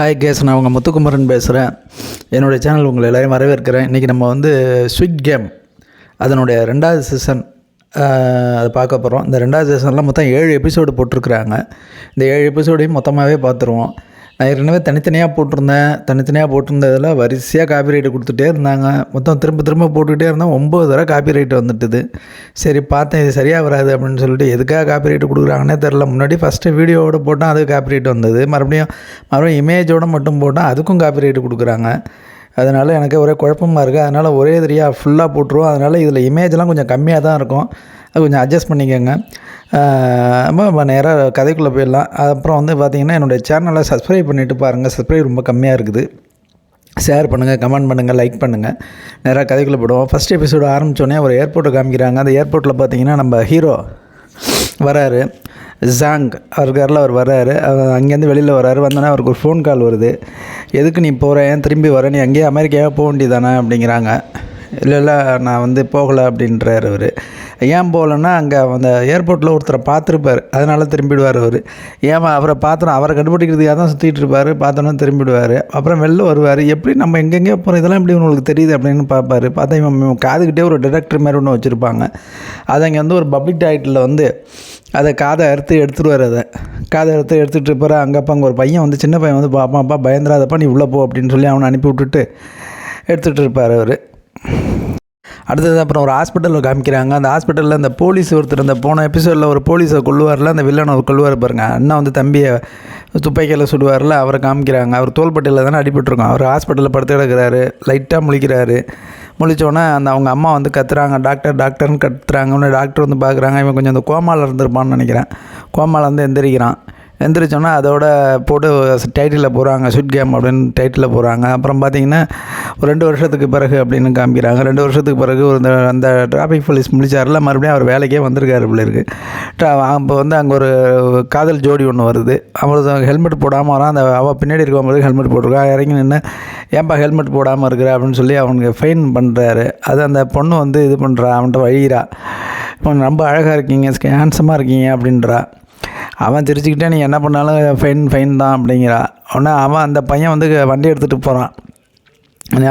Hi guys, நான் உங்கள் முத்துக்குமரன் பேசுகிறேன். என்னுடைய சேனல் உங்களை எல்லோரும் வரவேற்கிறேன். இன்றைக்கி நம்ம வந்து ஸ்விட் கேம் அதனுடைய 2வது சீசன் அதை பார்க்க போகிறோம். இந்த 2வது சீசனில் மொத்தம் 7 எபிசோடு போட்டிருக்கிறாங்க. இந்த 7 எபிசோடையும் மொத்தமாகவே பார்த்துருவோம். நான் ஏற்கனவே தனித்தனியாக போட்டிருந்ததில் வரிசையாக காப்பிரைட்டு கொடுத்துட்டே இருந்தாங்க. மொத்தம் திரும்ப போட்டுக்கிட்டே இருந்தோம். 9 தடவை காப்பிரைட் வந்துட்டுது. சரி பார்த்தேன், இது சரியாக வராது அப்படின்னு சொல்லிட்டு எதுக்காக காப்பிரைட்டு கொடுக்குறாங்கன்னே தெரில. முன்னாடி ஃபஸ்ட்டு வீடியோவோட போட்டால் அதுக்கு காப்பிரைட் வந்தது. மறுபடியும் இமேஜோடு மட்டும் போட்டால் அதுக்கும் காப்பிரைட்டு கொடுக்குறாங்க. அதனால் எனக்கு ஒரே குழப்பமாக இருக்குது. அதனால் ஒரே தரியாக ஃபுல்லாக போட்டுருவோம். அதனால் இதில் இமேஜெலாம் கொஞ்சம் கம்மியாக தான் இருக்கும். அது கொஞ்சம் அட்ஜஸ்ட் பண்ணிக்கோங்க. நம்ம நேராக கதைக்குள்ளே போயிடலாம். அப்புறம் வந்து பார்த்திங்கன்னா என்னுடைய சேனலை சப்ஸ்கிரைப் பண்ணிவிட்டு பாருங்கள். சப்ஸ்கிரைப் ரொம்ப கம்மியாக இருக்குது. ஷேர் பண்ணுங்கள், கமெண்ட் பண்ணுங்கள், லைக் பண்ணுங்கள். நேராக கதைக்குள்ளே போடுவோம். ஃபஸ்ட் எபிசோடு ஆரம்பித்தோடனே ஒரு ஏர்போர்ட்டை காமிக்கிறாங்க. அந்த ஏர்போர்ட்டில் பார்த்திங்கன்னா நம்ம ஹீரோ வராரு, ஜாங் அவருக்காரில் அவர் வர்றாரு. அங்கேருந்து வெளியில் வர்றாரு. வந்தோடனே அவருக்கு ஒரு ஃபோன் கால் வருது. எதுக்கு நீ போகிற, ஏன் திரும்பி வர, நீ அங்கேயே அமெரிக்காவே போக வேண்டியதானே அப்படிங்கிறாங்க. இல்லை நான் வந்து போகலை அப்படின்றார் அவர். ஏன் போகலன்னா அங்கே அந்த ஏர்போர்ட்டில் ஒருத்தரை பார்த்துருப்பார், அதனால திரும்பிடுவார் அவர். அவரை கண்டுபிடிக்கிறதுக்காக தான் சுற்றிட்டு இருப்பார். பார்த்தோன்னா திரும்பிடுவார். அப்புறம் வெளில வருவார். எப்படி நம்ம எங்கெங்கே போகிறோம், இதெல்லாம் எப்படி உங்களுக்கு தெரியுது அப்படின்னு பார்ப்பார். பார்த்தா இவன் காதுகிட்டே ஒரு டிடெக்டர் மாதிரி ஒன்று வச்சுருப்பாங்க. அதை அங்கே வந்து ஒரு பப்ளிக் டாய்லெட்டில் வந்து அதை காதை எடுத்துருவார். காதை எடுத்துகிட்டு இருப்பார். அங்கே ஒரு பையன் வந்து, சின்ன பையன் வந்து, பாப்பா பயந்துராதப்பா, நீ உள்ளே போ அப்படின்னு சொல்லி அவனை அனுப்பி விட்டுட்டு எடுத்துகிட்டு இருப்பார் அவர். அடுத்தது அப்புறம் ஒரு ஹாஸ்பிட்டலில் காமிக்கிறாங்க. அந்த ஹாஸ்பிட்டலில் அந்த போலீஸ் ஒருத்தர், அந்த போன எபிசோடில் ஒரு போலீஸை கொள்ளுவார்ல, அந்த வில்லனை அவர் கொள்ளுவார் பாருங்க. அண்ணா வந்து தம்பியை துப்பாக்கியில் சுடுவார்ல, அவரை காமிக்கிறாங்க. அவர் தோள்பட்டையில் தானே அடிபட்டுருக்கோம். அவர் ஹாஸ்பிட்டலில் படுத்து கிடக்கிறாரு. லைட்டாக முழிக்கிறாரு. முழிச்சோன்னே அவங்க அம்மா வந்து கத்துறாங்க, டாக்டர்னு கத்துறாங்க. உடனே டாக்டர் வந்து பார்க்குறாங்க. இவன் கொஞ்சம் அந்த கோமாவில் இருந்திருப்பான்னு நினைக்கிறேன். கோமாவில் வந்து எந்திரிச்சோன்னா அதோட போட்டு டைட்டிலில் போகிறாங்க, ஸ்விட் கேம் அப்படின்னு டைட்டிலில் போகிறாங்க. அப்புறம் பார்த்திங்கன்னா ஒரு 2 வருஷத்துக்கு பிறகு அப்படின்னு காமிக்கிறாங்க. 2 வருஷத்துக்கு பிறகு அந்த டிராஃபிக் போலீஸ் முடிச்சார்ல, மறுபடியும் அவர் வேலைக்கே வந்திருக்காரு போல இருக்குது. அப்போ வந்து அங்கே ஒரு காதல் ஜோடி ஒன்று வருது. அவர் ஹெல்மெட் போடாமல் வரான். அவள் பின்னாடி இருக்கும்போது ஹெல்மெட் போட்டிருக்கா. இறங்கி நின்று ஏன்பா ஹெல்மெட் போடாமல் இருக்கிற அப்படின்னு சொல்லி அவனுக்கு ஃபைன் பண்ணுறாரு. அது அந்த பொண்ணு வந்து இது பண்ணுறா, அவன்கிட்ட வழிகிறா, இப்போ ரொம்ப அழகாக இருக்கீங்க, ஹேண்ட்ஸமாக இருக்கீங்க அப்படின்றா. அவன் தெரிஞ்சுக்கிட்டே நீ என்ன பண்ணாலும் ஃபைன் தான் அப்படிங்கிறா. உடனே அவன் அந்த பையன் வந்து வண்டி எடுத்துகிட்டு போகிறான்.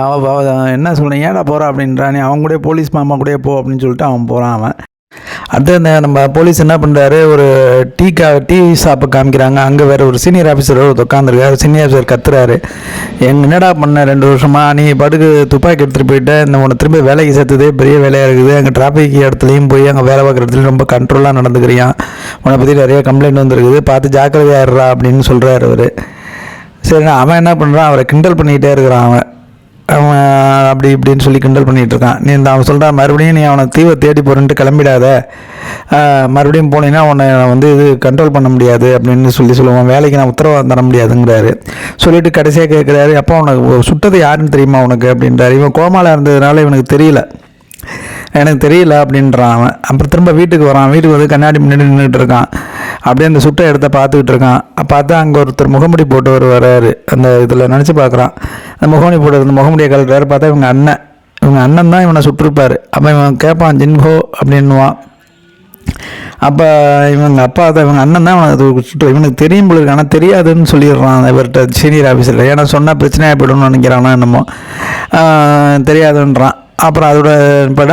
அவன் என்ன சொல்கிறேன், ஏடா போகிறான் அப்படின்றா. நீ அவன் கூட போலீஸ் மாமா கூட போ அப்படின்னு சொல்லிட்டு அவன் போகிறான். அவன் அடுத்து நம்ம போலீஸ் என்ன பண்ணுறாரு, ஒரு டீ ஷாப்பை காமிக்கிறாங்க. அங்கே வேறு ஒரு சீனியர் ஆஃபீஸர் உட்காந்துருக்காரு. சீனியர் ஆஃபீஸர் கத்துறாரு, என்னடா பண்ண 2 வருஷமாக நீ படுக்கு துப்பாக்கி எடுத்துகிட்டு போயிட்டு இந்த உன்னை திரும்ப வேலைக்கு சேர்த்ததே பெரிய வேலையாக இருக்குது. அங்கே டிராஃபிக் இடத்துலையும் போய் அங்கே வேலை பார்க்குற இடத்துலையும் ரொம்ப கண்ட்ரோலாக நடந்துக்கிறியான். உன்னை பற்றி நிறைய கம்ப்ளைண்ட் வந்துருக்குது, பார்த்து ஜாக்கிரதையாடுறா அப்படின்னு சொல்கிறாரு அவர். சரி, அவன் என்ன பண்ணுறான், அவரை கிண்டல் பண்ணிக்கிட்டே இருக்கிறான். அவன் அப்படி இப்படின்னு சொல்லி கிண்டல் பண்ணிகிட்டு இருக்கான். அவன் சொல்கிறான், மறுபடியும் நீ அவனை தீவை தேடி போகிறேன்ட்டு கிளம்பிடாத, மறுபடியும் போனீங்கன்னா உன்னை வந்து இது கண்ட்ரோல் பண்ண முடியாது அப்படின்னு சொல்லுவான். வேலைக்கு நான் உத்தரவாதம் தர முடியாதுங்கிறாரு. சொல்லிவிட்டு கடைசியாக கேட்குறாரு, அப்போ உனக்கு சுட்டது யாருன்னு தெரியுமா உனக்கு அப்படின்றாரு. இவன் கோமாவில் இருந்ததுனால எனக்கு தெரியல அப்படின்றான் அவன். அப்புறம் திரும்ப வீட்டுக்கு வரான். வீட்டுக்கு வந்து கண்ணாடி முன்னாடி நின்றுட்டு இருக்கான். அப்படியே அந்த சுட்ட இடத்த பார்த்துக்கிட்டு இருக்கான். பார்த்தா அங்கே ஒருத்தர் முகமுடி போட்டு வராரு. அந்த இதில் நினச்சி பார்க்குறான். அந்த முகமுடி போட்டு அந்த முகமுடியை கலட்டுறாரு. பார்த்தா இவங்க அண்ணன் தான் இவனை சுட்டிருப்பார். அப்போ இவன் கேட்பான், ஜின்ஹோ அப்படின்வான். அப்போ இவங்க அப்பா தான், இவங்க அண்ணன் தான் அவனை சுட்டு, இவனுக்கு தெரியும் போல இருக்கு, ஆனால் தெரியாதுன்னு சொல்லிடுறான் இவர்கிட்ட சீனியர் ஆஃபீஸரில். ஏன்னா சொன்னால் பிரச்சனையாக போய்டும்னு நினைக்கிறானா என்னமோ, தெரியாதுன்றான். அப்புறம் அதோட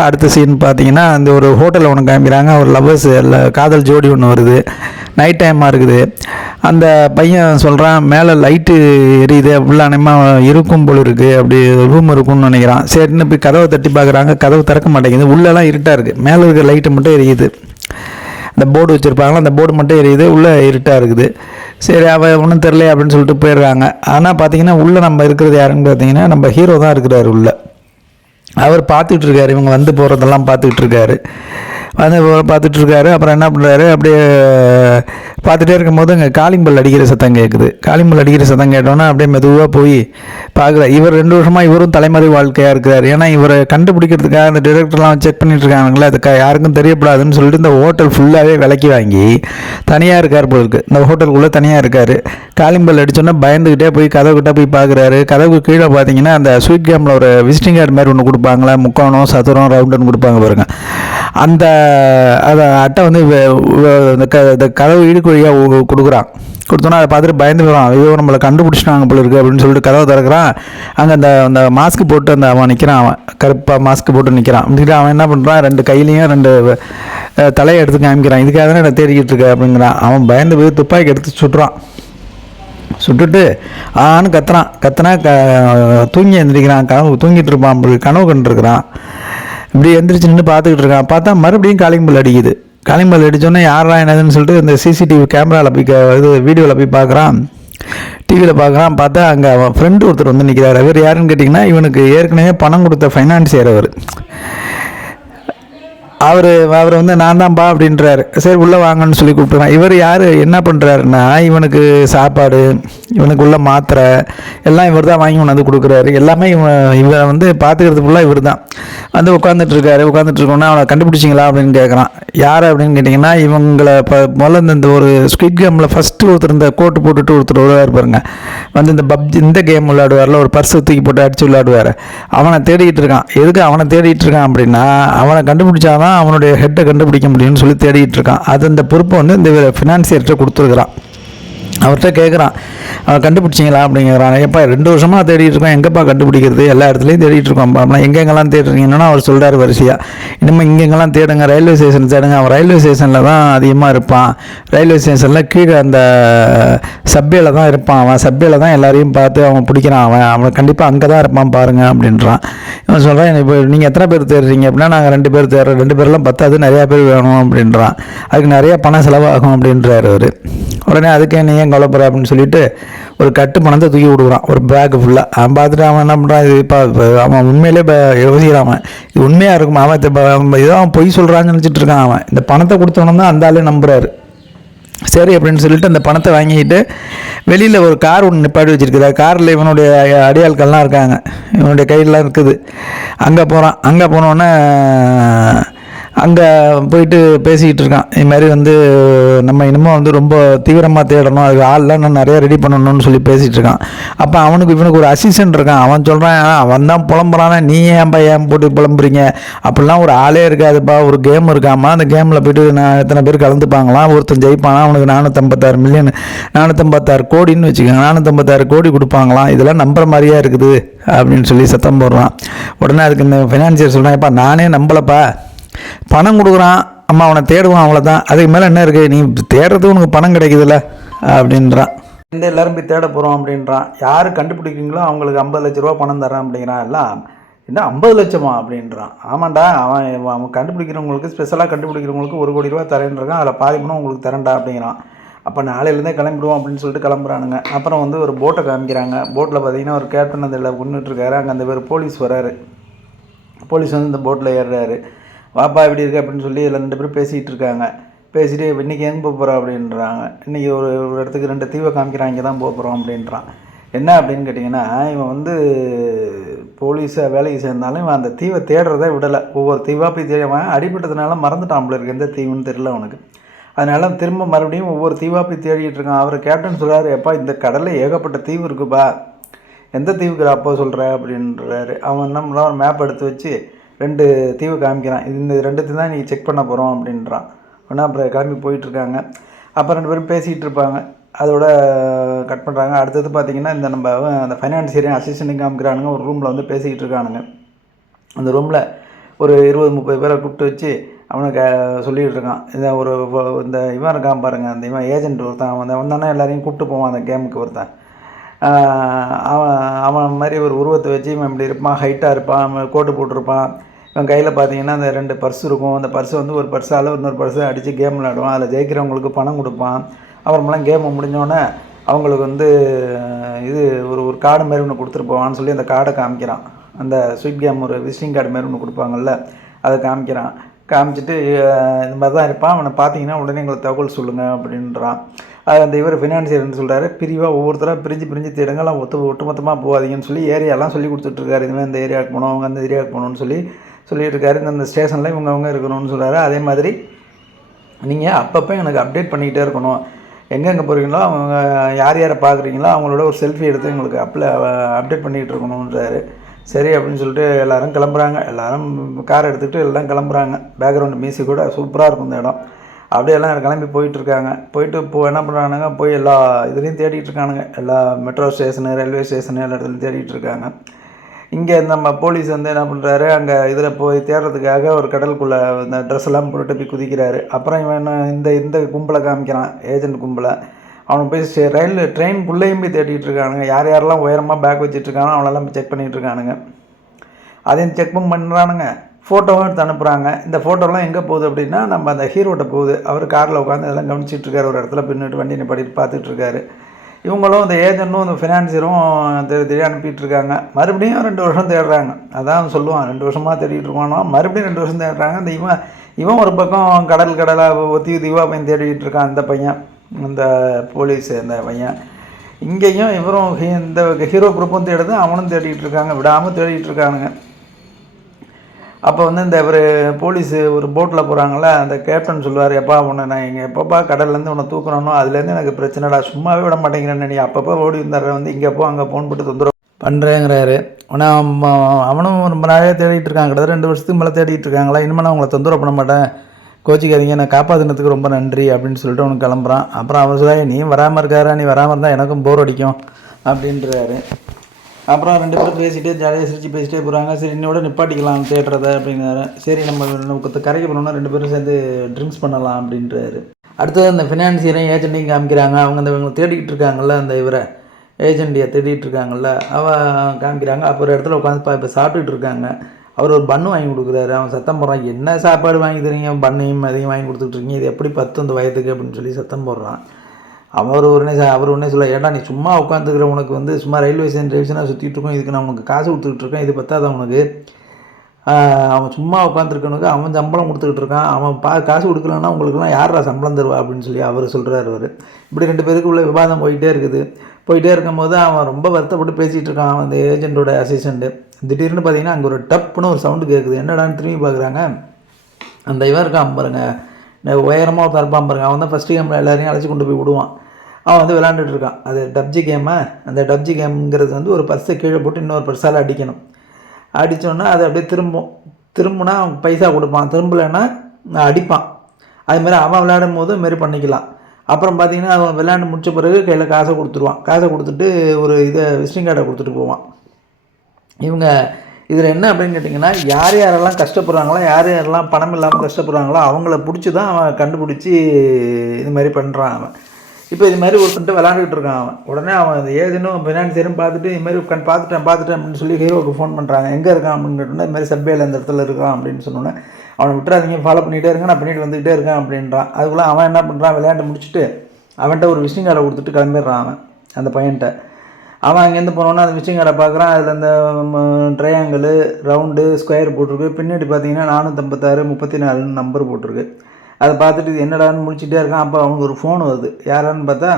அடுத்த சீன் பார்த்தீங்கன்னா அந்த ஒரு ஹோட்டலில் ஒன்று காமிக்கிறாங்க. ஒரு லவ்வர்ஸ் காதல் ஜோடி ஒன்று வருது. நைட் டைமாக இருக்குது. அந்த பையன் சொல்கிறான், மேலே லைட்டு எரியுது, உள்ளானமாக இருக்கும் போல் இருக்குது, அப்படி ரூம் இருக்கும்னு நினைக்கிறான். சரின்னு போய் கதவை தட்டி பார்க்குறாங்க. கதவு திறக்க மாட்டேங்குது. உள்ளெல்லாம் இருட்டாக இருக்குது. மேலே இருக்கிற லைட்டு மட்டும் எரியுது. அந்த போர்டு வச்சுருப்பாங்களா, அந்த போர்டு மட்டும் எரியுது. உள்ளே இருட்டாக இருக்குது. சரி, அவன் ஒன்றும் தெரில அப்படின்னு சொல்லிட்டு போயிடுறாங்க. ஆனால் பார்த்தீங்கன்னா உள்ளே நம்ம இருக்கிறது யாருன்னு பார்த்தீங்கன்னா நம்ம ஹீரோ தான் இருக்கிறாரு உள்ளே. அவர் பார்த்துக்கிட்டு இருக்காரு. இவங்க வந்து போகிறதெல்லாம் பார்த்துக்கிட்டு இருக்காரு. அப்புறம் என்ன பண்ணுறாரு, அப்படியே பார்த்துட்டே இருக்கும்போது அங்கே காலிங் பெல் அடிக்கிற சத்தம் கேட்குது. காலிங் பெல் அடிக்கிற சத்தம் கேட்டோன்னா அப்படியே மெதுவாக போய் பார்க்குறாரு. இவர் 2 வருஷமாக இவரும் தலைமறை வாழ்க்கையாக இருக்கிறார். ஏன்னா இவரை கண்டுபிடிக்கிறதுக்காக அந்த டிரெக்டர்லாம் செக் பண்ணிட்டு இருக்காங்களே, அதுக்கு யாருக்கும் தெரியப்படாதுன்னு சொல்லிட்டு இந்த ஹோட்டல் ஃபுல்லாகவே விலைக்கு வாங்கி தனியாக இருக்கார் போல இருக்குது. இந்த ஹோட்டலுக்குள்ளே தனியாக இருக்கார். காலிங் பெல் அடித்தோன்னா பயந்துக்கிட்டே போய் கதவுக்கிட்ட போய் பார்க்குறாரு. கதவுக்கு கீழே பார்த்தீங்கன்னா அந்த ஸ்வீட் கேமில் ஒரு விசிட்டிங் கார்டு மாதிரி ஒன்று கொடுப்பாங்களே, முக்கோணம் சதுரம் ரவுண்டுன்னு கொடுப்பாங்க பாருங்க. அந்த அட்டை வந்து இந்த கதவு இடுக்கு வழியாக கொடுக்குறான். கொடுத்தோன்னா அதை பார்த்துட்டு பயந்து போகிறான். ஐயோ நம்மளை கண்டுபிடிச்சிட்டாங்க போல இருக்குது அப்படின்னு சொல்லிட்டு கதவை திறக்கிறான். அங்கே அந்த மாஸ்க் போட்டு அவன் நிற்கிறான். அவன் கருப்பாக மாஸ்க் போட்டு நிற்கிறான். அப்படின்ட்டு அவன் என்ன பண்ணுறான், 2 கையிலையும் 2 தலையை எடுத்து காமிக்கிறான். இதுக்காக தானே நான் தேடிக்கிட்டு இருக்கேன் அப்படிங்கிறான். அவன் பயந்து போய் துப்பாக்கி எடுத்து சுட்டுறான். சுட்டுட்டு ஆன்னு கத்துனா தூங்கி எழுந்திரிக்கிறான். தூங்கிட்டு இருப்பான், கனவு கண்டுருக்கிறான். இப்படி எந்திரிச்சு நின்று பார்த்துக்கிட்டு இருக்கான். பார்த்தா மறுபடியும் காலிங் பெல் அடிக்குது. காலிங் பெல் அடித்தோன்னே யாரா என்னதுன்னு சொல்லிட்டு இந்த சிசிடிவி கேமராவில் போய் வீடியோவில் போய் பார்க்குறான். டிவியில் பார்க்குறான். பார்த்தா அங்கே அவன் ஃப்ரெண்டு ஒருத்தர் வந்து நிற்கிறார். அவர் யாருன்னு கேட்டிங்கன்னா, இவனுக்கு ஏற்கனவே பணம் கொடுத்த ஃபைனான்சியர் அவர் வந்து நான் தான்ப்பா அப்படின்றாரு. சரி உள்ளே வாங்கன்னு சொல்லி கூப்பிட்டுறான். இவர் யார் என்ன பண்ணுறாருன்னா, இவனுக்கு சாப்பாடு, இவனுக்கு உள்ள மாத்திரை எல்லாம் இவர் தான் வாங்கி கொண்டாந்து கொடுக்குறாரு. எல்லாமே இவரை வந்து பார்த்துக்கிறது ஃபுல்லாக இவர் தான். வந்து உட்காந்துட்ருக்கோன்னா அவனை கண்டுபிடிச்சிங்களா அப்படின்னு கேட்குறான். யார் அப்படின்னு கேட்டிங்கன்னா, இவங்களை முதல்ல இந்த ஒரு ஸ்குவிட் கேமில் ஃபஸ்ட்டு ஒருத்தர் இந்த கோட்டு போட்டுட்டு ஒருத்தர் வருவார் பாருங்க, வந்து இந்த கேம் விளையாடுவார்ல, ஒரு பர்ஸை தூக்கி போட்டு அடித்து விளையாடுவார். அவனை தேடிக்கிட்டு இருக்கான். எதுக்கு அவனை தேடிட்டு இருக்கான் அப்படின்னா, அவனை கண்டுபிடிச்சாதான் அவனுடைய ஹெட்டை கண்டுபிடிக்க முடியும்னு சொல்லி தேடிட்டு இருக்கான். அது இந்த பொறுப்பை வந்து இந்த ஃபினான்சியர்கிட்ட கொடுத்துருக்குறான். அவர்கிட்ட கேட்குறான், அவன் கண்டுபிடிச்சிங்களா அப்படிங்கிறான். எப்பா 2 வருஷமாக தேடிட்டு இருக்கோம், எங்கேப்பா கண்டுபிடிக்கிறது, எல்லா இடத்துலையும் தேடிட்டு இருக்கோம். அப்படின்னா எங்கெங்கெல்லாம் தேடுறீங்கன்னா அவர் சொல்கிறார் வரிசையாக, இனிமேல் இங்கெங்கெல்லாம் தேடுங்க, ரயில்வே ஸ்டேஷன் தேடுங்க. அவன் ரயில்வே ஸ்டேஷனில் தான் அதிகமாக இருப்பான். ரயில்வே ஸ்டேஷனில் கீழே அந்த சப்பேல தான் இருப்பான். அவன் சப்பேல தான் எல்லாரையும் பார்த்து அவன் பிடிக்கிறான். அவன் கண்டிப்பாக அங்கே தான் இருப்பான் பாருங்கள் அப்படின்றான். இவன் சொல்கிறான், இப்போ நீங்கள் எத்தனை பேர் தேடுறீங்க அப்படின்னா, நாங்கள் 2 பேர் தேடுறோம். 2 பேர்லாம் பத்தாது, நிறையா பேர் வேணும் அப்படின்றான். அதுக்கு நிறைய பணம் செலவாகும் அப்படின்றார் அவர். உடனே அதுக்கே நீ ஏன் கவலைப்படுற அப்படின்னு சொல்லிட்டு ஒரு கட்டு பணத்தை தூக்கி விடுக்குறான், ஒரு பேக்கு ஃபுல்லாக. அவன் பார்த்துட்டு அவன் என்ன பண்ணுறான், இது இப்போ அவன் உண்மையிலே யோசிக்கிறான். அவன் இது உண்மையாக இருக்குமா, அவன் ஏதோ அவன் பொய் சொல்கிறான்னு நினச்சிட்டு இருக்கான். அவன் இந்த பணத்தை கொடுத்தவன தான் அந்த ஆளே நம்புறாரு. சரி அப்படின்னு சொல்லிட்டு அந்த பணத்தை வாங்கிட்டு வெளியில் ஒரு கார் ஒன்று நிப்பாட்டி வச்சுருக்குது. காரில் இவனுடைய அடியாட்கள்லாம் இருக்காங்க, இவனுடைய கையிலலாம் இருக்குது. அங்கே போகிறான். அங்கே போனோடனே அங்கே போயிட்டு பேசிக்கிட்டு இருக்கான். இது மாதிரி வந்து நம்ம இன்னமும் வந்து ரொம்ப தீவிரமாக தேடணும், அதுக்கு ஆள்லாம் நான் நிறையா ரெடி பண்ணணும்னு சொல்லி பேசிகிட்டு இருக்கான். அப்போ இவனுக்கு ஒரு அசிஸ்டன்ட் இருக்கான். அவன் சொல்கிறான், அவன் தான் புலம்புறானா, நீ ஏன் போட்டு புலம்புறீங்க, அப்படிலாம் ஒரு ஆளே இருக்காதுப்பா, ஒரு கேம் இருக்காமா, அந்த கேமில் போய்ட்டு நான் எத்தனை பேர் கலந்துப்பாங்களாம், ஒருத்தன் ஜெயிப்பானா அவனுக்கு 456 மில்லியன் 456 கோடின்னு வச்சுக்கோங்க, 456 கோடி கொடுப்பாங்களாம், இதெல்லாம் நம்புற மாதிரியா இருக்குது அப்படின்னு சொல்லி சத்தம் போடுறான். உடனே அதுக்கு இந்த ஃபைனான்சியர் சொல்கிறான், எப்பா நானே நம்பலப்பா, பணம் கொடுக்குறான், அம்மா அவனை தேடுவான், அவ்வளோதான், அதுக்கு மேலே என்ன இருக்குது, நீ தேடுறது உனக்கு பணம் கிடைக்குதுல்ல அப்படின்றான். எல்லோரும் போய் தேட போகிறோம் அப்படின்றான். யார் கண்டுபிடிக்கிறீங்களோ அவங்களுக்கு 50 லட்ச ரூபா பணம் தரேன் அப்படிங்கிறான். எல்லாம் என்ன 50 லட்சமா அப்படின்றான். ஆமாண்டா, அவன் கண்டுபிடிக்கிறவங்களுக்கு, ஸ்பெஷலாக கண்டுபிடிக்கிறவங்களுக்கு 1 கோடி ரூபா தரேன்றான், அதில் பாதி பணம் உங்களுக்கு தரேன்டா அப்படிங்கிறான். அப்போ நாளையிலேருந்தே கிளம்பிடுவோம் அப்படின்னு சொல்லிட்டு கிளம்புறானுங்க. அப்புறம் வந்து ஒரு போட்டை காமிக்கிறாங்க. போட்டில் பார்த்தீங்கன்னா ஒரு கேப்டன் அதில் கொண்டுட்டுருக்காரு. அங்கே அந்த பேர் போலீஸ் வராரு. போலீஸ் வந்து இந்த போட்டில் ஏறுறாரு. வாப்பா எப்படி இருக்கு அப்படின்னு சொல்லி 2 பேரும் பேசிகிட்டு இருக்காங்க. பேசிட்டு இன்றைக்கி எங்கே போக போகிறோம் அப்படின்றாங்க. இன்றைக்கி ஒரு இடத்துக்கு 2 தீவை காமிக்கிறான், இங்கே தான் போக போகிறோம் அப்படின்றான். என்ன அப்படின்னு கேட்டிங்கன்னா, இவன் வந்து போலீஸாக வேலைக்கு சேர்ந்தாலும் இவன் அந்த தீவை தேடுறதை விடலை. ஒவ்வொரு தீவாக போய் தேடுவான். அடிபட்டதுனால மறந்துட்டான் போல இருக்கு, எந்த தீவுன்னு தெரியல அவனுக்கு. அதனால் திரும்ப மறுபடியும் ஒவ்வொரு தீவாக போய் தேடிட்டு இருக்கான். அவர் கேப்டன் சொல்கிறாரு, எப்பா இந்த கடலில் ஏகப்பட்ட தீவு இருக்குப்பா, எந்த தீவுக்கு அப்போ சொல்கிற அப்படின்றாரு. அவன் என்ன பண்ணுறான், ஒரு மேப் எடுத்து வச்சு 2 தீவு காமிக்கிறான். இந்த 2 தான் நீ செக் பண்ண போகிறோம் அப்படின்றான். ஒன்றா அப்புறம் கிளம்பி போயிட்டுருக்காங்க. அப்போ 2 பேரும் பேசிகிட்டு இருப்பாங்க. அதோட கட் பண்ணுறாங்க. அடுத்தது பார்த்திங்கன்னா, இந்த நம்ம அந்த ஃபைனான்சியரையும் அசிஸ்டண்ட்டையும் காமிக்கிறானுங்க. ஒரு ரூமில் வந்து பேசிக்கிட்டு இருக்கானுங்க. அந்த ரூமில் ஒரு 20-30 பேரை கூப்பிட்டு வச்சு அவனுக்கு சொல்லிகிட்டு இருக்கான். இந்த இவன் இருக்கான் பாருங்கள், அந்த இவன் ஏஜென்ட் ஒருத்தன், அவன் தானே எல்லாரையும் கூப்பிட்டு போவான் அந்த கேமுக்கு ஒருத்தன். அவன் மாதிரி ஒரு உருவத்தை வச்சு இவன் இப்படி இருப்பான், ஹைட்டாக இருப்பான், அவன் கோட்டு போட்டிருப்பான். இவன் கையில் பார்த்தீங்கன்னா அந்த 2 பர்ஸ் இருக்கும். அந்த பர்ஸை வந்து ஒரு பர்ஸால் இன்னொரு பர்ஸை அடித்து கேம் விளையாடுவான். அதில் ஜெயிக்கிறவங்களுக்கு பணம் கொடுப்பான். அப்புறமெல்லாம் கேமை முடிஞ்சோடனே அவங்களுக்கு வந்து இது ஒரு கார்டு மாரி ஒன்று கொடுத்துட்டு போவான்னு சொல்லி அந்த கார்டை காமிக்கிறான். அந்த ஸ்விட் கேம் ஒரு விசிட்டிங் கார்டு மாரி ஒன்று கொடுப்பாங்கல்ல, அதை காமிக்கிறான். காமிச்சிட்டு இந்த மாதிரி தான் இருப்பான், அவனை பார்த்தீங்கன்னா உடனே எங்களுக்கு தகவல் சொல்லுங்கள் அப்படின்றான். அது அந்த இவர் ஃபினான்சியர்னு சொல்கிறாரு, பிரிவாக ஒவ்வொருத்தராக பிரிஞ்சு தேடுங்கலாம், ஒட்டுமொத்தமாக போகாதீங்கன்னு சொல்லி ஏரியாலாம் சொல்லி கொடுத்துட்ருக்காரு. இதுமாதிரி இந்த ஏரியாவுக்கு போகணும், அவங்க அந்த ஏரியாவுக்கு போகணுன்னு சொல்லிட்டு இருக்காரு. இந்த ஸ்டேஷனில் அவங்க இருக்கணும்னு சொல்கிறாரு. அதே மாதிரி நீங்கள் அப்பப்போ எனக்கு அப்டேட் பண்ணிக்கிட்டே இருக்கணும். எங்கெங்கே போகிறீங்களோ அவங்க யாரை பார்க்குறீங்களோ அவங்களோட ஒரு செல்ஃபி எடுத்து எங்களுக்கு அப்டேட் பண்ணிக்கிட்டு இருக்கணுன்றாரு. சரி அப்படின்னு சொல்லிட்டு எல்லோரும் கிளம்புறாங்க. எல்லோரும் கார் எடுத்துக்கிட்டு எல்லாம் கிளம்புறாங்க. பேக்ரவுண்டு மியூசிக் கூட சூப்பராக இருக்கும் இந்த இடம். அப்படியெல்லாம் கிளம்பி போயிட்டுருக்காங்க. போயிட்டு என்ன பண்ணுறானுங்க, போய் எல்லா இதுலேயும் தேடிட்டு இருக்கானுங்க. எல்லா மெட்ரோ ஸ்டேஷனு, ரயில்வே ஸ்டேஷனு எல்லா இடத்துலையும் தேடிட்டு இருக்காங்க. இங்கே நம்ம போலீஸ் வந்து என்ன பண்ணுறாரு, அங்கே இதில் போய் தேடுறதுக்காக ஒரு கடலுக்குள்ளே இந்த ட்ரெஸ் எல்லாம் போட்டு போய் குதிக்கிறாரு. அப்புறம் இவன் என்ன இந்த இந்த கும்பலை காமிக்கிறான், ஏஜென்ட் கும்பலை. அவனை போய் ட்ரெயின்குள்ளேயும் போய் தேடிட்டு இருக்கானுங்க. யார் யாரெல்லாம் உயரமாக பேக் வச்சுட்டு இருக்கானோ அவனெல்லாம் போய் செக் பண்ணிகிட்டு இருக்கானுங்க. அதையும் செக் பண்ணுறானுங்க. ஃபோட்டோவும் எடுத்து அனுப்புகிறாங்க. இந்த ஃபோட்டோலாம் எங்கே போகுது அப்படின்னா, நம்ம அந்த ஹீரோட்ட போகுது. அவர் காரில் உட்காந்து இதெல்லாம் கவனிச்சிட்டு இருக்காரு. ஒரு இடத்துல பின்னிட்டு வண்டி நிப்பாட்டிட்டு பார்த்துட்டு இருக்காரு. இவங்களும் இந்த ஏஜென்ட்டும் இந்த ஃபினான்சியரும் தேடி அனுப்பிட்டு இருக்காங்க. மறுபடியும் 2 வருஷம் தேடுறாங்க. அதான் சொல்லுவான், 2 வருஷமாக தேடிட்டு இருக்கானோ, மறுபடியும் 2 வருஷம் தேடுறாங்க. இந்த இவன் ஒரு பக்கம் கடலாக தீவாக பையன் தேடிக்கிட்டு இருக்கான். அந்த பையன், இந்த போலீஸ் இந்த பையன். இங்கேயும் இவரும் இந்த ஹீரோ குரூப்பும் தேடுது, அவனும் தேடிக்கிட்டு இருக்காங்க. விடாமல் தேடிக்கிட்டு இருக்கானுங்க. அப்போ வந்து இந்த ஒரு போலீஸு ஒரு போட்டில் போகிறாங்கள, அந்த கேப்டன் சொல்லுவார், எப்பா உன்னை நான் இங்கே எப்பப்பா கடல்லேருந்து உன்னை தூக்கணும்னோ அதுலேருந்து எனக்கு பிரச்சனைடா, சும்மாவே விட மாட்டேங்கிறேன்னு நீ அப்பப்போ ஓடி வந்துடுறேன், வந்து இங்கே அங்கே ஃபோன் போட்டு தொந்தரவு பண்ணுறேங்கிறாரு. ஆனால் அவனும் ரொம்ப நாளே தேடிட்டு இருக்காங்க. கிட்டத்தட்ட 2 வருஷத்துக்கு மேலே தேடிட்டு இருக்காங்களா. இனிமேல் நான் உங்களை தொந்தரவு பண்ண மாட்டேன், கோச்சிக்காதீங்க, நான் காப்பாற்றினதுக்கு ரொம்ப நன்றி அப்படின்னு சொல்லிட்டு அவனுக்கு கிளம்புறான். அப்புறம் அவர் சொல்ல, நீ வராமல் இருக்காரா, நீ வராமல் இருந்தால் எனக்கும் போர் அடிக்கும் அப்படின்றாரு. அப்புறம் 2 பேரும் பேசிகிட்டே ஜாலியாக சிரித்து பேசிகிட்டே போகிறாங்க. சரி இன்னோட நிப்பாட்டிக்கலாம் தேடுறத அப்படிங்கிறாரு. சரி நம்ம கரைக்கு போனோம்னா 2 பேரும் சேர்ந்து ட்ரிங்க்ஸ் பண்ணலாம் அப்படின்றாரு. அடுத்தது அந்த ஃபினான்சியரையும் ஏஜென்ட்டையும் காமிக்கிறாங்க. அவங்க இவங்களை தேடிக்கிட்டு இருக்காங்கல்ல, அந்த இவரை ஏஜென்ட்டியை தேடிட்டு இருக்காங்கல்ல, அவன் காமிக்கிறாங்க. அப்போ ஒரு இடத்துல உட்காந்து இப்போ சாப்பிட்டுட்டு இருக்காங்க. அவர் ஒரு பன்னு வாங்கி கொடுக்குறாரு. அவன் சத்தம் போடுறான், என்ன சாப்பாடு வாங்கி தரீங்க, பண்ணையும் அதையும் வாங்கி கொடுத்துட்ருக்கீங்க, இது எப்படி 10 இந்த வயதுக்கு அப்படின்னு சொல்லி சத்தம் போடுறான். அவர் உடனே சொல்ல, ஏடா நீ சும்மா உட்காந்துக்கிற, உனக்கு வந்து சும்மா ரயில்வே ஸ்டேஷனாக சுற்றிட்டு இருக்கோம், இதுக்கு நான் உனக்கு காசு கொடுத்துக்கிட்டு இருக்கேன், இது பத்தாத உனக்கு, அவன் சும்மா உட்காந்துருக்கனுக்கு அவன் சம்பளம் கொடுத்துக்கிட்டு இருக்கான், அவன் காசு கொடுக்கலன்னா உங்களுக்குலாம் யாரா சம்பளம் தருவா அப்படின்னு சொல்லி அவர் சொல்கிறார். இப்படி 2 பேருக்கு உள்ள விவாதம் போயிட்டே இருக்கும்போது அவன் ரொம்ப வருத்தப்பட்டு பேசிகிட்டு இருக்கான், அவன் அந்த ஏஜென்ட்டோட அசிஸ்டண்ட்டு. திடீர்னு பார்த்தீங்கன்னா அங்கே ஒரு டப்புன்னு ஒரு சவுண்டு கேட்குது. என்னடான்னு திரும்பி பார்க்குறாங்க. அந்த இவன் இருக்கான் பாருங்க, உயரமாக ஒரு தரப்பான் பாருங்க, அவன் தான் ஃபஸ்ட்டு கேமில் எல்லாரையும் அழைச்சி கொண்டு போய் விடுவான். அவன் வந்து விளாண்டுட்டு இருக்கான். அது டப்ஜி கேமு. அந்த டப்ஜி கேம்ங்கிறது வந்து ஒரு பர்ஸை கீழே போட்டு இன்னொரு பர்ஸால் அடிக்கணும். அடித்தோன்னா அது அப்படியே திரும்பினா அவன் பைசா கொடுப்பான், திரும்பலைன்னா அடிப்பான். அதுமாதிரி அவன் விளையாடும் போது இதுமாரி பண்ணிக்கலாம். அப்புறம் பார்த்திங்கன்னா அவன் விளையாண்டு முடித்த பிறகு கையில் காசை கொடுத்துருவான். காசை கொடுத்துட்டு ஒரு விசிட்டிங் கார்டை கொடுத்துட்டு போவான். இவங்க இதில் என்ன அப்படின்னு கேட்டிங்கன்னா, யாரெல்லாம் கஷ்டப்படுறாங்களோ, யாரெல்லாம் பணம் இல்லாமல் கஷ்டப்படுறாங்களோ அவங்கள பிடிச்சி தான் அவன் கண்டுபிடிச்சி இது மாதிரி பண்ணுறான் அவன். இப்போ இது மாதிரி ஒருத்தன்ட்டு விளாண்டுக்கிட்டு இருக்கான் அவன். உடனே அவன் இந்த ஏஜென்ட்டும் ஃபினான்சியரும் பார்த்துட்டு இது மாதிரி பார்த்துட்டேன் அப்படின்னு சொல்லி ஹீரோவுக்கு ஃபோன் பண்ணுறாங்க. எங்கே இருக்கான் அப்படின்னு கேட்டோன்னா, இது மாதிரி சப்வேல இந்த இடத்துல இருக்கான் அப்படின்னு சொன்னோன்னே, அவனை விட்டுறாதீங்க, ஃபாலோ பண்ணிகிட்டே இருங்க, நான் பண்ணிட்டு வந்துகிட்டே இருக்கேன் அப்படின்றான். அதுக்குள்ளே அவன் என்ன பண்ணுறான், விளையாண்டு முடிச்சுட்டு அவன்கிட்ட ஒரு விசிட்டிங் கார்டை கொடுத்துட்டு கிளம்பிடுறான் அவன் அந்த பையன்கிட்ட. அவன் அங்கேருந்து போனோன்னா அந்த விசிட்டிங் கார்டை பார்க்குறான். அதில் அந்த ட்ரையாங்கிள், ரவுண்டு, ஸ்கொயர் போட்டிருக்கு. பின்னாடி பார்த்தீங்கன்னா 456 34 நம்பர் போட்டிருக்கு. அதை பார்த்துட்டு இது என்னடான்னு முடிச்சுட்டே இருக்கான். அப்போ அவனுக்கு ஒரு ஃபோன் வருது. யாரான்னு பார்த்தா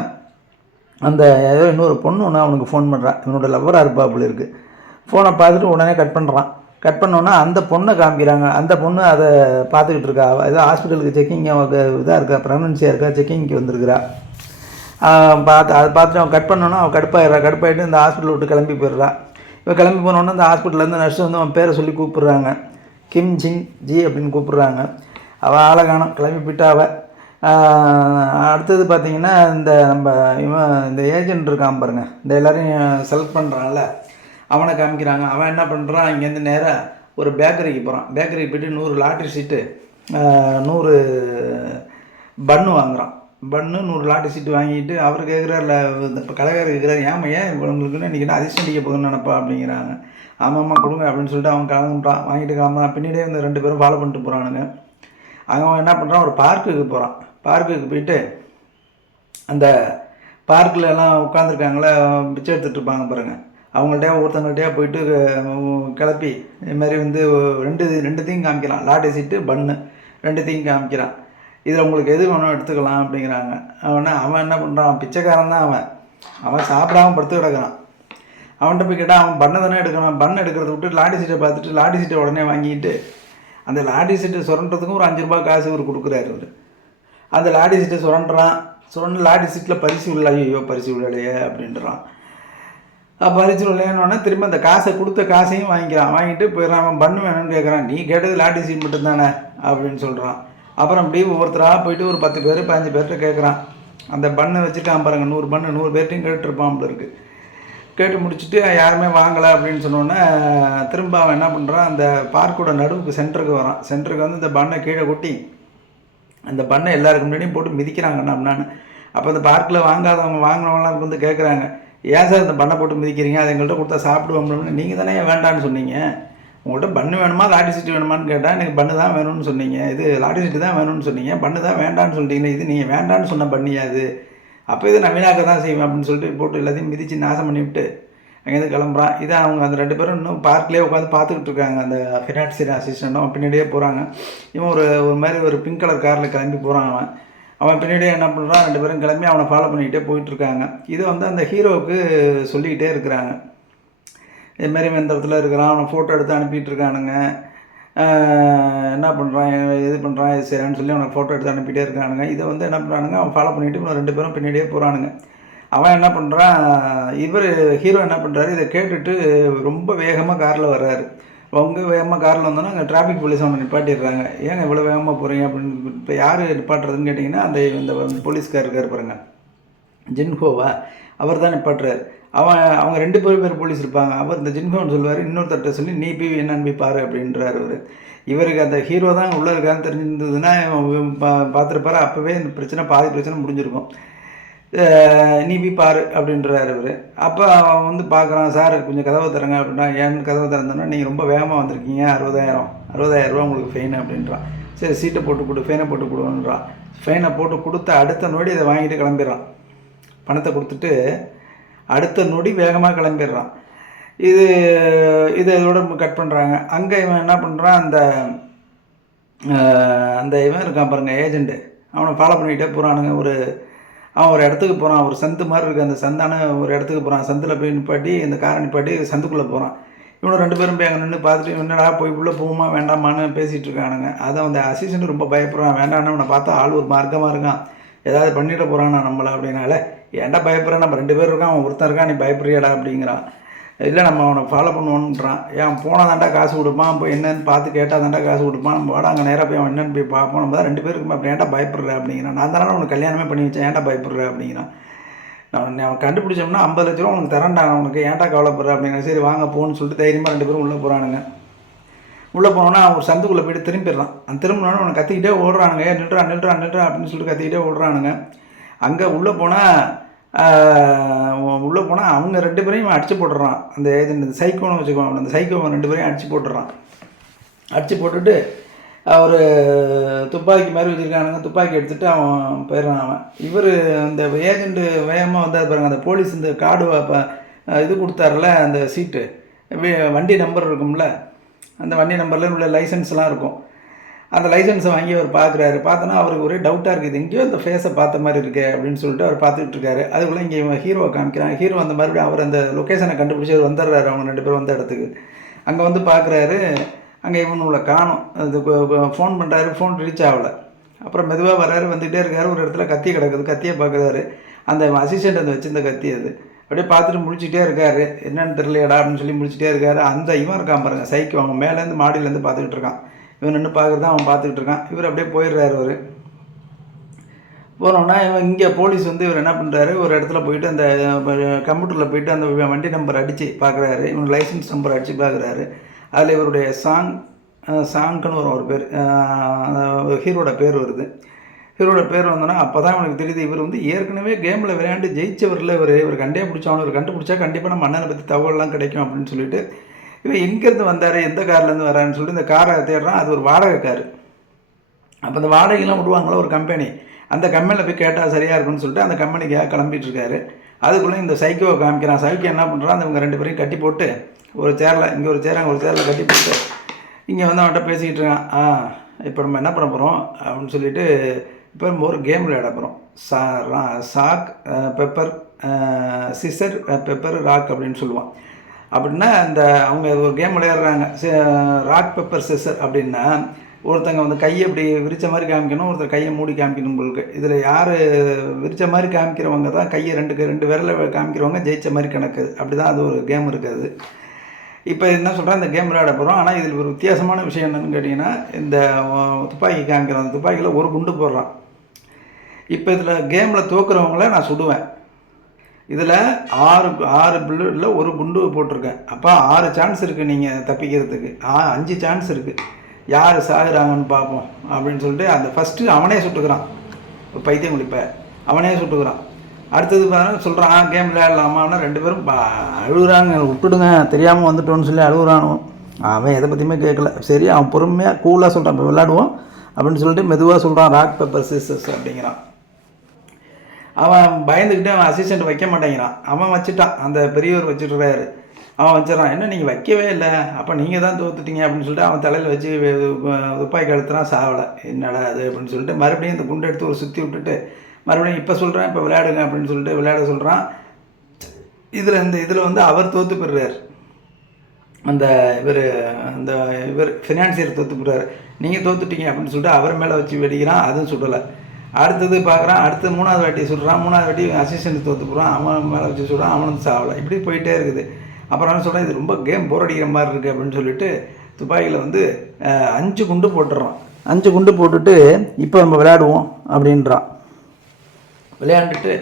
அந்த ஏதோ இன்னொரு பொண்ணு ஒன்று அவனுக்கு ஃபோன் பண்ணுறான். இவனோட லவ்வராக இருப்பாப்புல இருக்குது. ஃபோனை பார்த்துட்டு உடனே கட் பண்ணுறான். கட் பண்ணோன்னா அந்த பொண்ணை காமிக்கிறாங்க. அந்த பொண்ணு அதை பார்த்துக்கிட்டு இருக்கா. ஏதோ ஹாஸ்பிட்டலுக்கு செக்கிங் இதாக இருக்கா, ப்ரெக்னன்சியாக இருக்கா, செக்கிங்க்கு வந்திருக்கிறா. அதை பார்த்துட்டு அவன் கட் பண்ணோன்னா அவன் கடுப்பாயிட்டு இந்த ஹாஸ்பிட்டல் விட்டு கிளம்பி போயிடுறான். இப்போ கிளம்பி போனோன்னா அந்த ஹாஸ்பிட்டல்லேருந்து நர்ஸ் வந்து அவன் பேரை சொல்லி கூப்பிட்றாங்க. கிம் ஜிங் ஜி அப்படின்னு கூப்பிட்றாங்க. அவள் ஆளை காணோம், கிளம்பி போயிட்டா அவள். அடுத்தது பார்த்திங்கன்னா இந்த ஏஜென்ட் இருக்கான் பாருங்க, இந்த எல்லோரையும் செலக்ட் பண்ணுறான்ல, அவனை காமிக்கிறாங்க. அவன் என்ன பண்ணுறான், இங்கேருந்து நேராக ஒரு பேக்கரிக்கு போகிறான். பேக்கரிக்கு போய்ட்டு 100 லாட்ரி சீட்டு 100 பன்னு வாங்குகிறான். 100 லாட்ரி சீட்டு வாங்கிட்டு அவர் கேட்குறாருல, இப்போ கடைக்காரர் கேட்குறாரு, ஏன் இவங்களுக்குன்னு இன்றைக்கி என்ன அதிர்ஷ்டம் அடிக்க போகுதுன்னு நினப்பா அப்படிங்கிறாங்க. ஆமாம்மா கொடுங்க அப்படின்னு சொல்லிட்டு அவன் கிளம்புறான். வாங்கிட்டு கிளம்புறான். பின்னாடியே இந்த 2 பேரும் ஃபாலோ பண்ணிட்டு போகிறானுங்க. அவன் என்ன பண்ணுறான், ஒரு பார்க்குக்கு போகிறான். பார்க்குக்கு போயிட்டு அந்த பார்க்கில் எல்லாம் உட்காந்துருக்காங்களே, பிச்சை எடுத்துகிட்டு இருப்பாங்க பாருங்கள், ஒருத்தங்கள்கிட்டயா போயிட்டு கிளப்பி இதுமாதிரி வந்து ரெண்டுத்தையும் காமிக்கிறான். லாட்டரி சீட்டு பன்னு ரெண்டுத்தையும் காமிக்கிறான். இதில் உங்களுக்கு எது வேணும் எடுத்துக்கலாம் அப்படிங்கிறாங்க. அவன் என்ன பண்ணுறான், பிச்சைக்காரன் தான் அவன் சாப்பிடாமல் படுத்து கிடக்கிறான். அவன்கிட்ட போய் கேட்டால் அவன் பண்ணை தானே எடுக்கணும். பண்ணை எடுக்கிறத விட்டு லாட்டரி சீட்டை பார்த்துட்டு லாட்டரி சீட்டை உடனே வாங்கிட்டு அந்த லாட்டரி சீட்டை சுரண்டுறதுக்கும் ஒரு 5 ரூபா காசு இவர் கொடுக்குறாரு. அந்த லாட்டரி சீட்டை சுரண்டு லாட்டரி சீட்டில் பரிசு விடல. ஐயோ பரிசு விடலையே அப்படின்றான். பரிசு விடலையானோடனே திரும்ப அந்த கொடுத்த காசையும் வாங்கிக்கிறான். வாங்கிட்டு போயிடறான். அவன் பண்ணு வேணும்னு கேட்குறான். நீ கேட்டது லாட்டரி சீட் மட்டும்தானே அப்படின்னு சொல்கிறான். அப்புறம் அப்படியே ஒவ்வொருத்தராக போயிட்டு ஒரு 10 பேர் 15 பேர்கிட்ட கேட்குறான். அந்த பண்ணை வச்சுருக்கான் பாருங்க, 100 பண்ணு 100 பேர்ட்டையும் கேட்டுருப்பான் இருக்குது. கேட்டு முடிச்சுட்டு யாருமே வாங்கலை அப்படின்னு சொன்னோன்னே திரும்ப அவன் என்ன பண்ணுறான், அந்த பார்க்கோட நடுவுக்கு சென்டருக்கு வரான். சென்டருக்கு வந்து இந்த பண்ணை கீழே கொட்டி அந்த பண்ணை எல்லாருக்கு முன்னாடியும் போட்டு மிதிக்கிறாங்கண்ணா அப்படின்னு. அப்போ அந்த பார்க்கில் வாங்கினவங்களாம் வந்து கேட்குறாங்க, ஏன் சார் இந்த பண்ணை போட்டு மிதிக்கிறீங்க, அதை எங்கள்கிட்ட கொடுத்தா சாப்பிடுவோம்னு. நீங்கள் தானே ஏன் வேண்டான்னு சொன்னீங்க, உங்கள்கிட்ட பண்ணு வேணுமா லாட்டி சீட்டு வேணுமான்னு கேட்டால் எனக்கு பண்ணு தான் வேணும்னு சொன்னீங்க, இது லாட்டி சீட்டு தான் வேணும்னு சொன்னீங்க, பண்ணு தான் வேண்டான்னு சொல்லிட்டீங்களே, இது நீங்கள் வேண்டான்னு சொன்ன பண்ணியாது, அப்போ இது நான் வீணாக்க தான் செய்வேன் அப்படின்னு சொல்லிட்டு போட்டு எல்லாத்தையும் மிதித்து நாசம் பண்ணிவிட்டு அங்கேருந்து கிளம்புறான். இதை அவங்க அந்த 2 பேரும் இன்னும் பார்க்லேயே உட்காந்து பார்த்துக்கிட்டு இருக்காங்க. அந்த ஃபினான்சியல் அசிஸ்டண்ட்டும் பின்னாடியே போகிறாங்க. இவன் ஒரு மாதிரி ஒரு பிங்க் கலர் காரில் கிளம்பி போகிறான். அவன் பின்னாடியே என்ன பண்ணுறான், 2 பேரும் கிளம்பி அவனை ஃபாலோ பண்ணிக்கிட்டே போயிட்டுருக்காங்க. இதை வந்து அந்த ஹீரோவுக்கு சொல்லிக்கிட்டே இருக்கிறாங்க, இதுமாரி இந்த இடத்துல இருக்கிறான், அவனை ஃபோட்டோ எடுத்து அனுப்பிட்டு இருக்கானுங்க, என்ன பண்ணுறான் இது பண்ணுறான் இது செய்கிறான்னு சொல்லி அவனை ஃபோட்டோ எடுத்து அனுப்பிட்டே இருக்கானுங்க. இதை வந்து என்ன பண்ணுறானுங்க, அவன் ஃபாலோ பண்ணிவிட்டு இவன் 2 பேரும் பின்னாடியே போகிறானுங்க. அவன் என்ன பண்ணுறான், ஹீரோ என்ன பண்ணுறாரு, இதை கேட்டுட்டு ரொம்ப வேகமாக காரில் வர்றாரு. ரொம்ப வேகமாக காரில் வந்தோன்னா அங்கே டிராஃபிக் போலீஸ் அவனை நிப்பாட்டிடுறாங்க. ஏங்க இவ்வளோ வேகமாக போகிறீங்க அப்படின்னு. இப்போ யார் நிப்பாட்டுறதுன்னு கேட்டிங்கன்னா இந்த போலீஸ்கார் இருக்கார் பாருங்க, ஜின்ஹோவா, அவர் தான் நிப்பாட்டுறாரு. அவங்க 2 பேர் போலீஸ் இருப்பாங்க. அவர் இந்த ஜின்ஹோன்னு சொல்லுவார், இன்னொருத்தர்கிட்ட சொல்லி நீ போய் என்னன்னு போய் பாரு அப்படின்றார் அவர். இவருக்கு அந்த ஹீரோ தான் உள்ளே இருக்கான்னு தெரிஞ்சிருந்ததுன்னா பார்த்துருப்பாரு, அப்போவே இந்த பாதி பிரச்சனை முடிஞ்சிருக்கும். நீ போய் பாரு அப்படின்றாரு இவர். அப்போ அவன் வந்து பார்க்குறான், சார் கொஞ்சம் கதவை தரங்க அப்படின்னா. ஏன்னு கதவை திறந்தோன்னா, நீங்கள் ரொம்ப வேகமாக வந்திருக்கீங்க, 60,000 ரூபா உங்களுக்கு ஃபைன் அப்படின்றான். சரி சீட்டை போட்டு கொடு, ஃபைனை போட்டு கொடுன்றான். ஃபைனை போட்டு கொடுத்த அடுத்த நொடி இதை வாங்கிட்டு கிளம்பிடுறான். பணத்தை கொடுத்துட்டு அடுத்த நொடி வேகமாக கிளம்பிடுறான். இதோட கட் பண்ணுறாங்க. அங்கே இவன் என்ன பண்ணுறான், அந்த இவன் இருக்கான் பாருங்கள் ஏஜெண்ட்டு, அவனை ஃபாலோ பண்ணிக்கிட்டே போகிறானுங்க. அவன் ஒரு இடத்துக்கு போகிறான், ஒரு சந்து மாதிரி இருக்குது, அந்த சந்தான ஒரு இடத்துக்கு போகிறான். சந்தில் போய் நிப்பாட்டி இந்த காரை நிப்பாட்டி சந்துக்குள்ளே போகிறான். இவனும் 2 பேரும் போய் அங்கே நின்று பார்த்துட்டு என்னடா போய் உள்ளே போகுமா வேண்டாமான்னு பேசிகிட்டு இருக்கானுங்க. அதை அந்த அசிஸ்டண்ட் ரொம்ப பயப்படுறான். வேண்டான்னு அவனை பார்த்தா ஆள் ஒரு மார்க்கமாக இருக்கான், ஏதாவது பண்ணிட போகிறான் நம்மளை அப்படின்னால. ஏன்டா பயப்படுறேன், நம்ம 2 பேர் இருக்கான், அவன் ஒருத்தன் இருக்கான், நீ பயப்படுறியாடா அப்படிங்கிறான். இல்லை நம்ம அவனை ஃபாலோ பண்ணுவோன்றான். ஏன் போனால் தாண்டா காசு கொடுப்பான், போய் என்னன்னு பார்த்து கேட்டால் தாண்டா காசு கொடுப்பான், நம்ம வாடா அங்கே நேராக போய் அவன் என்னன்னு போய் பார்ப்போம், நம்ம தான் 2 பேர் இருக்குமா, அப்படி ஏன்டா பயப்படுற அப்படிங்கிறான். நான் தானே அவனுக்கு கல்யாணமே பண்ணி வச்சேன், ஏன்டா பயப்படுற அப்படிங்கிறான். அவன் கண்டுபிடிச்சோம்னா 50 லட்ச ரூபா உனக்கு தரேன்டான், அவனுக்கு ஏன்டா கவலைப்படுற அப்படிங்கிற. சரி வாங்க போன்னு சொல்லிட்டு தைரியமாக 2 பேரும் உள்ளே போகிறானுங்க. உள்ளே போனோன்னா அவன் ஒரு சந்துக்குள்ளே போய்ட்டு திரும்பிடுறான். அந்த திரும்பினோன்னு அவனை கத்திக்கிட்டே ஓடுறானுங்க, நில்றா அப்படின்னு சொல்லிட்டு கத்திக்கிட்டே ஓடுறானுங்க. அங்கே உள்ளே போனால் அவங்க 2 பேரையும் அடித்து போட்டுடுறான். அந்த ஏஜென்ட் சைக்கோன்னு வச்சுக்குவான், அந்த சைக்கோவை 2 பேரையும் அடித்து போட்டுடுறான். அடித்து போட்டுட்டு ஒரு துப்பாக்கி மாதிரி வச்சுருக்கானுங்க, துப்பாக்கி எடுத்துகிட்டு அவன் போயிடுறான். இவர் அந்த ஏஜெண்ட்டு வேகமாக வந்தால் பாருங்க, அந்த போலீஸ் இந்த கார்டு இது கொடுத்தாருல, அந்த சீட்டு வண்டி நம்பர் இருக்கும்ல, அந்த வண்டி நம்பரில் உள்ள லைசன்ஸ்லாம் இருக்கும். அந்த லைசன்ஸை வாங்கி அவர் பார்க்குறாரு. பார்த்தோன்னா அவருக்கு ஒரே டவுட்டாக இருக்குது, எங்கேயோ அந்த ஃபேஸை பார்த்த மாதிரி இருக்கு அப்படின்னு சொல்லிட்டு அவர் பார்த்துக்கிட்டு இருக்காரு. அதுக்குள்ளே இங்கே ஹீரோவை காமிக்கிறான். ஹீரோ அந்த மறுபடியும் அவர் அந்த லொக்கேஷனை கண்டுபிடிச்சி அவர் வந்துடுறாரு. அவங்க 2 பேரும் வந்த இடத்துக்கு அங்கே வந்து பார்க்குறாரு. அங்கே இவனுள்ள காணும். அது ஃபோன் பண்ணுறாரு, ஃபோன் ரீச் ஆகலை. அப்புறம் மெதுவாக வர்றாரு, வந்துகிட்டே இருக்காரு. ஒரு இடத்துல கத்தி கிடக்குது, கத்தியை பார்க்குறாரு. அந்த அசிஸ்டண்ட் அந்த வச்சிருந்த கத்தி அது. அப்படியே பார்த்துட்டு முடிச்சுட்டே இருக்காரு, என்னென்னு தெரியலையடா அப்படின்னு சொல்லி முடிச்சுட்டே இருக்காரு. அந்த இவன் இருக்கான் பாருங்கள் சைக்கோ, அவங்க மேலேருந்து மாடியிலேருந்து பார்த்துக்கிட்டு இருக்கான். இவன் நின்று பார்க்குறது தான் அவன் பார்த்துக்கிட்டு இருக்கான். இவர் அப்படியே போயிடுறாரு. அவர் போனோன்னா இவன் இங்கே போலீஸ் வந்து இவர் என்ன பண்ணுறாரு, ஒரு இடத்துல போயிட்டு அந்த கம்ப்யூட்டரில் போயிட்டு அந்த வண்டி நம்பர் அடித்து பார்க்குறாரு. இவன் லைசன்ஸ் நம்பர் அடித்து பார்க்குறாரு. அதில் இவருடைய சாங்க்குன்னு ஒரு பேர், ஹீரோட பேர் வருது. ஹீரோட பேர் வந்தோன்னா அப்போ தான் அவனுக்கு தெரியுது, இவர் வந்து ஏற்கனவே கேமில் விளையாண்டு ஜெயிச்சவரில் இவர் கண்டே பிடிச்சவன். இவர் கண்டுபிடிச்சா கண்டிப்பாக நம்ம அண்ணனை பற்றி தகவல்லாம் கிடைக்கும் அப்படின்னு சொல்லிட்டு இவன் எங்கேருந்து வந்தார், எந்த கார்லேருந்து வரான்னு சொல்லிட்டு இந்த காரை தேடுறான். அது ஒரு வாடகை காரு. அப்போ அந்த வாடகைலாம் விடுவாங்களோ ஒரு கம்பெனி, அந்த கம்பெனியில் போய் கேட்டால் சரியாக இருக்குன்னு சொல்லிட்டு அந்த கம்பெனிக்காக கிளம்பிட்டு இருக்காரு. அதுக்குள்ளே இந்த சைக்கோவை காமிக்கிறான். சைக்கோ என்ன பண்ணுறான், அந்த இவங்க 2 பேரையும் கட்டி போட்டு ஒரு சேரில், இங்கே ஒரு சேர் அங்கே ஒரு சேரில் கட்டி போட்டு இங்கே வந்து அவன்கிட்ட பேசிக்கிட்டு இருக்கான். இப்போ நம்ம என்ன பண்ண போகிறோம் அப்படின்னு சொல்லிட்டு, இப்போ ஒரு கேம் விளையாட போகிறோம். சாக் பெப்பர் சிசர் பெப்பர் ராக் அப்படின்னு சொல்லுவான். அப்படின்னா அவங்க ஒரு கேம் விளையாடுறாங்க, ராக் பெப்பர் சிசர். அப்படின்னா ஒருத்தங்க வந்து கையை இப்படி விரித்த மாதிரி காமிக்கணும், ஒருத்தர் கையை மூடி காமிக்கணும் உங்களுக்கு. இதில் யார் விரித்த மாதிரி காமிக்கிறவங்க தான் கையை 2 விரலை காமிக்கிறவங்க ஜெயித்த மாதிரி கணக்கு. அப்படி தான் அது ஒரு கேம் இருக்காது. இப்போ என்ன சொல்கிறேன், இந்த கேம் விளையாட போகிறோம். ஆனால் இதில் ஒரு வித்தியாசமான விஷயம் என்னென்னு கேட்டிங்கன்னா, இந்த துப்பாக்கி காமிக்கிற அந்த துப்பாக்கியில் ஒரு குண்டு போடுறான். இப்போ இதில் கேமில் தோக்குறவங்கள நான் சுடுவேன். இதில் 6 புல்லட்டில் ஒரு குண்டு போட்டிருக்கேன். அப்போ 6 சான்ஸ் இருக்குது நீங்கள் தப்பிக்கிறதுக்கு. 5 சான்ஸ் இருக்குது. யார் சாகுறாங்கன்னு பார்ப்போம் அப்படின்னு சொல்லிட்டு அந்த ஃபஸ்ட்டு அவனே சுட்டுக்கிறான். பைத்தியம் குளிப்ப அவனே சுட்டுக்கிறான். அடுத்தது பார்த்தா சொல்கிறான் கேம் விளையாடலாமான்னா 2 பேரும் அழுகுறாங்க, விட்டுடுங்க தெரியாமல் வந்துட்டோன்னு சொல்லி அழுகுறானோ. அவன் எதை பற்றியுமே கேட்கல. சரி, அவன் பொறுமையாக கூலாக சொல்கிறான் இப்போ விளையாடுவோம் அப்படின்னு சொல்லிட்டு மெதுவாக சொல்கிறான். ராக் பேப்பர் சிசர்ஸ் அப்படிங்கிறான். அவன் பயந்துக்கிட்டு அவன் அசிஸ்டண்ட் வைக்க மாட்டேங்கிறான். அவன் வச்சுட்டான், அந்த பெரியவர் வச்சுட்டுறாரு. அவன் வச்சிடறான். என்ன நீங்கள் வைக்கவே இல்லை, அப்போ நீங்கள் தான் தோத்துட்டீங்க அப்படின்னு சொல்லிட்டு அவன் தலையில் வச்சு துப்பாக்கி அழுத்துறான். சாவலை. என்னடா அது அப்படின்னு சொல்லிட்டு மறுபடியும் இந்த குண்டை எடுத்து ஒரு சுற்றி விட்டுட்டு மறுபடியும் இப்போ சொல்கிறேன், இப்போ விளையாடுங்க அப்படின்னு சொல்லிட்டு விளையாட சொல்கிறான். இதில் வந்து அவர் தோற்று போடுறார். இவர் ஃபினான்சியர் தோற்று போடுறாரு. நீங்கள் தோத்துட்டீங்க அப்படின்னு சொல்லிட்டு அவர் மேலே வச்சு வெடிக்கிறான். அதுவும் சுடலை. அடுத்தது பார்க்குறான். அடுத்து 3வது வாட்டி சுடுறான். 3வது வாட்டி அசிஸ்டண்ட் தோற்று போடுறான். அவன் மேலே வச்சு சுடுறான். அவனுக்கு சாவலை. இப்படி போயிட்டே இருக்குது. அப்புறம் என்ன சொல்கிறேன், இது ரொம்ப கேம் போர் அடிக்கிற மாதிரி இருக்குது அப்படின்னு சொல்லிட்டு துப்பாக்கியில் வந்து 5 குண்டு போட்டுடுறான். 5 குண்டு போட்டுட்டு இப்போ நம்ம விளையாடுவோம் அப்படின்றான். விளையாண்டுட்டு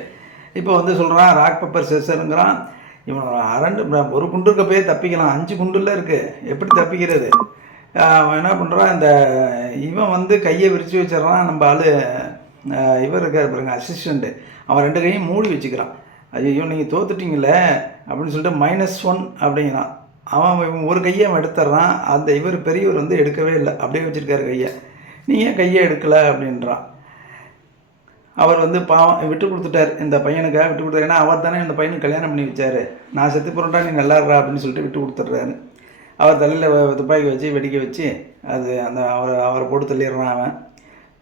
இப்போ வந்து சொல்கிறான் ராக் பேப்பர் சிசருங்கிறான். இவன் ஒரு குண்டு இருக்க போய் தப்பிக்கலாம், 5 குண்டுல இருக்குது, எப்படி தப்பிக்கிறது? அவன் என்ன பண்ணுறான், இவன் வந்து கையை விரித்து வச்சிடறான். நம்ம ஆள் இவர் இருக்கார் பாருங்க, அசிஸ்டண்ட்டு. அவன் 2 கையும் மூடி வச்சுக்கிறான். ஐயோ நீங்கள் தோத்துட்டிங்களே அப்படின்னு சொல்லிட்டு -1 அப்படிங்கிறான். அவன் ஒரு கையை அவன் எடுத்துட்றான். அந்த இவர் பெரியவர் வந்து எடுக்கவே இல்லை, அப்படியே வச்சுருக்காரு கையை. நீ ஏன் கையை எடுக்கலை அப்படின்றான். அவர் வந்து பாவம் விட்டு கொடுத்துட்டார், இந்த பையனுக்காக விட்டு கொடுத்தாரு. ஏன்னா அவர் தானே இந்த பையனுக்கு கல்யாணம் பண்ணி வச்சார். நான் செத்து போகிறேன்டா நீ நல்லா இருறா அப்படின்னு சொல்லிட்டு விட்டு கொடுத்துட்றாரு. அவர் தலையில் துப்பாக்கி வச்சு வெடிக்க வச்சு அவரை போட்டு தள்ளிடுறான். அவன்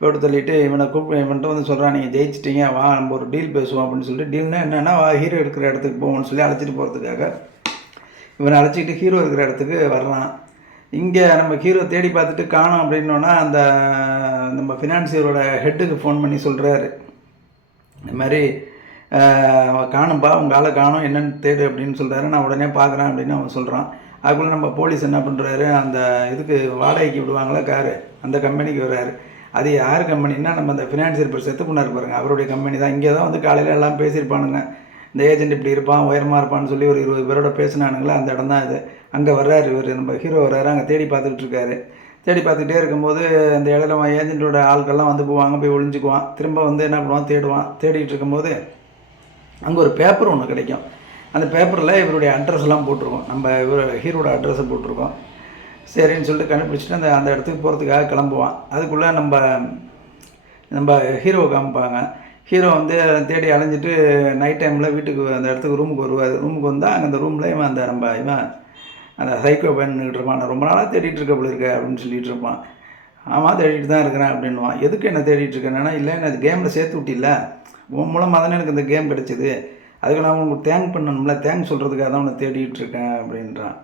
போட்டு தள்ளிட்டு இவன்ட்டு வந்து சொல்கிறான், நீங்கள் ஜெயிச்சிட்டிங்க, வா நம்ம ஒரு டீல் பேசுவோம் அப்படின்னு சொல்லிட்டு. டீல்னா என்னென்னா, வா ஹீரோ இருக்கிற இடத்துக்கு போவோம்னு சொல்லி அழைச்சிட்டு போகிறதுக்காக இவனை அழைச்சிக்கிட்டு ஹீரோ இருக்கிற இடத்துக்கு வர்றான். இங்கே நம்ம ஹீரோ தேடி பார்த்துட்டு காணோம் அப்படின்னோன்னா நம்ம ஃபினான்சியரோட ஹெட்டுக்கு ஃபோன் பண்ணி சொல்கிறாரு, இந்த மாதிரி காணும்பா, உங்கள் ஆளை காணும், என்னென்னு தேடு அப்படின்னு சொல்கிறாரு. நான் உடனே பார்க்குறேன் அப்படின்னு அவன் சொல்கிறான். அதுக்குள்ளே நம்ம போலீஸ் என்ன பண்ணுறாரு, அந்த இதுக்கு வாடகைக்கு விடுவாங்களா காரு, அந்த கம்பெனிக்கு வர்றாரு. அது யார் கம்பெனின்னா, நம்ம அந்த ஃபினான்சியர் பேர் செத்து பண்ணார் பாருங்கள், அவருடைய கம்பெனி தான். இங்கே தான் வந்து காலையில் எல்லாம் பேசியிருப்பானுங்க. இந்த ஏஜென்ட் இப்படி இருப்பான், உயரமாக இருப்பான்னு சொல்லி ஒரு 20 பேரோட பேசினானுங்களா, அந்த இடம் தான் இது. அங்கே வர்றாரு இவர், நம்ம ஹீரோ வர்றாரு. அங்கே தேடி பார்த்துக்கிட்டு இருக்காரு. தேடி பார்த்துக்கிட்டே இருக்கும்போது அந்த இடையில ஏஜென்ட்டோட ஆட்கள்லாம் வந்து போவாங்க, போய் ஒழிஞ்சுக்குவான். திரும்ப வந்து என்ன பண்ணுவான், தேடிட்டு இருக்கும்போது அங்கே ஒரு பேப்பர் ஒன்று கிடைக்கும். அந்த பேப்பரில் இவருடைய அட்ரஸ்லாம் போட்டிருக்கோம், நம்ம ஹீரோட அட்ரஸை போட்டிருக்கோம். சரின்னு சொல்லிட்டு கண்டுபிடிச்சிட்டு அந்த இடத்துக்கு போகிறதுக்காக கிளம்புவான். அதுக்குள்ளே நம்ம ஹீரோவை காமிப்பாங்க. ஹீரோ வந்து தேடி அலைஞ்சிட்டு நைட் டைமில் வீட்டுக்கு அந்த இடத்துக்கு ரூமுக்கு வருவார். ரூமுக்கு வந்தால் அங்கே அந்த ரூமில் இவன் அந்த சைக்கோ பண்ணிக்கிட்டு இருப்பான். நான் ரொம்ப நாளாக தேடிட்டு இருக்க போல இருக்க அப்படின்னு சொல்லிட்டு இருப்பான். ஆமாம் தேடிட்டு தான் இருக்கிறேன் அப்படின்வான். எதுக்கு என்ன தேடிட்டு இருக்கேன்னா, இல்லை என்ன கேமில் சேர்த்து விட்டில்ல, உன் மூலமாக தானே எனக்கு இந்த கேம் கிடச்சிது, அதுக்கு நான் உங்களுக்கு தேங்க் பண்ணணும்ல, தேங்க் சொல்கிறதுக்காக தான் உன்னை தேடிட்டு இருக்கேன் அப்படின்றான்.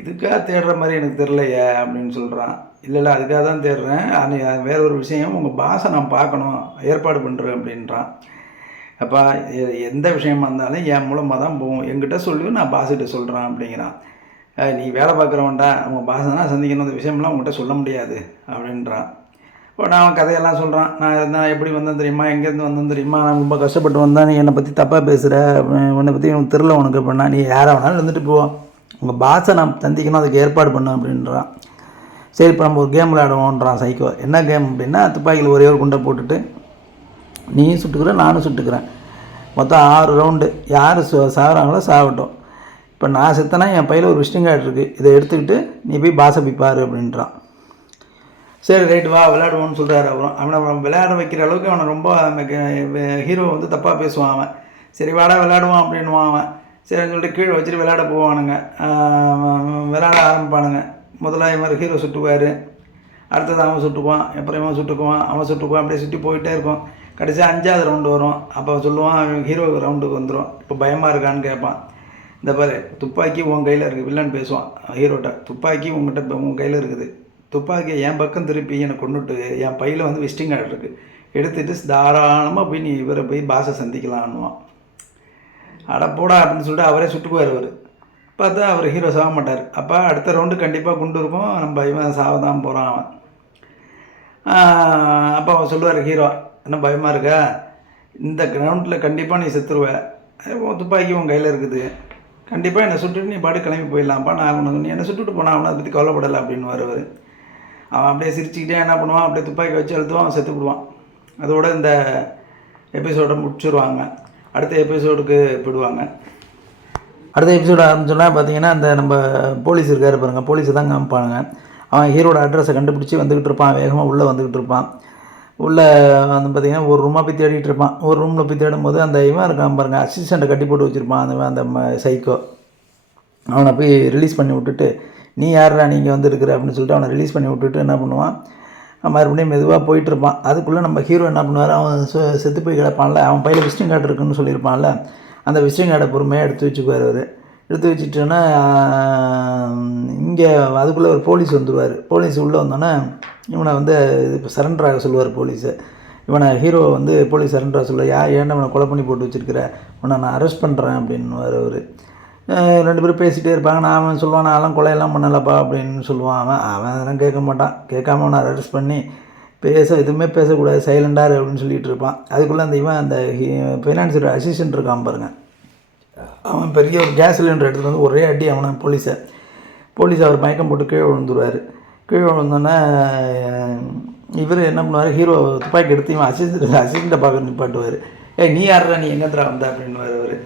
இதுக்காக தேடுற மாதிரி எனக்கு தெரிலையே அப்படின்னு சொல்கிறான். இல்லை அதுக்காக தான் தேடுறேன், வேற ஒரு விஷயம், உங்கள் பாஸை நான் பார்க்கணும், ஏற்பாடு பண்ணுறேன் அப்படின்றான். அப்போ எந்த விஷயமா இருந்தாலும் என் மூலமாக தான் போவோம், என்கிட்ட சொல்லி நான் பாஸ்கிட்ட சொல்கிறேன் அப்படிங்கிறான். நீ வேலை பார்க்குறவன்டா, அவங்க பாஸை தான் சந்திக்கணும், அந்த விஷயம்லாம் உங்கள்கிட்ட சொல்ல முடியாது அப்படின்றான். இப்போ நான் கதையெல்லாம் சொல்கிறான். நான் எப்படி வந்தேன் தெரியுமா, எங்கேருந்து வந்தேன் தெரியுமா, நான் ரொம்ப கஷ்டப்பட்டு வந்தேன், நீ என்னை பற்றி தப்பாக பேசுகிற, உன்னை பற்றி எனக்கு தெரில உனக்கு அப்படின்னா, நீ யாரை வேணாலும் இருந்துட்டு போவோம், உங்கள் பாஸை நான் சந்திக்கணும், அதுக்கு ஏற்பாடு பண்ண அப்படின்றான். சரி இப்போ நம்ம ஒரு கேம் விளையாடுவோன்றான் சைக்கோ. என்ன கேம் அப்படின்னா, துப்பாக்கியில் ஒரே ஒரு குண்டை போட்டுட்டு நீயும் சுட்டுக்கிறேன் நானும் சுட்டுக்கிறேன், மொத்தம் 6 ரவுண்டு, யார் சாகுறாங்களோ சாகட்டும். இப்போ நான் செத்தனா என் பையில் ஒரு விசிட்டிங் கார்டு இருக்குது, இதை எடுத்துக்கிட்டு நீ போய் பாஸை போய் பாரு அப்படின்றான். சரி ரைட்டு வா விளையாடுவோன்னு சொல்கிறாரு. அவனை விளையாட வைக்கிற அளவுக்கு அவனை ரொம்ப ஹீரோ வந்து தப்பாக பேசுவான் அவன். சரி வாடா விளையாடுவான் அப்படின்வான் அவன். சரின்னு சொல்லிட்டு கீழே வச்சுட்டு விளையாட போவானுங்க. விளையாட ஆரம்பிப்பானுங்க. முதல்ல இவன் ஹீரோ சுட்டுக்குவார், அடுத்தது அவன் சுட்டுக்குவான், அப்புறம் இவன் சுட்டுக்குவான், அவன் சுட்டுக்குவான், அப்படியே சுற்றி போயிட்டே இருக்கும். கடைசியாக 5வது ரவுண்டு வரும். அப்போ சொல்லுவான், ஹீரோ ரவுண்டுக்கு வந்துடும். இப்போ பயமாக இருக்கான்னு கேட்பான். இந்த பாரு துப்பாக்கி உன் கையில் இருக்குது, வில்லன் பேசுவான் ஹீரோட்ட, துப்பாக்கி உன் கையில் இருக்குது, துப்பாக்கியை என் பக்கம் திருப்பி என்னை கொண்டுட்டு என் பையில் வந்து விசிட்டிங் கார்டு இருக்குது, எடுத்துகிட்டு தாராளமாக போய் நீ இவரை போய் பாஸை சந்திக்கலான்னுவான். அட போடா அப்படின்னு சொல்லிட்டு அவரே சுட்டுக்குவார். அவர் பார்த்தா அவர் ஹீரோ சாக மாட்டார். அப்போ அடுத்த ரவுண்டு கண்டிப்பாக குண்டு இருக்கும், நம்ம இவன் சாவ தான் போகிறான் அவன். அப்போ அவன் சொல்லுவார் ஹீரோ, என்ன பயமாக இருக்கா, இந்த கிரவுண்டில் கண்டிப்பாக நீ செத்துருவ, துப்பாக்கி உன் கையில் இருக்குது, கண்டிப்பாக என்னை சுட்டுட்டு நீ பாட்டு கிளம்பி போயிடலாம்ப்பா, நான் உனக்கு நீ என்னை சுட்டுட்டு போனால் அவனை அதை பற்றி கவலைப்படலை அப்படின்னு அவர். அவன் அப்படியே சிரிச்சுக்கிட்டே என்ன பண்ணுவான், அப்படியே துப்பாக்கி வச்சு அழுத்துவான், அவன் செத்து விடுவான். அதோடு இந்த எபிசோடை முடிச்சுருவாங்க. அடுத்த எபிசோடுக்கு போயிடுவாங்க. அடுத்த எபிசோடு ஆரம்பிச்சோன்னா பார்த்தீங்கன்னா அந்த நம்ம போலீஸ் இருக்கார் பாருங்க, போலீஸை தான் காமிப்பாங்க. அவன் ஹீரோட அட்ரஸை கண்டுபிடிச்சி வந்துக்கிட்டு இருப்பான், வேகமாக உள்ளே வந்துக்கிட்டு இருப்பான். உள்ளே வந்து பார்த்திங்கன்னா ஒரு ரூமாக போய் தேடிட்டு இருப்பான். ஒரு ரூமில் போய் தேடும்போது அந்த இவன் இருக்கான் பாருங்கள், அசிஸ்டண்ட்டை கட்டி போட்டு வச்சுருப்பான் அந்த சைக்கோ. அவனை போய் ரிலீஸ் பண்ணி விட்டுட்டு, நீ யாரா நீங்கள் வந்துருக்குற அப்படின்னு சொல்லிட்டு அவனை ரிலீஸ் பண்ணி விட்டுட்டு என்ன பண்ணுவான், மறுபடியும் மெதுவாக போயிட்டுருப்பான். அதுக்குள்ளே நம்ம ஹீரோ என்ன பண்ணுவார், அவன் செத்து போய் கிடப்பான்ல, அவன் பையில் விசிட்டிங் கார்டு இருக்குன்னு சொல்லியிருப்பான்ல, அந்த விசிட்டிங் கார்டை பொறுமையாக எடுத்து வச்சுக்குவார் அவர். எடுத்து வச்சுட்டோன்னா இங்கே அதுக்குள்ளே ஒரு போலீஸ் வந்துடுவார். போலீஸ் உள்ளே வந்தோன்னே இவனை வந்து இப்போ சரண்டராக சொல்லுவார் போலீஸு. இவனை ஹீரோ வந்து போலீஸ் சரண்டராக சொல்லுவார். ஏன் அவனை கொலை பண்ணி போட்டு வச்சுருக்கிற, உன்னை நான் அரெஸ்ட் பண்ணுறேன் அப்படின்னு அவர். ரெண்டு பேரும் பேசிகிட்டே இருப்பாங்க. நான் அவன் சொல்லுவான், நான்லாம் கொலையெல்லாம் பண்ணலப்பா அப்படின்னு சொல்லுவான். அவன் அதெல்லாம் கேட்க மாட்டான். கேட்காம அவனை அரெஸ்ட் பண்ணி எதுவுமே பேசக்கூடாது, சைலண்டார் அப்படின்னு சொல்லிகிட்டு இருப்பான். அதுக்குள்ளே அந்த இவன் அந்த ஃபைனான்சியர் அசிஸ்டன்ட் இருக்கான் பாருங்கள், அவன் பெரிய ஒரு கேஸ் சிலிண்டர் எடுத்துகிட்டு வந்து ஒரே அடி அவனை போலீஸ் அவர் மயக்கம் போட்டு கீழே விழுந்துருவார். கீழே விழுந்தோன்னே இவர் என்ன பண்ணுவார், ஹீரோ துப்பாக்கி எடுத்து இவன் அசிஸ்டண்ட்டை பார்க்க நிப்பாட்டுவார். நீ யாரா, நீ எங்கேந்திரா வந்தா அப்படின்னு அவர்.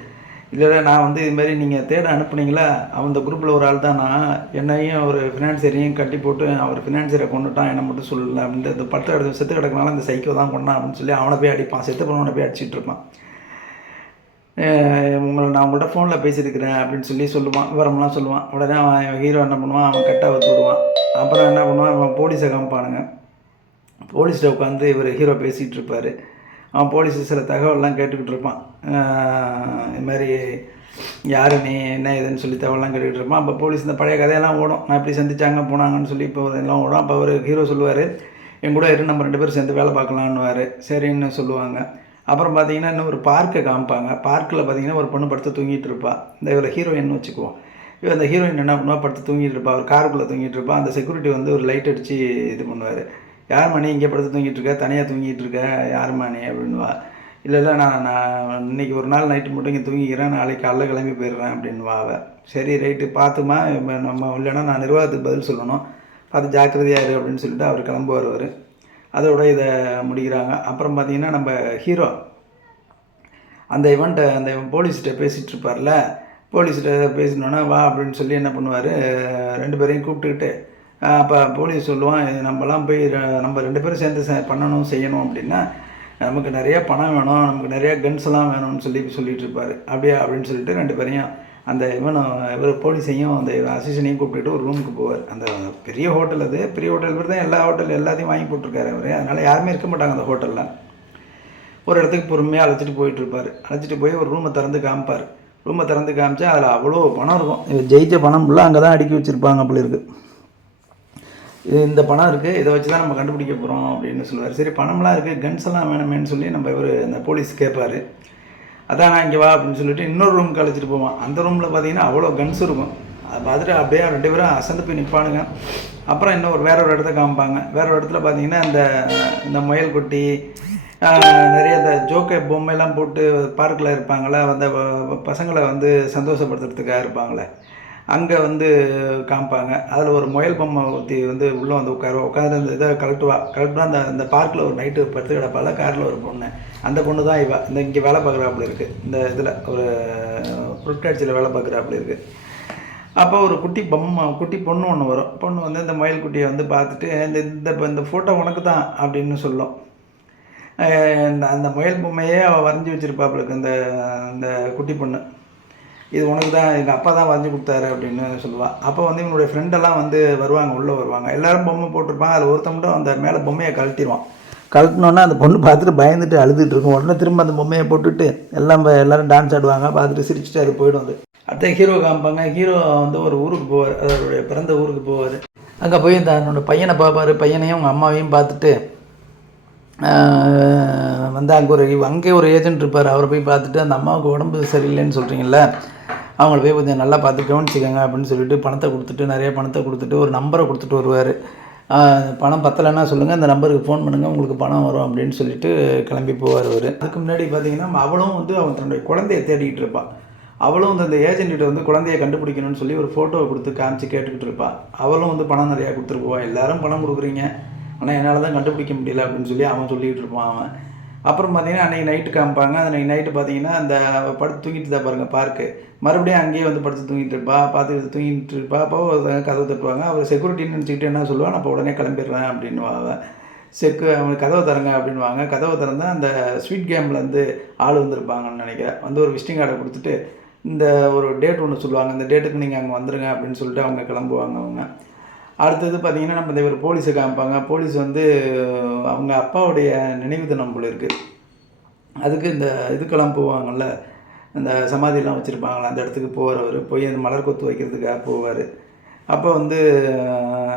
இல்லை நான் வந்து இதுமாரி நீங்கள் தேட அனுப்புனீங்களா, அந்த குரூப்பில் ஒரு ஆள் தான் நான், என்னையும் ஒரு ஃபினான்சியரையும் கட்டி போட்டு அவர் ஃபினான்சியரை கொண்டுட்டான், என்னை மட்டும் சொல்லலை அப்படின்ட்டு இந்த படத்தை எடுத்து செத்து கிடக்கனால இந்த சைக்கோ தான் கொண்டான் அப்படின்னு சொல்லி அவனை போய் அடிப்பான். செத்து பண்ணவனை போய் அடிச்சிட்டு இருப்பான். நான் உங்கள்கிட்ட ஃபோனில் பேசியிருக்கிறேன் அப்படின்னு சொல்லி சொல்லுவான், விவரம்லாம் சொல்லுவான். உடனே அவன் ஹீரோ என்ன பண்ணுவான், அவன் கட்டாக வச்சு விடுவான். அப்புறம் என்ன பண்ணுவான், அவன் போலீஸை காமிப்பானுங்க. போலீஸ்கிட்ட உட்காந்து இவர் ஹீரோ பேசிகிட்டு இருப்பார். அவன் போலீஸு சில தகவல்லாம் கேட்டுக்கிட்டு இருப்பான். இது மாதிரி யார் நீ என்ன இதுன்னு சொல்லி தகவலாம் கேட்டுக்கிட்டு இருப்பான். அப்போ போலீஸ் இந்த பழைய கதையெல்லாம் ஓடும், நான் இப்படி சந்திச்சாங்க போனாங்கன்னு சொல்லி இப்போ எல்லாம் ஓடும். அப்போ அவர் ஹீரோ சொல்லுவார், என் கூட நம்ம 2 பேரும் சேர்ந்து வேலை பார்க்கலான்னுவார். சரின்னு சொல்லுவாங்க. அப்புறம் பார்த்தீங்கன்னா இன்னும் ஒரு பார்க்கை காமிப்பாங்க. பார்க்கில் பார்த்தீங்கன்னா ஒரு பொண்ணு படுத்து தூங்கிட்டு இருப்பாள். இந்த இவரை ஹீரோயின்னு வச்சுக்குவோம். இவன் அந்த ஹீரோயின் என்ன பண்ணுவா, படுத்து தூங்கிட்டு இருப்பா, ஒரு காருக்குள்ளே தூங்கிட்டு இருப்பா. அந்த செக்யூரிட்டி வந்து ஒரு லைட் அடித்து இது பண்ணுவார். யார் மணி இங்கே படுத்து தூங்கிட்டு இருக்க, தனியாக தூங்கிட்டு இருக்க, யார் மணி அப்படின்வா. இல்லை நான் இன்றைக்கி ஒரு நாள் நைட்டு மட்டும் இங்கே தூங்கிக்கிறேன், நாளைக்கு காலைல கிளம்பி போயிடுறேன் அப்படின்வா அவள். சரி ரைட்டு பார்த்துமா, நம்ம இல்லைன்னா நான் நிர்வாகத்துக்கு பதில் சொல்லணும், பார்த்து ஜாக்கிரதையாரு அப்படின்னு சொல்லிட்டு அவர் கிளம்புவார். அதோட இதை முடிக்கிறாங்க. அப்புறம் பார்த்திங்கன்னா நம்ம ஹீரோ அந்த அந்த போலீஸ்கிட்ட பேசிகிட்டு இருப்பார்ல, போலீஸ்கிட்ட பேசினோன்னா வா அப்படின்னு சொல்லி என்ன பண்ணுவார், 2 பேரையும் கூப்பிட்டுக்கிட்டு அப்போ போலீஸ் சொல்லுவான், நம்மலாம் போய் நம்ம 2 பேரும் சேர்ந்து பண்ணணும் செய்யணும் அப்படின்னா நமக்கு நிறையா பணம் வேணும், நமக்கு நிறையா கன்ஸ் எல்லாம் வேணும்னு சொல்லிட்டு இருப்பார். அப்படியா அப்படின்னு சொல்லிட்டு 2 பேரையும் அந்த இவர் போலீஸையும் அந்த அசிஸ்டன்ட்டையும் கூப்பிட்டுட்டு ஒரு ரூமுக்கு போவார். அந்த பெரிய ஹோட்டல், அது பெரிய ஹோட்டல் பேர் தான், எல்லா ஹோட்டல் எல்லாத்தையும் வாங்கி போட்டிருக்காரு அவர். அதனால் யாருமே இருக்க மாட்டாங்க அந்த ஹோட்டலில். ஒரு இடத்துக்கு பொறுமையாக அழைச்சிட்டு போயிட்டுருப்பார். அழைச்சிட்டு போய் ஒரு ரூமை திறந்து காமிப்பார். ரூமை திறந்து காமிச்சா அதில் அவ்வளோ பணம் இருக்கும். ஜெயிச்ச பணம் ஃபுல்லாக அங்கே தான் அடுக்கி வச்சுருப்பாங்க அப்படி இருக்குது. இந்த பணம் இருக்குது, இதை வச்சு தான் நம்ம கண்டுபிடிக்க போகிறோம் அப்படின்னு சொல்லுவார். சரி பணம்லாம் இருக்குது, கன்ஸ் எல்லாம் வேணுமேன்னு சொல்லி நம்ம இவர் அந்த போலீஸ் கேட்பார். அதான் நான் இங்கே வா அப்படின்னு சொல்லிட்டு இன்னொரு ரூமுக்கு அழைச்சிட்டு போவான். அந்த ரூமில் பார்த்தீங்கன்னா அவ்வளோ கன்ஸ் இருக்கும். அதை பார்த்துட்டு அப்படியே 2 பேரும் அசந்து போய் நிற்பானுங்க. அப்புறம் வேற ஒரு இடத்த காமிப்பாங்க. வேற ஒரு இடத்துல பார்த்தீங்கன்னா இந்த முயல் குட்டி, நிறைய இந்த ஜோக்கை பொம்மையெல்லாம் போட்டு பார்க்கில் இருப்பாங்களே, அந்த பசங்களை வந்து சந்தோஷப்படுத்துறதுக்காக இருப்பாங்களே, அங்கே வந்து காமிப்பாங்க. அதில் ஒரு முயல் பொம்மை ஊற்றி வந்து உள்ளே வந்து உட்காந்து அந்த இதை கழட்டுவா அந்த பார்க்கில் ஒரு நைட்டு படுத்து கிடப்பால, காரில் ஒரு பொண்ணு, அந்த பொண்ணு தான் இவா இங்கே வேலை பார்க்குறாப்புல இருக்குது. இந்த இதில் ஒரு பொருட்காட்சியில் வேலை பார்க்குறாப்புல இருக்குது. அப்போ ஒரு குட்டி பொண்ணு ஒன்று வரும். பொண்ணு வந்து இந்த முயல் குட்டியை வந்து பார்த்துட்டு இந்த ஃபோட்டோ உனக்கு தான் அப்படின்னு சொல்லும். அந்த முயல் பொம்மையே அவள் வரைஞ்சி வச்சுருப்பாப்புளுக்கு இந்த குட்டி பொண்ணு. இது உனக்கு தான், எங்கள் அப்பா தான் வரைஞ்சி கொடுத்தாரு அப்படின்னு சொல்லுவாள். அப்போ வந்து இவனுடைய ஃப்ரெண்டெல்லாம் வந்து உள்ளே வருவாங்க. எல்லோரும் பொம்மை போட்டிருப்பாங்க. அதில் ஒருத்த மட்டும் அந்த மேலே பொம்மையை கழட்டிடுவான். கழட்டினோன்னா அந்த பொண்ணு பார்த்துட்டு பயந்துட்டு அழுதுட்டு இருக்கும். உடனே திரும்ப அந்த பொம்மையை போட்டுட்டு எல்லோரும் டான்ஸ் ஆடுவாங்க. பார்த்துட்டு சிரிச்சுட்டு அது போய்டும். அது அடுத்த ஹீரோ காமிப்பாங்க. ஹீரோ வந்து ஒரு ஊருக்கு போவார், அவருடைய பிறந்த ஊருக்கு போவார். அங்கே போய் தன்னோட பையனை பார்ப்பார். பையனையும் அவங்க அம்மாவையும் பார்த்துட்டு வந்து அங்கே ஒரு ஏஜென்ட் இருப்பார். அவரை போய் பார்த்துட்டு அந்த அம்மாவுக்கு உடம்பு சரியில்லைன்னு சொல்கிறீங்கள, அவங்கள போய் கொஞ்சம் நல்லா பார்த்து கவனிச்சிக்கோங்க அப்படின்னு சொல்லிட்டு பணத்தை கொடுத்துட்டு, நிறைய பணத்தை கொடுத்துட்டு ஒரு நம்பரை கொடுத்துட்டு வருவார். பணம் பத்தலைன்னா சொல்லுங்கள், அந்த நம்பருக்கு ஃபோன் பண்ணுங்கள், உங்களுக்கு பணம் வரும் அப்படின்னு சொல்லிட்டு கிளம்பி போவார் அவர். அதுக்கு முன்னாடி பார்த்தீங்கன்னா அவளும் வந்து அவன் தன்னுடைய குழந்தைய தேடிக்கிட்டு இருப்பாள். அவளும் வந்து அந்த ஏஜென்கிட்ட வந்து குழந்தைய கண்டுபிடிக்கணும்னு சொல்லி ஒரு ஃபோட்டோவை கொடுத்து காமிச்சு கேட்டுக்கிட்டு இருப்பாள். அவளும் வந்து பணம் நிறையா கொடுத்துட்டு போவாள். எல்லோரும் பணம் கொடுக்குறீங்க, ஆனால் என்னால் தான் கண்டுபிடிக்க முடியல அப்படின்னு சொல்லி அவன் சொல்லிகிட்டு இருப்பான் அவன். அப்புறம் பார்த்தீங்கன்னா அன்றைக்கி நைட்டு காமிப்பாங்க. அன்றைக்கி நைட்டு பார்த்தீங்கன்னா அந்த படுத்து தூங்கிட்டு தான் பாருங்கள் பார்க்கு. மறுபடியும் அங்கேயே வந்து படுத்து தூங்கிட்டு இருப்பா, பார்த்து தூங்கிட்டு இருப்பா. அப்போ கதவை தட்டுவாங்க. அவர் செக்யூரிட்டின்னு நினச்சிக்கிட்டு என்ன சொல்லுவாள், நான் இப்போ உடனே கிளம்பிடுறேன் அப்படின்னு அவன். அவனுக்கு கதவை தரங்க அப்படின்வாங்க. கதவை திறந்தால் அந்த ஸ்வீட் கேம்லேருந்து ஆள் வந்திருப்பாங்கன்னு நினைக்கிறேன். வந்து ஒரு விசிட்டிங் கார்டை கொடுத்துட்டு இந்த ஒரு டேட் ஒன்று சொல்லுவாங்க, இந்த டேட்டுக்கு நீங்கள் அங்கே வந்துடுங்க அப்படின்னு சொல்லிட்டு அவங்க கிளம்புவாங்க அவங்க. அடுத்தது பார்த்திங்கன்னா நம்ம இந்த ஒரு போலீஸை காமிப்பாங்க. போலீஸ் வந்து அவங்க அப்பாவுடைய நினைவு தினம் போல இருக்குது. அதுக்கு இந்த இதுக்கெல்லாம் போவாங்கள்ல, அந்த சமாதியெல்லாம் வச்சுருப்பாங்களா, அந்த இடத்துக்கு போகிறவர் போய் அந்த மலர் கொத்து வைக்கிறதுக்காக போவார். அப்போ வந்து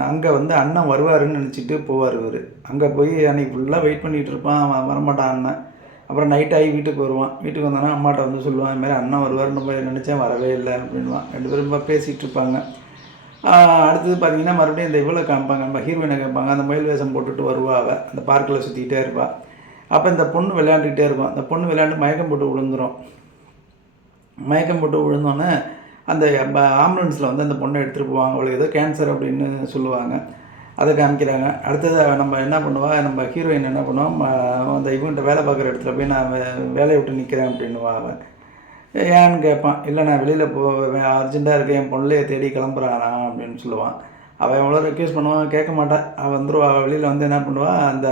அங்கே வந்து அண்ணன் வருவாருன்னு நினச்சிட்டு போவார் இவர். அங்கே போய் அன்றைக்கி ஃபுல்லாக வெயிட் பண்ணிகிட்டு இருப்பான், அவன் வரமாட்டான் அண்ணன். அப்புறம் நைட் ஆகி வீட்டுக்கு வருவான். வீட்டுக்கு வந்தானா அம்மாட்ட வந்து சொல்லுவான், இதுமாதிரி அண்ணன் வருவார்னு போய் நினச்சேன், வரவே இல்லை அப்படின்வான். 2 பேரும் பேசிகிட்டு இருப்பாங்க. அடுத்தது பார்த்திங்கன்னா மறுபடியும் இந்த இவ்வளோ காமிப்பாங்க, நம்ம ஹீரோயினை காமிப்பாங்க. அந்த மயில் வேஷம் போட்டுட்டு வருவா அவள், அந்த பார்க்கில் சுற்றிக்கிட்டே இருப்பாள். அப்போ இந்த பொண்ணு விளையாண்டுக்கிட்டே இருக்கும். அந்த பொண்ணு விளையாண்டு மயக்கம் போட்டு விழுந்துடும். மயக்கம் போட்டு விழுந்தோன்னே அந்த ஆம்புலன்ஸில் வந்து அந்த பொண்ணை எடுத்துகிட்டு போவாங்க. அவளுக்கு ஏதோ கேன்சர் அப்படின்னு சொல்லுவாங்க. அதை காமிக்கிறாங்க. அடுத்தது நம்ம என்ன பண்ணுவா, நம்ம ஹீரோயின் என்ன பண்ணுவோம், அந்த இவன்கிட்ட வேலை பார்க்குற இடத்துல போய் நான் வேலையை விட்டு நிற்கிறேன் அப்படின்னுவா அவன். ஏன்னு கேட்பான். இல்லை நான் வெளியில் அர்ஜென்ட்டாக இருக்கேன், என் பொண்ணையை தேடி கிளம்புறானா அப்படின்னு சொல்லுவான். அவன் எவ்வளோ ரெக்வெஸ்ட் பண்ணுவான், கேட்க மாட்டான். அவன் வந்துடுவா. வெளியில் வந்து என்ன பண்ணுவாள், அந்த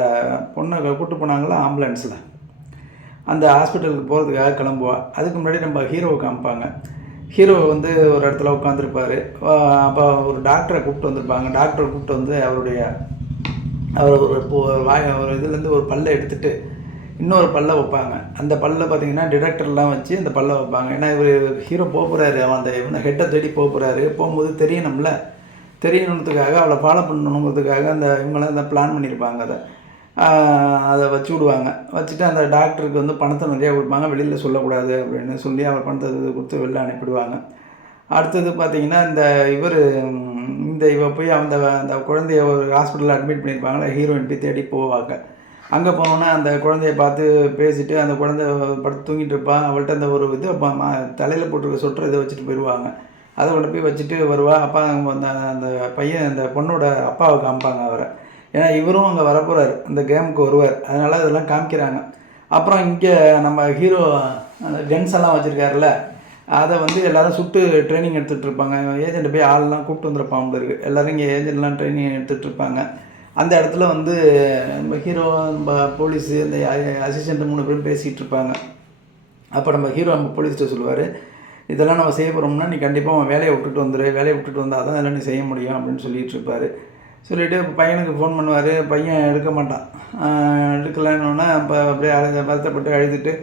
பொண்ணை கூப்பிட்டு போனாங்களா ஆம்புலன்ஸில், அந்த ஹாஸ்பிட்டலுக்கு போகிறதுக்காக கிளம்புவாள். அதுக்கு முன்னாடி நம்ம ஹீரோவை காமிப்பாங்க. ஹீரோ வந்து ஒரு இடத்துல உட்காந்துருப்பார். அப்போ ஒரு டாக்டரை கூப்பிட்டு வந்திருப்பாங்க. டாக்டரை கூப்பிட்டு வந்து அவர் ஒரு இதுலேருந்து ஒரு பல்லை எடுத்துகிட்டு இன்னொரு பல்லை வைப்பாங்க. அந்த பல்லை பார்த்திங்கன்னா டிடெக்டர்லாம் வச்சு அந்த பல்லை வைப்பாங்க. ஏன்னா இவர் ஹீரோ போகிறாரு, அவன் அந்த ஹெட்டை தேடி போகிறாரு. போகும்போது தெரியணுன்றதுக்காக அவளை ஃபாலோ பண்ணணுங்கிறதுக்காக அந்த இவங்களாம் அந்த பிளான் பண்ணியிருப்பாங்க. அதை வச்சு விடுவாங்க. வச்சுட்டு அந்த டாக்டருக்கு வந்து பணத்தை நிறையா கொடுப்பாங்க, வெளியில் சொல்லக்கூடாது அப்படின்னு சொல்லி அவர் பணத்தை கொடுத்து வெளில அனுப்பிடுவாங்க. அடுத்தது பார்த்திங்கன்னா இவ போய் அந்த குழந்தைய ஒரு ஹாஸ்பிட்டலில் அட்மிட் பண்ணியிருப்பாங்களா, ஹீரோயின் போய் தேடி போவாங்க. அங்கே போனோன்னா அந்த குழந்தைய பார்த்து பேசிவிட்டு அந்த குழந்தை படுத்து தூங்கிட்டு இருப்பான். அவள்கிட்ட அந்த ஒரு இது தலையில் போட்டிருக்க சொட்டுற இதை வச்சுட்டு போயிடுவாங்க. அதை கொண்டு போய் வச்சுட்டு வருவாள். அப்பா அந்த பையன் அந்த பொண்ணோட அப்பாவை காமிப்பாங்க அவரை. ஏன்னா இவரும் அங்கே வரப்போகிறார், அந்த கேமுக்கு வருவார். அதனால் அதெல்லாம் காமிக்கிறாங்க. அப்புறம் இங்கே நம்ம ஹீரோ அந்த கன்ஸ் எல்லாம் வச்சுருக்காருல, அதை வந்து எல்லோரும் சுட்டு ட்ரைனிங் எடுத்துகிட்டு இருப்பாங்க. ஏஜென்ட் போய் ஆள்லாம் கூப்பிட்டு வந்துருப்பாங்க இருக்குது. எல்லோரும் இங்கே ஏஜென்ட்லாம் ட்ரைனிங் எடுத்துகிட்டு இருப்பாங்க. அந்த இடத்துல வந்து நம்ம ஹீரோ, நம்ம போலீஸு, இந்த அசிஸ்டண்ட்டு 3 பேரும் பேசிகிட்டு இருப்பாங்க. அப்போ நம்ம ஹீரோ நம்ம போலீஸ்கிட்ட சொல்லுவார், இதெல்லாம் நம்ம செய்ய போகிறோம்னா நீ கண்டிப்பாக அவன் வேலையை விட்டுட்டு வந்துடு, வேலையை விட்டுட்டு வந்தால் தான் இதெல்லாம் நீ செய்ய முடியும் அப்படின்னு சொல்லிகிட்டு இருப்பார். சொல்லிவிட்டு பையனுக்கு ஃபோன் பண்ணுவார். பையன் எடுக்க மாட்டான். எடுக்கலைன்னொன்னே அப்போ அப்படியே வருத்தப்பட்டு அழுதுட்டு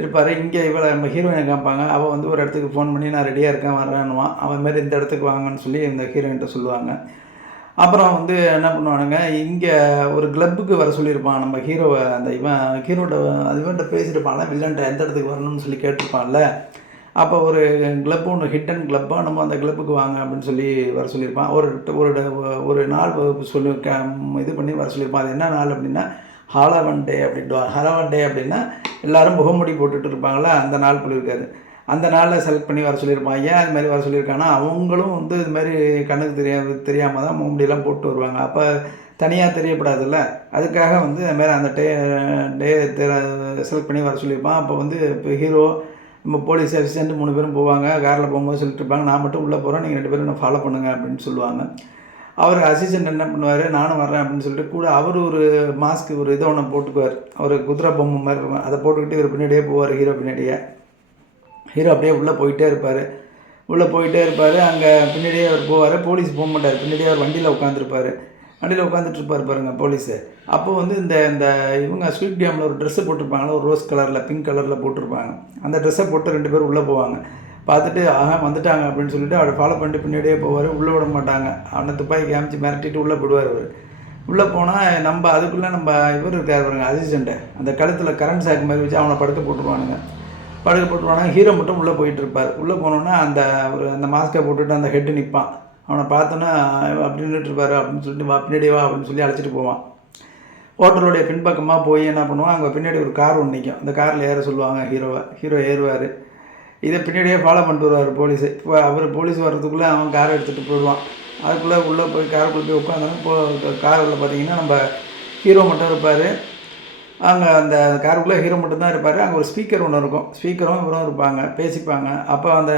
இருப்பார். இங்கே நம்ம ஹீரோயினை காமிப்பாங்க. அவள் வந்து ஒரு இடத்துக்கு ஃபோன் பண்ணி நான் ரெடியாக இருக்கேன் வரேன்னுவான். அவன் மாரி இந்த இடத்துக்கு வாங்கன்னு சொல்லி இந்த ஹீரோயின்கிட்ட சொல்லுவாங்க. அப்புறம் வந்து என்ன பண்ணுவானுங்க, இங்கே ஒரு கிளப்புக்கு வர சொல்லியிருப்பான் நம்ம ஹீரோவை. அந்த இவன்கிட்ட பேசியிருப்பான்ல, வில்லன்ட்ட எந்த இடத்துக்கு வரணும்னு சொல்லி கேட்டிருப்பான்ல. அப்போ ஒரு கிளப்பு ஒன்று ஹிட்டன் கிளப்பாக நம்ம அந்த கிளப்புக்கு வாங்க அப்படின்னு சொல்லி வர சொல்லியிருப்பான். ஒரு நாள் சொல்லி இது பண்ணி வர சொல்லியிருப்பான். அது என்ன நாள் அப்படின்னா ஹாலோவன் டே அப்படின்ட்டு. ஹாலோவன் டே அப்படின்னா எல்லோரும் முகமுடி போட்டுட்டு இருப்பாங்களா, அந்த நாள் சொல்லியிருக்காரு. அந்த நாளில் செலக்ட் பண்ணி வர சொல்லியிருப்பான். ஏன் அது மாதிரி வர சொல்லியிருக்காங்கன்னா, அவங்களும் வந்து இது மாதிரி கண்ணுக்கு தெரியாமல் தான் முகமுடியெல்லாம் போட்டு வருவாங்க. அப்போ தனியாக தெரியப்படாதுல்ல, அதுக்காக வந்து அதுமாதிரி அந்த டே செலக்ட் பண்ணி வர சொல்லியிருப்பான். அப்போ வந்து இப்போ ஹீரோ, நம்ம போலீஸ் அசிஸ்டண்ட் 3 பேரும் போவாங்க. காரில் போகும்போது சொல்லிட்டு இருப்பாங்க, நான் மட்டும் உள்ளே போகிறேன், நீங்கள் 2 பேரும் என்ன ஃபாலோ பண்ணுங்கள் அப்படின்னு சொல்லுவாங்க. அவர் அசிஸ்டண்ட் என்ன பண்ணுவார், நானும் வர்றேன் அப்படின்னு சொல்லிட்டு கூட அவர் ஒரு மாஸ்க்கு ஒரு இதை ஒன்று போட்டுக்குவார். அவர் குதிரை பொம்மை மாதிரி இருக்கும், அதை போட்டுக்கிட்டு இவர் பின்னாடியே போவார். ஹீரோ பின்னாடியே அப்படியே உள்ளே போயிட்டே இருப்பார். அங்கே பின்னாடியே அவர் போவார். போலீஸ் போக மாட்டார், பின்னாடியே அவர் வண்டியில் உட்காந்துட்ருப்பார் பாருங்கள் போலீஸு. அப்போ வந்து இந்த இவங்க ஸ்வீட் கேமில் ஒரு ட்ரெஸ்ஸு போட்டிருப்பாங்களா, ஒரு ரோஸ் கலரில் பிங்க் கலரில் போட்டிருப்பாங்க. அந்த ட்ரெஸ்ஸை போட்டு 2 பேர் உள்ளே போவாங்க. பார்த்துட்டு வந்துட்டாங்க அப்படின்னு சொல்லிட்டு அவரை ஃபாலோ பண்ணிட்டு பின்னாடியே போவார். உள்ளே விட மாட்டாங்க. அவனை துப்பாக்கி காமிச்சு மிரட்டிட்டு உள்ளே போடுவார். அவர் உள்ளே போனால் அதுக்குள்ளே நம்ம இவர் இருக்கார் பாருங்க, அசிஸ்டண்ட்டு, அந்த கழுத்தில் கரண்ட் சாக்கு மாதிரி வச்சு அவனை படுக்க போட்டுருவானுங்க. படுக்க போட்டுருவானா. ஹீரோ மட்டும் உள்ளே போயிட்டுருப்பார். உள்ளே போனோன்னா அந்த மாஸ்க்கை போட்டுட்டு அந்த ஹெட்டு நிற்பான். அவனை பார்த்தோன்னா அப்படி நின்றுட்டுருப்பாரு அப்படின்னு சொல்லிட்டு பின்னாடி வா அப்படின்னு சொல்லி அழைச்சிட்டு போவான். ஹோட்டலுடைய பின்பக்கமாக போய் என்ன பண்ணுவான், அங்கே பின்னாடி ஒரு கார் ஒன்று நிற்கும். அந்த காரில் ஏற சொல்லுவாங்க ஹீரோவை. ஹீரோ ஏறுவார். இதை பின்னாடியே ஃபாலோ பண்ணிட்டு வருவார் போலீஸு. இப்போ அவர் போலீஸ் வர்றதுக்குள்ளே அவன் காரை எடுத்துகிட்டு போயிடுவான். அதுக்குள்ளே உள்ளே போய் காருக்குள்ளே போய் உட்காந்தாலும் இப்போ காரில் பார்த்தீங்கன்னா நம்ம ஹீரோ மட்டும் இருப்பார். அங்கே அந்த காருக்குள்ளே ஹீரோ மட்டும்தான் இருப்பார். அங்கே ஒரு ஸ்பீக்கர் ஒன்று இருக்கும். ஸ்பீக்கரும் இவரும் இருப்பாங்க, பேசிப்பாங்க. அப்போ அந்த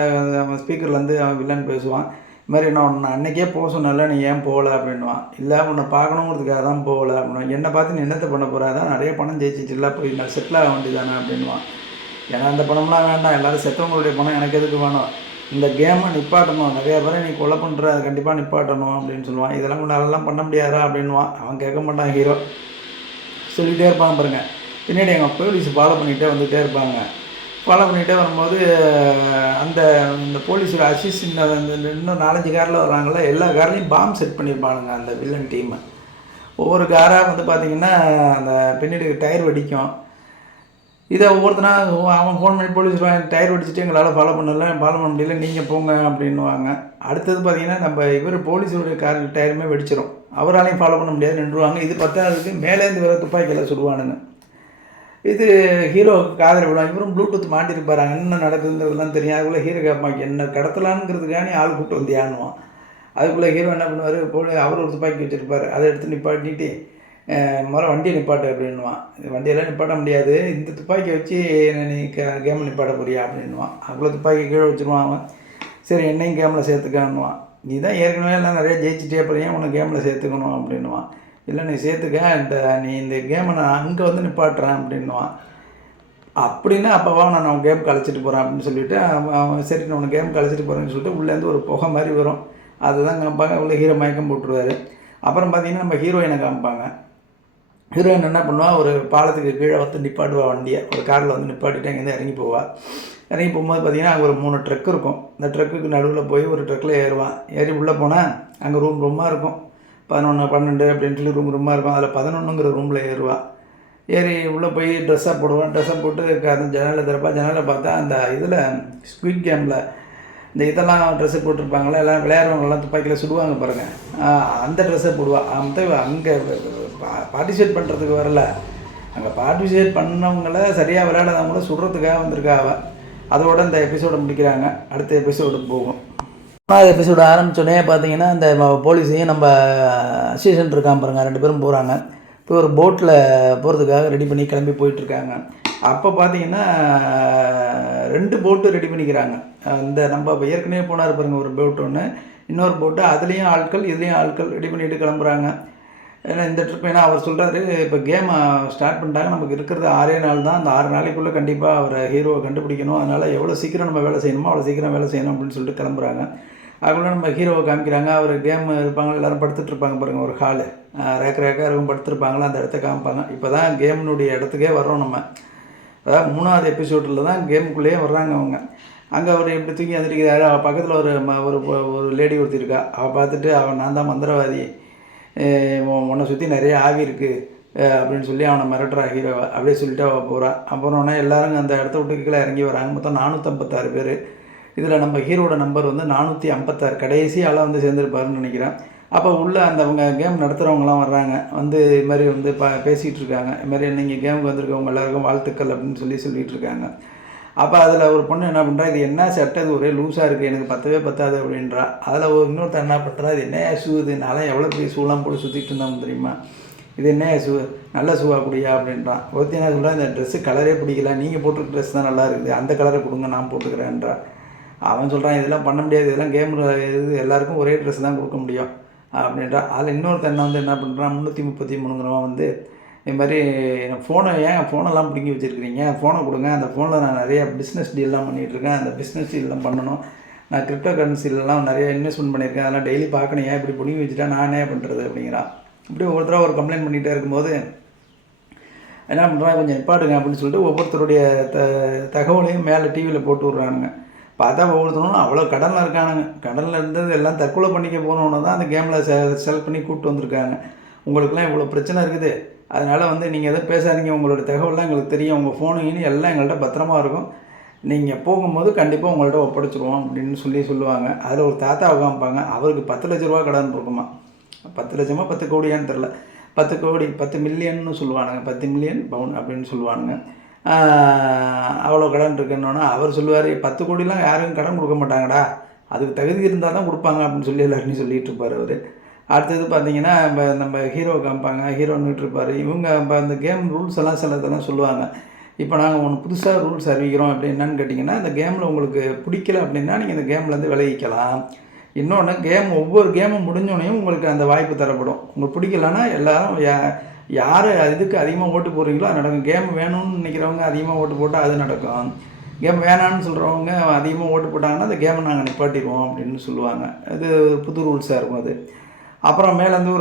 ஸ்பீக்கர்லேருந்து அவன் வில்லன் பேசுவான். இது மாதிரி நான் உன்னை அன்றைக்கே போக சொன்னல, நீ ஏன் போகல அப்படின்வான். இல்லை உன்னை பார்க்கணுங்கிறதுக்காக தான் போகல அப்படின்னா. என்னை பார்த்து நீ என்னத்தை பண்ண போகிற, அதான் நிறைய பணம் ஜெயிச்சிச்சுல, போய் நான் செட்டில் ஆக வேண்டியதானே அப்படின்வான். ஏன்னா அந்த பணம்லாம் வேண்டாம், எல்லோரும் செத்தவங்களுடைய பணம் எனக்கு எதுக்கு வேணும், இந்த கேமை நிப்பாட்டணும், நிறையா பேரை நீ கொலை பண்ணுற, அது கண்டிப்பாக நிப்பாட்டணும் அப்படின்னு சொல்லுவான். இதெல்லாம் உன்னாலெல்லாம் பண்ண முடியாதா அப்படின்வான். அவன் கேட்க மாட்டான் ஹீரோ. சொல்லிகிட்டே இருப்பாங்க பாருங்கள். பின்னாடி எங்கள் போலீஸ் ஃபாலோ பண்ணிகிட்டே வந்துகிட்டே இருப்பாங்க. ஃபாலோ பண்ணிகிட்டே வரும்போது இந்த போலீஸோட அசிஸ்டன்ட் இன்னும் 4-5 காரில் வராங்கள, எல்லா கார்லேயும் பாம்பு செட் பண்ணியிருப்பானுங்க அந்த வில்லன் டீமை. ஒவ்வொரு காராக வந்து பார்த்திங்கன்னா அந்த பின்னாடி டயர் வெடிக்கும். இதை ஒவ்வொருத்தனா அவன் ஃபோன் பண்ணி போலீஸ் டயர் வெடிச்சிட்டு எங்களால் ஃபாலோ பண்ண முடியல, நீங்கள் போங்க அப்படின்வாங்க. அடுத்தது பார்த்திங்கன்னா நம்ம இவர் போலீஸோடைய கார் டயருமே வெடிச்சிடும். அவராலையும் ஃபாலோ பண்ண முடியாது, நின்றுவாங்க. இது பத்தாவதுக்கு மேலேருந்து வேறு துப்பாக்கியில் சுடுவானுங்க. இது ஹீரோவுக்கு காதல் விடும். இவரும் ப்ளூடூத் மாட்டிருப்பார். என்ன நடக்குதுங்கிறதுலாம் தெரியும். அதுக்குள்ளே ஹீரோ கேட்பாங்க, என்ன கடத்தலான்ங்கிறதுக்கானே ஆள் கூப்பிட்டு வந்து ஆணுவான். அதுக்குள்ளே ஹீரோ என்ன பண்ணுவார், அவர் ஒரு துப்பாக்கி வச்சுருப்பார். அதை எடுத்து நிப்பாட்டிட்டு வண்டியை நிப்பாட்டு அப்படின்வான். வண்டியெல்லாம் நிப்பாட்ட முடியாது, இந்த துப்பாக்கியை வச்சு நீ கேமில் நிப்பாட்ட போறியா அப்படின்வான். அவ்வளோ துப்பாக்கி கீழே வச்சுருவான் அவன். சரி என்னையும் கேமில் சேர்த்துக்கான்னுவான். நீ தான் ஏற்கனவே எல்லாம் நிறையா ஜெயிச்சிட்டே அப்புறம் உன்னை கேமில் சேர்த்துக்கணும் அப்படின்வான். இல்லை நீ சேர்த்துக்க, நீ இந்த கேமை நான் அங்கே வந்து நிப்பாட்டுறேன் அப்படின்வான். அப்படின்னா அப்போவா நான் கேம் கழிச்சிட்டு போகிறேன் அப்படின்னு சொல்லிவிட்டு அவன் சரி நான் உனக்கு கேம் கழிச்சிட்டு போகிறேன்னு சொல்லிட்டு உள்ளேருந்து ஒரு புகை மாதிரி வரும். அதுதான் காமிப்பாங்க. உள்ள ஹீரோ மயக்கம் போட்டுருவார். அப்புறம் பார்த்திங்கன்னா நம்ம ஹீரோயினை காமிப்பாங்க. ஹீரோயின் என்ன பண்ணுவாள், ஒரு பாலத்துக்கு கீழே வந்து நிப்பாட்டுவா வண்டியை. ஒரு காரில் வந்து நிப்பாட்டிட்டு அங்கேருந்து இறங்கி போவாள். இறங்கி போகும்போது பார்த்திங்கன்னா அங்கே ஒரு 3 ட்ரக் இருக்கும். அந்த ட்ரக்குக்கு நடுவில் போய் ஒரு ட்ரக்கில் ஏறுவான். ஏறி உள்ளே போனால் அங்கே ரூமாக இருக்கும். 11, 12 அப்படின்னு சொல்லி ரூமாக இருக்கும். அதில் 11ங்கிற ரூமில் ஏறுவாள். ஏறி உள்ளே போய் ட்ரெஸ்ஸாக போடுவான். ட்ரெஸ்ஸை போட்டு அந்த ஜன்னலை திறப்பா. ஜன்னலை பார்த்தா அந்த இதில் ஸ்குவிட் கேமில் இந்த இதெல்லாம் ட்ரெஸ்ஸு போட்டிருப்பாங்களே, எல்லாம் விளையாடுறவங்களாம் துப்பாக்கியில் சுடுவாங்க பாருங்கள், அந்த ட்ரெஸ்ஸை போடுவாள். அங்கே பார்ட்டிசிபேட் பண்ணுறதுக்கு வரல, அங்கே பார்ட்டிசிபேட் பண்ணவங்கள சரியாக விளையாடாதவங்கள சுடுறதுக்காக வந்திருக்கா அவள். அதோட இந்த எபிசோடை முடிக்கிறாங்க. அடுத்த எபிசோடுக்கு போகும். 4வது எபிசோடு ஆரம்பித்தோடனே பார்த்தீங்கன்னா இந்த போலீஸையும் நம்ம அசிஸ்டன்ட் இருக்கான் பாருங்கள், 2 பேரும் போகிறாங்க. இப்போ ஒரு போட்டில் போகிறதுக்காக ரெடி பண்ணி கிளம்பி போயிட்டுருக்காங்க. அப்போ பார்த்தீங்கன்னா 2 போட்டு ரெடி பண்ணிக்கிறாங்க. இந்த நம்ம ஏற்கனவே போனார் பாருங்கள், ஒரு போட்டு ஒன்று, இன்னொரு போட்டு, அதுலேயும் ஆட்கள் இதுலேயும் ஆட்கள் ரெடி பண்ணிவிட்டு கிளம்புறாங்க. ஏன்னா இந்த ட்ரிப், ஏன்னா அவர் சொல்கிறாரு இப்போ கேமை ஸ்டார்ட் பண்ணிட்டாங்க, நமக்கு இருக்கிறது 6 நாள் தான். அந்த 6 நாளைக்குள்ளே கண்டிப்பாக அவரை ஹீரோவை கண்டுபிடிக்கணும். அதனால் எவ்வளோ சீக்கிரம் நம்ம வேலை செய்யணுமோ அவ்வளோ சீக்கிரம் வேலை செய்யணும் அப்படின்னு சொல்லிட்டு கிளம்புறாங்க. அதுக்குள்ளே நம்ம ஹீரோவை காமிக்கிறாங்க. அவர் கேம் இருப்பாங்க, எல்லோரும் படுத்துட்டு இருப்பாங்க பாருங்கள், ஒரு ஹாலு ரேக்காக இருக்கும், படுத்துருப்பாங்களா, அந்த இடத்த காமிப்பாங்க. இப்போ தான் கேம்னுடைய இடத்துக்கே வர்றோம் நம்ம. அதாவது 3வது எபிசோடில் தான் கேமுக்குள்ளேயே வர்றாங்க அவங்க. அங்கே அவர் எப்படி தூங்கி வந்துருக்கிறாரு. அவள் பக்கத்தில் ஒரு லேடி ஒருத்தி இருக்கா. அவள் பார்த்துட்டு நான் தான் மந்திரவாதி, உன்னை சுற்றி நிறைய ஆவி இருக்குது அப்படின்னு சொல்லி அவனை மிரட்டுறா ஹீரோவை. அப்படியே சொல்லிட்டு அவள் போகிறான். அப்புறம் எல்லோரும் அந்த இடத்த விட்டு கீழே இறங்கி வராங்க. மொத்தம் 456 பேர். இதில் நம்ம ஹீரோட நம்பர் வந்து 456, கடைசி ஆளாக வந்து சேர்ந்துருப்பாருன்னு நினைக்கிறேன். அப்போ உள்ளே அவங்க கேம் நடத்துகிறவங்களாம் வர்றாங்க. வந்து இது மாதிரி வந்து பேசிகிட்டு இருக்காங்க. இதுமாதிரி நீங்கள் கேமுக்கு வந்திருக்கவங்க எல்லாருக்கும் வாழ்த்துக்கள் அப்படின்னு சொல்லிகிட்டு இருக்காங்க. அப்போ அதில் ஒரு பொண்ணு என்ன பண்ணுறா, இது என்ன சட்டை, இது ஒரே லூஸாக இருக்குது, எனக்கு பத்தாது அப்படின்றா. அதில் இன்னொருத்தர் என்ன பண்ணுறா, இது என்ன ஷூ, இது நாளை எவ்வளோ பெரிய ஷூலாம் போட்டு சுற்றிட்டு இருந்தோம் தெரியுமா, இது என்ன ஷூ, நல்ல ஷூவாக கூடியா அப்படின்றான். ஒருத்தி என்ன சொல்கிறா, இந்த ட்ரெஸ்ஸு கலரே பிடிக்கல, நீங்கள் போட்டிருக்க ட்ரெஸ் தான் நல்லா இருக்குது, அந்த கலரை கொடுங்க நான் போட்டுக்கிறேன்றா. அவன் சொல்கிறான், இதெல்லாம் பண்ண முடியாது, இதெல்லாம் கேம் இது எல்லாருக்கும் ஒரே ட்ரெஸ் தான் கொடுக்க முடியும் அப்படின்றா. அதில் இன்னொருத்தர் என்ன பண்ணுறான், 333ங்கிறவன் வந்து இது மாதிரி ஃபோனெல்லாம் பிடிங்கி வச்சுருக்கிறீங்க, ஃபோனை கொடுங்க, அந்த ஃபோனில் நான் நிறையா பிஸ்னஸ் டீல்லாம் பண்ணிகிட்ருக்கேன், அந்த பிஸ்னஸ் டீல்லாம் பண்ணணும், நான் கிரிப்டோ கரன்சிலலாம் நிறைய இன்வெஸ்ட்மெண்ட் பண்ணியிருக்கேன், அதெல்லாம் டெய்லி பார்க்கணும், ஏன் இப்படி பிடிங்கி வச்சுட்டா நான் என்ன பண்ணுறது அப்படிங்கிறான். இப்படி ஒவ்வொருத்தராக ஒரு கம்ப்ளைண்ட் பண்ணிகிட்டே இருக்கும்போது என்ன பண்ணுறான், கொஞ்சம் நிப்பாட்டுங்க அப்படின்னு சொல்லிட்டு ஒவ்வொருத்தருடைய தகவலையும் மேலே டிவியில் போட்டு விட்றானுங்க. பார்த்தா ஒவ்வொருத்தரும் அவ்வளோ கடனில் இருக்கானுங்க. கடனில் இருந்தது எல்லாம் தற்கொலை பண்ணிக்க போனவனை தான் அந்த கேமில் செலக்ட் பண்ணி கூப்பிட்டு வந்திருக்காங்க. உங்களுக்குலாம் இவ்வளோ பிரச்சனை இருக்குது, அதனால் வந்து நீங்கள் எதுவும் பேசாதீங்க, உங்களோட தகவல்லாம் எங்களுக்கு தெரியும், உங்கள் ஃபோனுன்னு எல்லாம் எங்கள்கிட்ட பத்திரமா இருக்கும், நீங்கள் போகும்போது கண்டிப்பாக உங்கள்கிட்ட ஒப்படைச்சிருவோம் அப்படின்னு சொல்லுவாங்க. அதில் ஒரு தாத்தாவை காமிப்பாங்க. அவருக்கு 10 லட்ச ரூபா கடன் இருக்குமா. 10 லட்சமா 10 கோடியான்னு தெரில. 10 கோடி 10 மில்லியன்னு சொல்லுவானுங்க. 10 மில்லியன் பவுன் அப்படின்னு சொல்லுவானுங்க. அவ்வளோ கடன் இருக்குன்னொன்னே அவர் சொல்லுவார், 10 கோடிலாம் யாரும் கடன் கொடுக்க மாட்டாங்கடா, அதுக்கு தகுதி இருந்தால் தான் கொடுப்பாங்க அப்படின்னு சொல்லி எல்லாருமே சொல்லிகிட்டு இருப்பார் அவர். அடுத்தது பார்த்தீங்கன்னா நம்ம ஹீரோ காமிப்பாங்க. ஹீரோ நின்றுட்டுருப்பார். இவங்க இப்போ அந்த கேம் ரூல்ஸ் எல்லாம் சிலதெல்லாம் சொல்லுவாங்க. இப்போ நாங்கள் ஒன்று புதுசாக ரூல்ஸ் அறிவிக்கிறோம் அப்படி என்னன்னு கேட்டிங்கன்னா, இந்த கேமில் உங்களுக்கு பிடிக்கல அப்படின்னா நீங்கள் இந்த கேம்லேருந்து விலகிக்கலாம். இன்னொன்று ஒவ்வொரு கேமும் முடிஞ்சோடனையும் உங்களுக்கு அந்த வாய்ப்பு தரப்படும். உங்களுக்கு பிடிக்கலன்னா எல்லோரும் யார் இதுக்கு அதிகமாக ஓட்டு போடுறீங்களோ அது நடக்கும். கேம் வேணும்னு நினைக்கிறவங்க அதிகமாக ஓட்டு போட்டால் அது நடக்கும். கேம் வேணான்னு சொல்கிறவங்க அதிகமாக ஓட்டு போட்டாங்கன்னா அந்த கேமை நாங்கள் நிப்பாட்டிடுவோம் அப்படின்னு சொல்லுவாங்க. அது புது ரூல்ஸாக இருக்கும் அது. அப்புறம் மேலேருந்து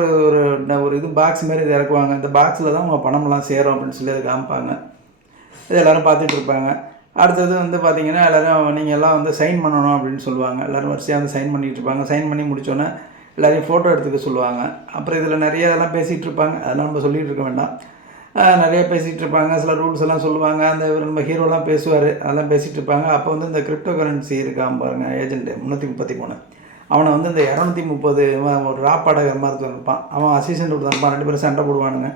ஒரு இது பாக்ஸ் மாரி இது இறக்குவாங்க. இந்த பாக்ஸில் தான் உங்கள் பணமெல்லாம் சேரும் அப்படின்னு சொல்லி அதை காமிப்பாங்க. இது எல்லோரும் பார்த்துட்ருப்பாங்க. அடுத்தது வந்து பார்த்திங்கன்னா எல்லோரும் நீங்கள் எல்லாம் வந்து சைன் பண்ணணும் அப்படின்னு சொல்லுவாங்க. எல்லோரும் வரிசையாக வந்து சைன் பண்ணிகிட்ருப்பாங்க. சைன் பண்ணி முடித்தோன்னே எல்லோரையும் ஃபோட்டோ எடுத்துக்க சொல்லுவாங்க. அப்புறம் இதில் நிறைய இதெல்லாம் பேசிகிட்டு இருப்பாங்க. அதெல்லாம் நம்ம சொல்லிகிட்டு இருக்க வேண்டாம். நிறைய பேசிகிட்டு இருப்பாங்க. சில ரூல்ஸ் எல்லாம் சொல்லுவாங்க. அந்த நம்ம ஹீரோலாம் பேசுவார். அதெல்லாம் பேசிகிட்டு இருப்பாங்க. அப்போ வந்து இந்த கிரிப்டோ கரன்சி இருக்கான் பாருங்கள், ஏஜென்ட்டு 333. அவனை வந்து இந்த 230 ஒரு ராப்பாடகர் மாதிரி இருப்பான். அவன் அசிஸ்டன்ட் இருப்பான். 2 பேரும் சண்டை போடுவானுங்க.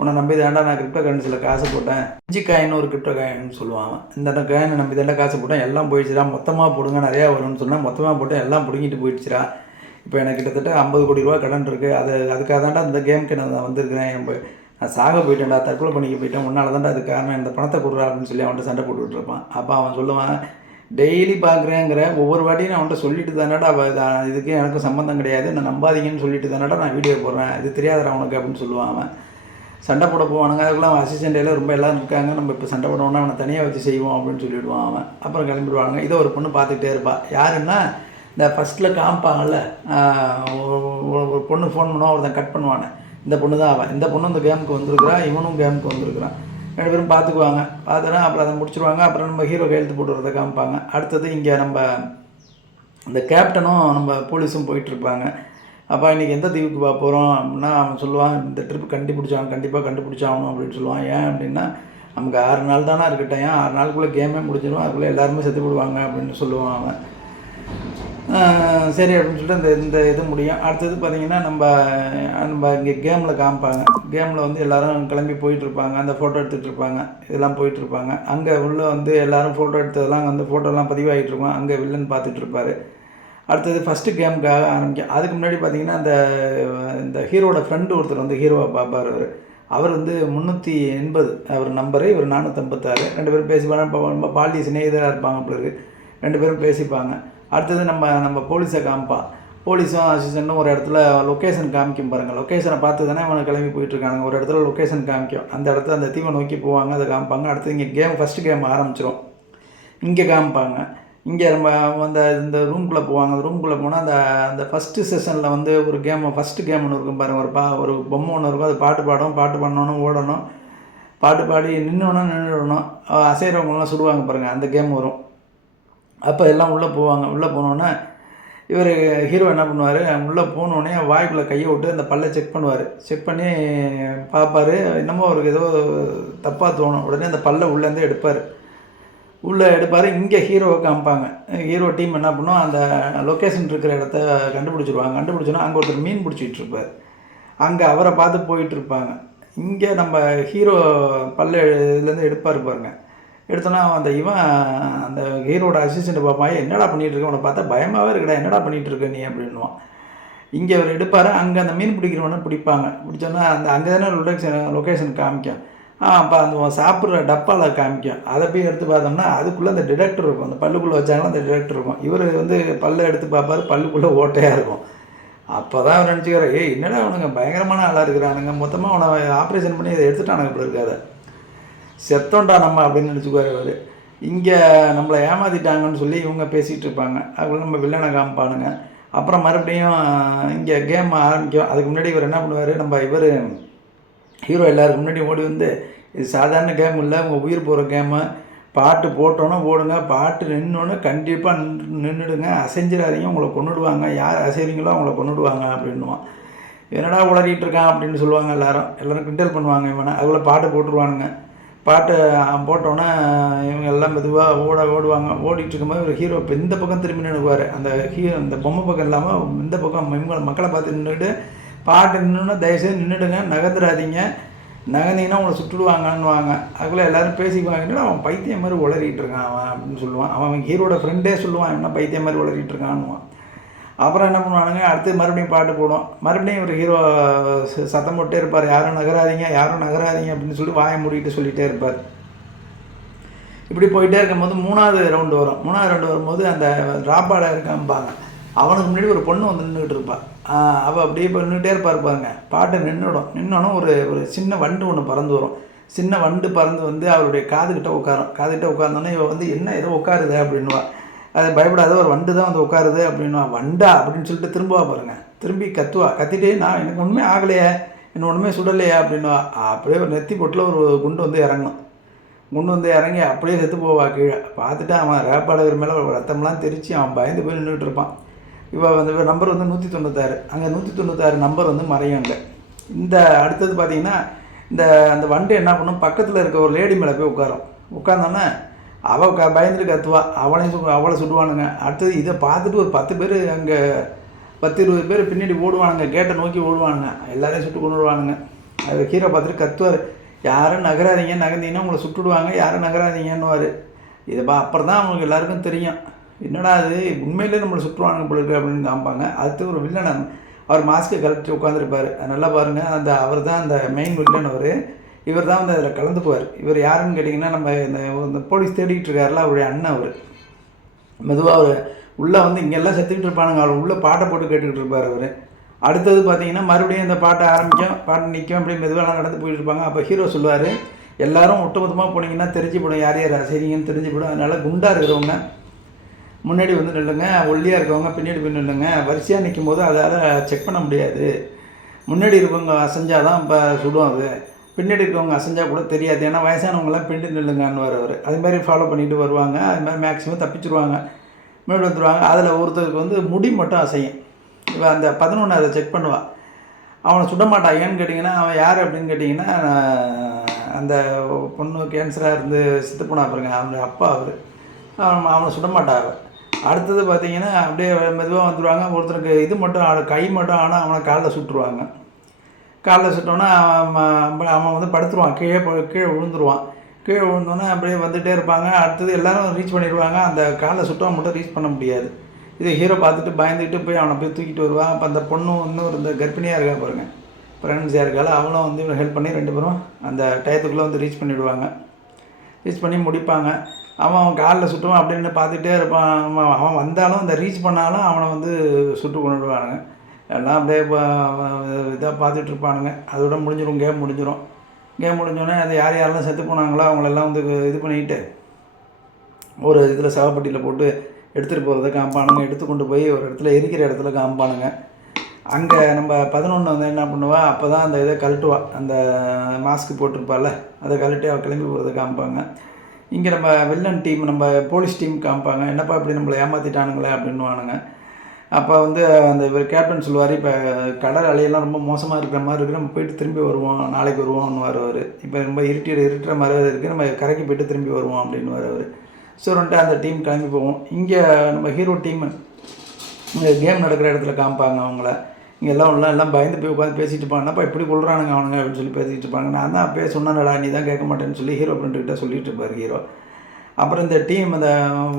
உன்னை நம்பி தாண்டா நான் கிரிப்டோ கரன்சியில் காசு போட்டேன். 5 காயின்னு ஒரு கிரிப்டோ காயின்னு சொல்லுவாங்க. இந்த காயினை நம்பி தாண்டா காசு போட்டேன், எல்லாம் போயிடுச்சுடா, மொத்தமாக போடுங்க நிறையா வரும்னு சொன்னால் மொத்தமாக போட்டு எல்லாம் பிடிங்கிட்டு போயிடுச்சுடா. இப்போ எனக்கு கிட்டத்தட்ட 50 கோடி ரூபா கடன் இருக்குது. அதுக்காக தாண்டா இந்த கேமுக்கு நான் வந்திருக்கிறேன். நான் சாக போயிட்டேன்டா, தற்கொலை பண்ணிக்க போயிட்டேன், உன்னால் தாண்டா அது காரணம், இந்த பணத்தை கொடுறா அப்படின்னு சொல்லி அவன்கிட்ட சண்டை போட்டுக்கிட்டு இருப்பான். அப்போ அவன் சொல்லுவான், டெய்லி பார்க்குறேங்கிற ஒவ்வொரு வாட்டியும் நான் அவன்கிட்ட சொல்லிட்டு தானடா இதுக்கு எனக்கு சம்மந்தம் கிடையாது, நான் நம்பாதீங்கன்னு சொல்லிட்டு தானடா நான் வீடியோ போடுறேன், இது தெரியாதடா அவனுக்கு அப்படின்னு சொல்லுவான். அவன் சண்டை போட போவானுங்க. அதுக்குலாம் அவன் அசிஸ்டண்ட்டில் ரொம்ப எல்லோரும் இருக்காங்க, நம்ம இப்போ சண்டை போடுவோம்னா அவனை தனியாக வச்சு செய்வோம் அப்படின்னு சொல்லிவிடுவான் அவன். அப்புறம் கிளம்பிடுவானுங்க. இதை ஒரு பொண்ணு பார்த்துக்கிட்டே இருப்பாள். யாருன்னா இந்த ஃபஸ்ட்டில் காமிப்பாங்கல்ல, ஒரு பொண்ணு ஃபோன் பண்ணுவான், ஒருத்தன் கட் பண்ணுவானே, இந்த பொண்ணு தான் அவன். இந்த பொண்ணு இந்த கேமுக்கு வந்திருக்கிறான், இவனும் கேமுக்கு வந்திருக்கிறான். 2 பேரும் பார்த்துக்குவாங்க. பார்த்தோன்னா அப்புறம் அதை முடிச்சுருவாங்க. அப்புறம் நம்ம ஹீரோ கையெழுத்து போட்டு வரதை காமிப்பாங்க. அடுத்தது இங்கே நம்ம இந்த கேப்டனும் நம்ம போலீஸும் போயிட்டுருப்பாங்க. அப்போ இன்றைக்கி எந்த தீவுக்கு போகிறோம் அப்படின்னா அவன் சொல்லுவான், இந்த ட்ரிப்பு கண்டிப்பாக கண்டுபிடிச்சாகணும் அப்படின்னு சொல்லுவான். ஏன் அப்படின்னா நமக்கு 6 நாள் தானே இருக்கட்டும், ஏன் 6 நாளுக்குள்ளே கேமே முடிஞ்சிடும், அதுக்குள்ளே எல்லாருமே செத்து போடுவாங்க அப்படின்னு சொல்லுவான் அவன். சரி அப்படின்னு சொல்லிட்டு இந்த இது முடியும். அடுத்தது பார்த்திங்கன்னா நம்ம இங்கே கேமில் காமிப்பாங்க. கேமில் வந்து எல்லோரும் கிளம்பி போயிட்டுருப்பாங்க. அந்த ஃபோட்டோ எடுத்துகிட்டு இருப்பாங்க. இதெல்லாம் போயிட்டுருப்பாங்க. அங்கே உள்ளே வந்து எல்லோரும் ஃபோட்டோ எடுத்ததெல்லாம் வந்து ஃபோட்டோலாம் பதிவாகிட்டு இருக்கும். அங்கே வில்லன் பார்த்துட்ருப்பார். அடுத்தது ஃபஸ்ட்டு கேமுக்காக ஆரம்பிக்கும். அதுக்கு முன்னாடி பார்த்திங்கன்னா இந்த ஹீரோட ஃப்ரெண்டு ஒருத்தர் வந்து ஹீரோவை பார்ப்பார். அவர் வந்து 380 அவர் நம்பரு, இவர் 456. 2 பேரும் பேசிப்பாங்க. பாலிய சிநேகிதராக இருப்பாங்க அப்படி இருக்குது. 2 பேரும் பேசிப்பாங்க. அடுத்தது நம்ம போலீஸை காமிப்பான். போலீஸும் அசிஸ்டண்ட்டும் ஒரு இடத்துல லொக்கேஷன் காமிக்கும் பாருங்கள். லொக்கேஷனை பார்த்து தானே அவனை கிளம்பி போயிட்டுருக்கானுங்க. ஒரு இடத்துல லொக்கேஷன் காமிக்கும். அந்த இடத்துல அந்த தீவை நோக்கி போவாங்க, அதை காமிப்பாங்க. அடுத்தது இங்கே ஃபஸ்ட்டு கேம் ஆரம்பிச்சிடும். இங்கே காமிப்பாங்க. இங்கே நம்ம இந்த ரூம்குள்ளே போவாங்க. அந்த ரூம்குள்ளே போனால் அந்த ஃபஸ்ட்டு செஷனில் வந்து ஒரு ஃபஸ்ட்டு கேம் ஒன்று இருக்கும் பாருங்கள். ஒரு பொம்மை ஒன்று இருக்கும். அது பாட்டு பாடணும், ஓடணும், பாட்டு பாடி நின்றுடணும், அசைகிறவங்களாம் சுடுவாங்க பாருங்கள், அந்த கேம் வரும். அப்போ எல்லாம் உள்ளே போவாங்க. உள்ளே போனோன்னே இவர் ஹீரோ என்ன பண்ணுவார், உள்ளே போனோடனே வாய்க்குள்ளே கையை விட்டு அந்த பல்லை செக் பண்ணுவார். செக் பண்ணி பார்ப்பார். என்னமோ அவருக்கு ஏதோ தப்பாக தோணும். உடனே அந்த பல்லை உள்ளேருந்து எடுப்பார். இங்கே ஹீரோவை காமிப்பாங்க. ஹீரோ டீம் என்ன பண்ணும், அந்த லொக்கேஷன் இருக்கிற இடத்த கண்டுபிடிச்சிருவாங்க. கண்டுபிடிச்சோன்னா அங்கே ஒருத்தர் மீன் பிடிச்சிட்டு இருப்பார். அங்கே அவரை பார்த்து போயிட்டுருப்பாங்க. இங்கே நம்ம ஹீரோ பல்ல இதுலேருந்து எடுப்பார் பாருங்க. எடுத்தோன்னா அந்த ஹீரோட அசிஸ்டண்ட்டை பார்ப்பான், என்னடா பண்ணிகிட்ருக்க, உன்னை பார்த்தா பயமாகவே இருக்குடா, என்னடா பண்ணிகிட்ருக்க நீ அப்படின்வான். இங்கே அவர் எடுப்பார். அங்கே அந்த மீன் பிடிக்கிறவனை பிடிப்பாங்க. பிடிச்சோன்னா அங்கே தானே லொக்கேஷன் காமிக்கும். அப்போ அந்த சாப்பிட்ற டப்பாவில் காமிக்கும். அதை போய் எடுத்து பார்த்தோம்னா அதுக்குள்ளே அந்த டிடெக்டர் இருக்கும். அந்த பல்லுக்குள்ளே வச்சாங்கன்னா அந்த டிடெக்டர் இருக்கும். இவர் வந்து பல்லை எடுத்து பார்ப்பார், பல்லுக்குள்ளே ஓட்டையாக இருக்கும். அப்போ தான் அவர் நினச்சிக்கிறார், என்னடா அவனுங்க பயங்கரமான ஆளாக இருக்கிறானுங்க, மொத்தமாக அவனை ஆப்ரேஷன் பண்ணி இதை எடுத்துட்டானுங்க இப்படி இருக்காத, செத்தோண்டா நம்ம அப்படின்னு நினச்சிக்குவார் அவர். இங்கே நம்மளை ஏமாற்றிட்டாங்கன்னு சொல்லி இவங்க பேசிகிட்டு இருப்பாங்க. அதுக்குள்ளே நம்ம வில்லனை காமிப்பானுங்க. அப்புறம் மறுபடியும் இங்கே கேம் ஆரம்பிக்கும். அதுக்கு முன்னாடி இவர் என்ன பண்ணுவார், ஹீரோ எல்லாருக்கும் முன்னாடி ஓடி வந்து, இது சாதாரண கேம் இல்லை, உங்கள் உயிர் போகிற கேமு, பாட்டு போட்டோன்னே ஓடுங்க, பாட்டு நின்னோன்னே கண்டிப்பாக நின்றுடுங்க, அசைஞ்சிடாதீங்க, உங்களை கொண்டுடுவாங்க, யார் அசைறீங்களோ அவங்கள கொண்டுடுவாங்க அப்படின்னுவான். என்னடா உளறிட்டு இருக்கான் அப்படின்னு சொல்லுவாங்க. எல்லோரும் கிண்டல் பண்ணுவாங்க இவனை. அதுக்குள்ளே பாட்டு போட்டுருவானுங்க. பாட்டு போட்டோன்னே இவங்க எல்லாம் மெதுவாக ஓடுவாங்க. ஓடிட்டு இருக்கும்போது ஒரு ஹீரோ இப்போ இந்த பக்கம் திரும்பி நின்றுக்குவார். அந்த பொம்மை பக்கம் இல்லாமல் இந்த பக்கம் மக்களை பார்த்து நின்றுட்டு பாட்டு நின்றுன்னா தயவுசெய்து நின்றுடுங்க, நகர்ந்துடாதீங்க, நகர்ந்தீங்கன்னா உங்களை சுட்டுடுவாங்கன்னுவாங்க. அதுக்குள்ளே எல்லோரும் பேசிக்குவாங்க, அவன் பைத்தியம் மாதிரி உளறிட்டு இருக்கான் அவன் அப்படின்னு சொல்லுவான். அவன் ஹீரோட ஃப்ரெண்டே சொல்லுவான், என்ன பைத்தியம் மாதிரி உளறிட்டு இருக்கான்னுவான். அப்புறம் என்ன பண்ணுவானுங்க, அடுத்து மறுபடியும் பாட்டு போடும். மறுபடியும் ஒரு ஹீரோ சத்தம் போட்டே இருப்பார், யாரும் நகராதீங்க யாரும் நகராதீங்க அப்படின்னு சொல்லி வாயை மூடிட்டு சொல்லிகிட்டே இருப்பார். இப்படி போயிட்டே இருக்கும்போது 3வது ரவுண்டு வரும். 3வது ரவுண்டு வரும்போது அந்த டிராப்பாட இருக்காம்பாங்க, அவனுக்கு முன்னாடி ஒரு பொண்ணு வந்து நின்றுக்கிட்டு இருப்பாள். அவள் அப்படியே இப்போ நின்றுட்டே இருப்பார் பாருங்க. பாட்டு நின்னோனும் ஒரு சின்ன வண்டு ஒன்று பறந்து வரும். சின்ன வண்டு பறந்து வந்து அவருடைய காதுகிட்ட உட்காரும். காதுகிட்ட உட்கார்ந்தோன்னே இவள் வந்து என்ன ஏதோ உட்காருது அப்படின்வா. அது பயப்படாத, ஒரு வண்டு தான் வந்து உட்காருது அப்படின்வா. வண்டா அப்படின்னு சொல்லிட்டு திரும்புவா பாருங்க. திரும்பி கத்துவா. கத்திட்டே நான் எனக்கு ஒன்றுமே ஆகலையே, என்ன ஒன்றுமே சுடலையா அப்படின்வா. அப்படியே ஒரு நெத்தி பொட்டில் ஒரு குண்டு வந்து இறங்கும். குண்டு வந்து இறங்கி அப்படியே செத்து போவா கீழே. பார்த்துட்டு அவன் ரேப்பாளர் மேலே ரத்தம்லாம் தெரித்து அவன் பயந்து போய் நின்றுட்டு இருப்பான். இவள் வந்து நம்பர் வந்து 196. அங்கே 196 நம்பர் வந்து மறையும். அங்கே இந்த அடுத்தது பார்த்திங்கன்னா அந்த வண்டு என்ன பண்ணும், பக்கத்தில் இருக்க ஒரு லேடி மேலே போய் உட்காரும். உட்காந்தோன்னே அவள் பயந்துட்டு கத்துவா. அவளை சுடுவானுங்க. அடுத்தது இதை பார்த்துட்டு ஒரு 10 பேர் அங்கே 10-20 பேர் பின்னாடி ஓடுவானுங்க, கேட்டை நோக்கி ஓடுவானுங்க. எல்லாரையும் சுட்டு கொண்டு வருவானுங்க. அதை ஹீரோ பார்த்துட்டு கத்துவார், யாரும் நகராதீங்க, நகர்ந்தீங்கன்னா உங்களை சுட்டுடுவாங்க, யாரும் நகராதீங்கன்னுவார். இதை அப்புறம் தான் அவங்களுக்கு எல்லாருக்கும் தெரியும், என்னடா அது உண்மையிலே நம்மளை சுற்றுவானுங்க போல இருக்கு அப்படின்னு காமிப்பாங்க. அடுத்து ஒரு வில்லன், அவர் மாஸ்க்கை கழட்டி உட்காந்துருப்பார். நல்லா பாருங்கள், அவர் தான் அந்த மெயின் வில்லன். இவர் தான் வந்து அதில் கலந்துக்குவார். இவர் யாருன்னு கேட்டிங்கன்னா, நம்ம இந்த போலீஸ் தேடிக்கிட்டு இருக்காருல, அவருடைய அண்ணன். அவர் மெதுவாக அவர் உள்ளே வந்து இங்கெல்லாம் செத்துக்கிட்டு இருப்பானுங்க, அவர் உள்ளே பாட்டை போட்டு கேட்டுக்கிட்டு இருப்பார் அவர். அடுத்தது பார்த்தீங்கன்னா மறுபடியும் இந்த பாட்டை ஆரம்பிக்கும், பாட்டு நிற்கும், அப்படியே மெதுவாக நடந்து போயிட்டு இருப்பாங்க. அப்போ ஹீரோ சொல்லுவார், எல்லோரும் ஒட்டுமொத்தமாக போனீங்கன்னா தெரிஞ்சுப்படும் யார் யார் சரிங்கன்னு தெரிஞ்சுப்படும். அதனால் குண்டாக இருக்கிறவங்க முன்னாடி வந்து நில்லுங்க, ஒல்லியாக இருக்கவங்க பின்னாடி போய் நில்லுங்க. வரிசையாக நிற்கும் போது அதால் செக் பண்ண முடியாது. முன்னாடி இருக்கவங்க அசைஞ்சால் தான் இப்போ சுடும், அது பின்னாடி இருக்கவங்க அசைஞ்சால் கூட தெரியாது, ஏன்னா வயசானவங்களாம் பின்னாடி நில்லுங்கன்னு அவர் அதுமாதிரி ஃபாலோ பண்ணிட்டு வருவாங்க. அதுமாதிரி மேக்ஸிமம் தப்பிச்சிருவாங்க, முன்னாடி வந்துடுவாங்க. அதில் ஒருத்தருக்கு வந்து முடி மட்டும் அசையும். இவன் அந்த 11 அதை செக் பண்ணுவாள். அவனை சுட மாட்டான். ஏன்னு கேட்டிங்கன்னா, அவன் யார் அப்படின்னு கேட்டிங்கன்னா, அந்த பொண்ணு கேன்சராக இருந்து செத்து போனா பாருங்க, அவனுடைய அப்பா அவர். அவனை சுட மாட்டான். அடுத்தது பார்த்திங்கன்னா அப்படியே மெதுவாக வந்துடுவாங்க. ஒருத்தருக்கு இது மட்டும் கை மட்டும் ஆனால் அவனை காலில் சுட்டுருவாங்க. காலில் சுட்டோன்னா அவன் வந்து படுத்துருவான், கீழே விழுந்துருவான். கீழே விழுந்தோன்னே அப்படியே வந்துகிட்டே இருப்பாங்க. அடுத்தது எல்லோரும் ரீச் பண்ணிடுவாங்க. அந்த காலில் சுட்டவன் மட்டும் ரீச் பண்ண முடியாது. இது ஹீரோ பார்த்துட்டு பயந்துக்கிட்டு போய் அவனை போய் தூக்கிட்டு வருவான். அப்போ அந்த பொண்ணு இன்னும் இந்த கர்ப்பிணியாக இருக்கா பாருங்கள், ப்ரெக்னன்சியாக இருக்காள், அவளும் வந்து ஹெல்ப் பண்ணி 2 பேரும் அந்த டயத்துக்குள்ளே வந்து ரீச் பண்ணிவிடுவாங்க. ரீச் பண்ணி முடிப்பாங்க. அவன் காலில் சுட்டுவான் அப்படின்னு பார்த்துட்டே இருப்பான். அவன் வந்தாலும் அந்த ரீச் பண்ணாலும் அவனை வந்து சுட்டு கொண்டுடுவானுங்க. எல்லாம் அப்படியே இதாக பார்த்துட்ருப்பானுங்க. அதோட முடிஞ்சிடும், கேம் முடிஞ்சிடும். கேம் முடிஞ்சோடனே அது யாரெல்லாம் செத்து போனாங்களோ அவங்களெல்லாம் வந்து இது பண்ணிக்கிட்டு ஒரு இதில் சவப்பட்டியில் போட்டு எடுத்துகிட்டு போகிறத காமிப்பானுங்க. எடுத்து கொண்டு போய் ஒரு இடத்துல எரிக்கிற இடத்துல காமிப்பானுங்க. அங்கே நம்ம 11 வந்து என்ன பண்ணுவா, அப்போ தான் அந்த இதை கழட்டுவா, அந்த மாஸ்க்கு போட்டிருப்பாள், அதை கழட்டி அவள் கிளம்பி போகிறத காமிப்பாங்க. இங்கே நம்ம வில்லன் டீம், நம்ம போலீஸ் டீம் காமிப்பாங்க. என்னப்பா இப்படி நம்மளை ஏமாற்றிட்டானுங்களே அப்படின்னுவானுங்க. அப்போ வந்து அந்த இவர் கேப்டன் சொல்லுவார், இப்போ கடல் அலையெல்லாம் ரொம்ப மோசமாக இருக்கிற மாதிரி இருக்குது, நம்ம போயிட்டு திரும்பி வருவோம், நாளைக்கு வருவோம்னு அவர். இப்போ ரொம்ப இருட்டுற மாதிரி இருக்குது, நம்ம கரைக்கு போய்ட்டு திரும்பி வருவோம் அப்படின்னு அவர். சொல்லிட்டு அந்த டீம் கிளம்பி போவோம். இங்கே நம்ம ஹீரோ டீம் கேம் நடக்கிற இடத்துல காமிப்பாங்க அவங்கள. இங்கே எல்லாம் பயந்து போய் உட்காந்து பேசிகிட்டு இருப்பாங்க, என்னப்பா இப்படி கொள்கிறானுங்க அவனுங்க அப்படின்னு சொல்லி பேசிகிட்டு இருப்பாங்க. நான் தான் அப்பயே சொன்னேன்டா, நீ தான் கேட்க மாட்டேன்னு சொல்லி ஹீரோ ஃப்ரெண்டுக்கிட்ட சொல்லிட்டு இருப்பார் ஹீரோ. அப்புறம் இந்த டீம் அந்த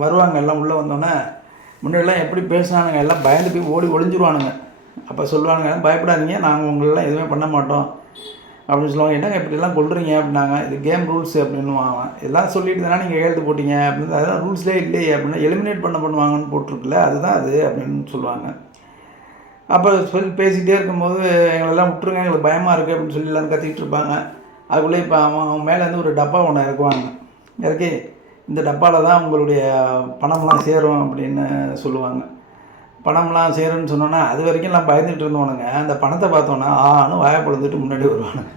வருவாங்க, எல்லாம் உள்ளே வந்தோன்னே முன்னாடிலாம் எப்படி பேசினானுங்க, எல்லாம் பயந்து போய் ஓடி ஒளிஞ்சிருவானுங்க. அப்போ சொல்லுவானுங்க, பயப்படாதீங்க, நாங்கள் உங்களெல்லாம் எதுவுமே பண்ண மாட்டோம் அப்படின்னு சொல்லுவாங்க. என்னங்க இப்படிலாம் கொள்றீங்க அப்படின்னாங்க. இது கேம் ரூல்ஸு அப்படின்னு அவன் எல்லாம் சொல்லிட்டு தானே நீங்கள் எழுத்து போட்டிங்க அப்படின்னு. அதெல்லாம் ரூல்ஸ்லேயே இல்லையே அப்படின்னா, எலிமினேட் பண்ணுவாங்கன்னு போட்டிருக்குல்ல, அதுதான் அது அப்படின்னு சொல்லுவாங்க. அப்போ சொல்லி பேசிகிட்டே இருக்கும்போது எங்களெல்லாம் விட்டுருங்க, எங்களுக்கு பயமாக இருக்குது அப்படின்னு சொல்லி எல்லோரும் கத்திக்கிட்டு இருப்பாங்க. அதுக்குள்ளே இப்போ அவன் மேலேருந்து ஒரு டப்பா ஒன்று இறக்குவாங்க. இறக்கி இந்த டப்பாவில் தான் உங்களுடைய பணம்லாம் சேரும் அப்படின்னு சொல்லுவாங்க. பணம்லாம் சேரும்னு சொன்னோன்னா அது வரைக்கும் நான் பயந்துகிட்டு இருந்தோனுங்க. அந்த பணத்தை பார்த்தோன்னா ஆன்னு வாயை பொழுதுட்டு முன்னாடி வருவானுங்க.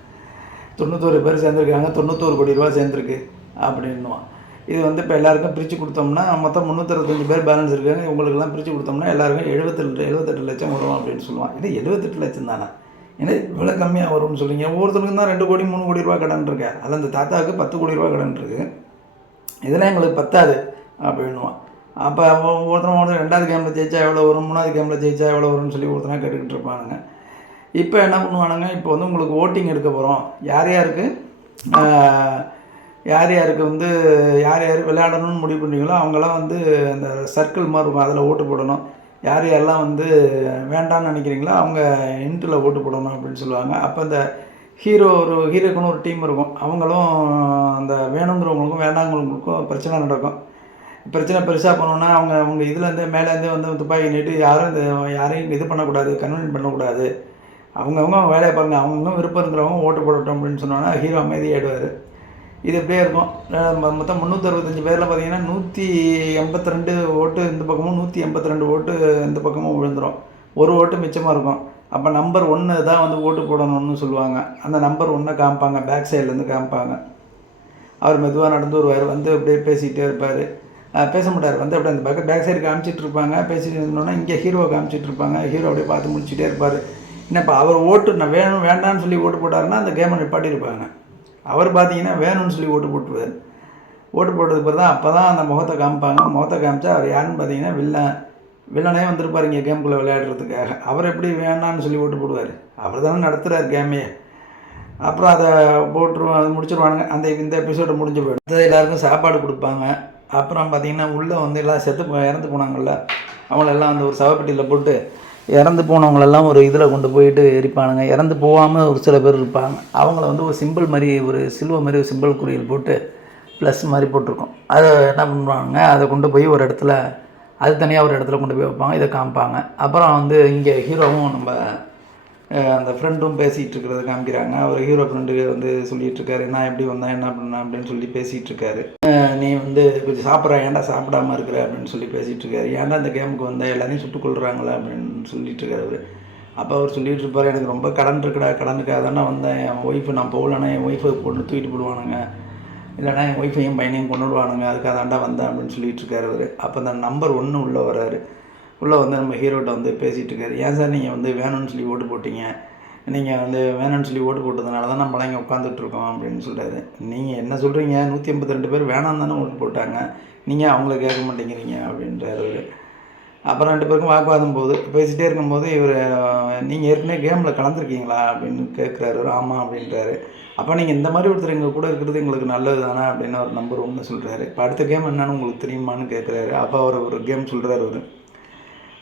91 பேர் சேர்ந்துருக்காங்க, 91 கோடி ரூபா சேர்ந்துருக்கு அப்படின்னுவான். இது வந்து இப்போ எல்லாருக்கும் பிரித்து கொடுத்தோம்னா மொத்தம் 365 பேர் பேலன்ஸ் இருக்காங்க, இவங்களுக்கெல்லாம் பிரித்து கொடுத்தோம்னா எல்லாருக்கும் 78 லட்சம் வரும் அப்படின்னு சொல்லுவான். இது 78 லட்சம் தானே, ஏன்னா இவ்வளோ கம்மியாக வரும்னு சொல்லிங்க. ஒவ்வொருத்தருக்கும் தான் 2 கோடி 3 கோடி ரூபா கடன் இருக்கு. அதில் அந்த தாத்தாவுக்கு 10 கோடி ரூபா கடன் இருக்குது. இதெல்லாம் எங்களுக்கு பத்தாது அப்படின்னுவான். அப்போ ஒவ்வொருத்தரும் 2வது கேமில் ஜெயிச்சா எவ்வளோ வரும், 3வது கேமில் ஜெயிச்சா எவ்வளோ வரும்னு சொல்லி ஒருத்தனா கேட்டுக்கிட்டு இருப்பானுங்க. இப்போ என்ன பண்ணுவானுங்க, இப்போ வந்து உங்களுக்கு ஓட்டிங் எடுக்க போகிறோம், யார் யாருக்கு வந்து யார் விளையாடணும்னு முடிவு பண்ணுறீங்களோ அவங்களாம் வந்து அந்த சர்க்கிள் மாதிரி இருக்கும், அதில் ஓட்டு போடணும். யார் யாரெல்லாம் வந்து வேண்டான்னு நினைக்கிறீங்களோ அவங்க இன்ட்டில் ஓட்டு போடணும் அப்படின்னு சொல்லுவாங்க. அப்போ இந்த ஹீரோக்குன்னு ஒரு டீம் இருக்கும். அவங்களும் அந்த வேணுங்கிறவங்களுக்கும் வேண்டாங்கிறவங்களுக்கும் பிரச்சனை நடக்கும். பிரச்சனை பெருசாக பண்ணோன்னா அவங்க இதுலேருந்து மேலேருந்து வந்து துப்பாக்கி நீட்டு யாரையும் இது பண்ணக்கூடாது, கன்வென்ட் பண்ணக்கூடாது, அவங்கவுங்க வேலையை பாருங்கள், அவங்கவுங்க விருப்பம் இருக்கிறவங்க ஓட்டு போடட்டும் அப்படின்னு சொன்னோன்னா ஹீரோ அமைதியாகிடுவார். இது எப்படியே இருக்கும். மொத்தம் 365 பேரில் பார்த்தீங்கன்னா 182 ஓட்டு இந்த பக்கமும் 182 ஓட்டு இந்த பக்கமும் விழுந்துடும். ஒரு ஓட்டு மிச்சமாக இருக்கும். அப்போ நம்பர் 1 தான் வந்து ஓட்டு போடணும்னு சொல்லுவாங்க. அந்த நம்பர் 1 காமிப்பாங்க, பேக் சைட்லேருந்து காமிப்பாங்க. அவர் மெதுவாக நடந்து வருவார், வந்து அப்படியே பேசிகிட்டே இருப்பார். பேச மாட்டார், வந்து அப்படியே அந்த பேக் சைடு காமிச்சிட்டு இருப்பாங்க. பேசிட்டு இருந்தோன்னா இங்கே ஹீரோவை காமிச்சிட்டு இருப்பாங்க. ஹீரோ அப்படியே பார்த்து முடிச்சுட்டே இருப்பார். என்னப்பா அவர் ஓட்டு நான் வேணும் வேண்டான்னு சொல்லி ஓட்டு போட்டாருன்னா அந்த கேமை நிப்பாட்டியிருப்பாங்க. அவர் பார்த்தீங்கன்னா வேணும்னு சொல்லி ஓட்டு போட்டுருவார். ஓட்டு போட்டதுக்கு பிறகு தான் அப்போ தான் அந்த முகத்தை காமிப்பாங்க. முகத்தை காமிச்சா அவர் யாருன்னு பார்த்தீங்கன்னா வில்லனே வந்திருப்பார் இங்கே கேமுக்குள்ளே விளையாடுறதுக்காக. அவர் எப்படி வேணான்னு சொல்லி ஓட்டு போடுவார்? அவர் தானே நடத்துகிறார் கேமையே. அப்புறம் அதை அது முடிச்சிருவானுங்க. இந்த எபிசோடு முடிஞ்சு போய்டும். அது எல்லாருக்கும் சாப்பாடு கொடுப்பாங்க. அப்புறம் பார்த்திங்கன்னா உள்ளே வந்து எல்லாம் இறந்து போனாங்கள்ல, அவங்களெல்லாம் வந்து ஒரு சவப்பெட்டியில் போட்டு இறந்து போனவங்களெல்லாம் ஒரு இதில் கொண்டு போயிட்டு எரிப்பானுங்க. இறந்து போகாமல் ஒரு சில பேர் இருப்பாங்க. அவங்கள வந்து ஒரு சிம்பிள் மாதிரி ஒரு சில்வர் மாதிரி ஒரு சிம்பிள் குறியல் போட்டு ப்ளஸ் மாதிரி போட்டிருக்கோம். அதை என்ன பண்ணுவாங்க, அதை கொண்டு போய் ஒரு இடத்துல அது தனியாக ஒரு இடத்துல கொண்டு போய் வைப்பாங்க. இதை காமிப்பாங்க. அப்புறம் வந்து இங்கே ஹீரோவும் நம்ம அந்த ஃப்ரெண்டும் பேசிகிட்டு இருக்கிறத காமிக்கிறாங்க. அவர் ஹீரோ ஃப்ரெண்டுக்கு வந்து சொல்லிகிட்ருக்காரு, நான் எப்படி வந்தேன் என்ன பண்ணேன் அப்படின்னு சொல்லி பேசிகிட்ருக்காரு. நீ வந்து கொஞ்சம் சாப்பிட்ற, ஏன்டா சாப்பிடாமல் இருக்கிற அப்படின்னு சொல்லி பேசிகிட்ருக்காரு. ஏன்டா இந்த கேமுக்கு வந்தால் எல்லாரையும் சுட்டுக் கொள்கிறாங்களா அப்படின்னு சொல்லிகிட்ருக்காரு அவர். அப்போ அவர் சொல்லிகிட்டு இருப்பார், எனக்கு ரொம்ப கடன் இருக்குடா, கடனுக்காக தானே வந்தேன். என் ஒய்ஃபு நான் போகலன்னா என் ஒய்ஃபை போட்டு தூக்கிட்டு போடுவானுங்க, இல்லைனா என் ஒய்ஃபையும் பையனையும் கொண்டு விடுவானுங்க, அதுக்காக தாண்டா வந்தேன் அப்படின்னு சொல்லிகிட்டு இருக்காரு அவர். அப்போ அந்த நம்பர் 1 உள்ளே வர்றாரு. உள்ளே வந்து நம்ம ஹீரோட்ட வந்து பேசிகிட்டு இருக்காரு. ஏன் சார் நீங்கள் வந்து வேணும்னு சொல்லி ஓட்டு போட்டிங்க, நீங்கள் வந்து வேணும்னு சொல்லி ஓட்டு போட்டதுனால தான் நம்மளாம் இங்கே உட்காந்துட்ருக்கோம் அப்படின்னு சொல்கிறாரு. நீங்கள் என்ன சொல்கிறீங்க, 182 பேர் வேணாம் தானே ஓட்டு போட்டாங்க, நீங்கள் அவங்கள கேட்க மாட்டேங்கிறீங்க அப்படின்றாரு அவர். அப்புறம் 2 பேருக்கும் வாக்குவாதம் போகுது. பேசிகிட்டே இருக்கும்போது இவர், நீங்கள் ஏற்கனவே கேமில் கலந்துருக்கீங்களா அப்படின்னு கேட்குறாரு. ஆமாம் அப்படின்றாரு. அப்போ நீங்கள் இந்த மாதிரி ஒருத்தர் எங்கள் கூட இருக்கிறது எங்களுக்கு நல்லது தானே அப்படின்னு அவர் நம்பர் 1 சொல்கிறாரு. இப்போ அடுத்த கேம் என்னன்னு உங்களுக்கு தெரியுமான்னு கேட்குறாரு. அப்போ அவர் ஒரு கேம் சொல்கிறார். அவர்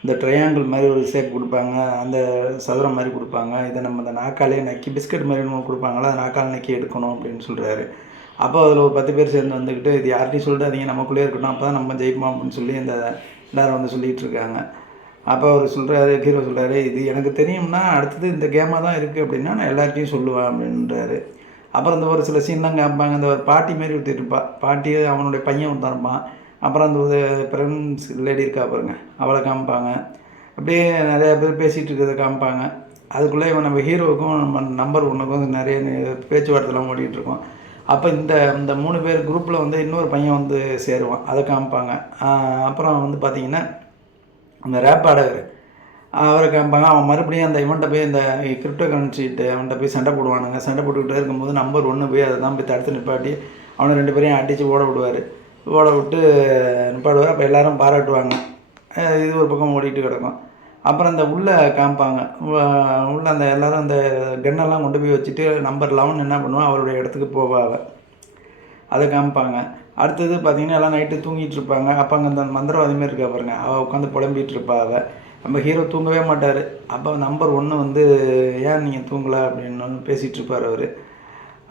இந்த ட்ரையாங்கிள் மாதிரி ஒரு ஷேப் கொடுப்பாங்க, அந்த சதுரம் மாதிரி கொடுப்பாங்க, இதை நம்ம இந்த நாக்காலே நக்கி பிஸ்கட் மாதிரி ஒன்று கொடுப்பாங்களா, அதை நாக்கால் நக்கி எடுக்கணும் அப்படின்னு சொல்கிறாரு. அப்போ அதில் ஒரு 10 பேர் சேர்ந்து வந்துக்கிட்டு, இது யார்கிட்டையும் சொல்லிட்டாதீங்க, நமக்குள்ளே இருக்கட்டும், அப்போ தான் நம்ம ஜெயிப்போம் அப்படின்னு சொல்லி இந்த எல்லோரும் வந்து சொல்லிகிட்டு இருக்காங்க. அப்போ அவர் சொல்கிறாரு, ஹீரோ சொல்கிறாரு, இது எனக்கு தெரியும்னா அடுத்தது இந்த கேமாக தான் இருக்குது அப்படின்னா நான் எல்லார்ட்டையும் சொல்லுவேன் அப்படின்றாரு. அப்புறம் இந்த ஒரு சில சீன்லாம் காமிப்பாங்க. இந்த ஒரு பாட்டி மாரி ஒருத்தர் இருப்பாள், பாட்டி அவனுடைய பையன் ஒருத்தன் இருப்பான். அப்புறம் அந்த ஒரு ப்ரெக்னன்ஸ் லேடி இருக்கா பாருங்க, அவளை காமிப்பாங்க. அப்படியே நிறையா பேர் பேசிகிட்டு இருக்கிறத காமிப்பாங்க. அதுக்குள்ளே இவன் நம்ம ஹீரோவுக்கும் நம்ம நம்பர் 1க்கும் நிறைய பேச்சுவார்த்தைலாம் ஓடிட்டுருக்கோம். அப்போ இந்த 3 பேர் குரூப்பில் வந்து இன்னொரு பையன் வந்து சேருவான், அதை காமிப்பாங்க. அப்புறம் வந்து பார்த்திங்கன்னா அந்த ரேப் ஆடவர் அவரை காமிப்பாங்க. அவன் மறுபடியும் அந்த இவன்கிட்ட போய் இந்த கிரிப்டோ கரன்சிட்டு அவன்கிட்ட போய் சண்டை போடுவானுங்க. சண்டை போட்டுக்கிட்டே இருக்கும்போது நம்பர் 1 போய் அதை தான் போய் தடுத்து நிப்பாட்டி அவனை 2 பேரையும் அடித்து ஓட விடுவார். ஓட விட்டு நிப்பாடுவார். அப்போ எல்லோரும் பாராட்டுவாங்க. இது ஒரு பக்கம் ஓடிட்டு கிடக்கும். அப்புறம் அந்த உள்ளே காமிப்பாங்க. உள்ளே அந்த எல்லோரும் அந்த கன்னெல்லாம் கொண்டு போய் வச்சுட்டு நம்பர் 11 என்ன பண்ணுவான், அவருடைய இடத்துக்கு போவாங்க. அதை காமிப்பாங்க. அடுத்தது பார்த்திங்கன்னா எல்லாம் நைட்டு தூங்கிட்டு இருப்பாங்க. அப்போ அங்கே அந்த மந்திரவாதி மாதிரி இருக்கா பாருங்க, அவள் உட்காந்து புலம்பிகிட்டு இருப்பா. நம்ம ஹீரோ தூங்கவே மாட்டார். அப்போ நம்பர் 1 வந்து ஏன் நீங்கள் தூங்கலை அப்படின்னு பேசிகிட்டு இருப்பார் அவர்.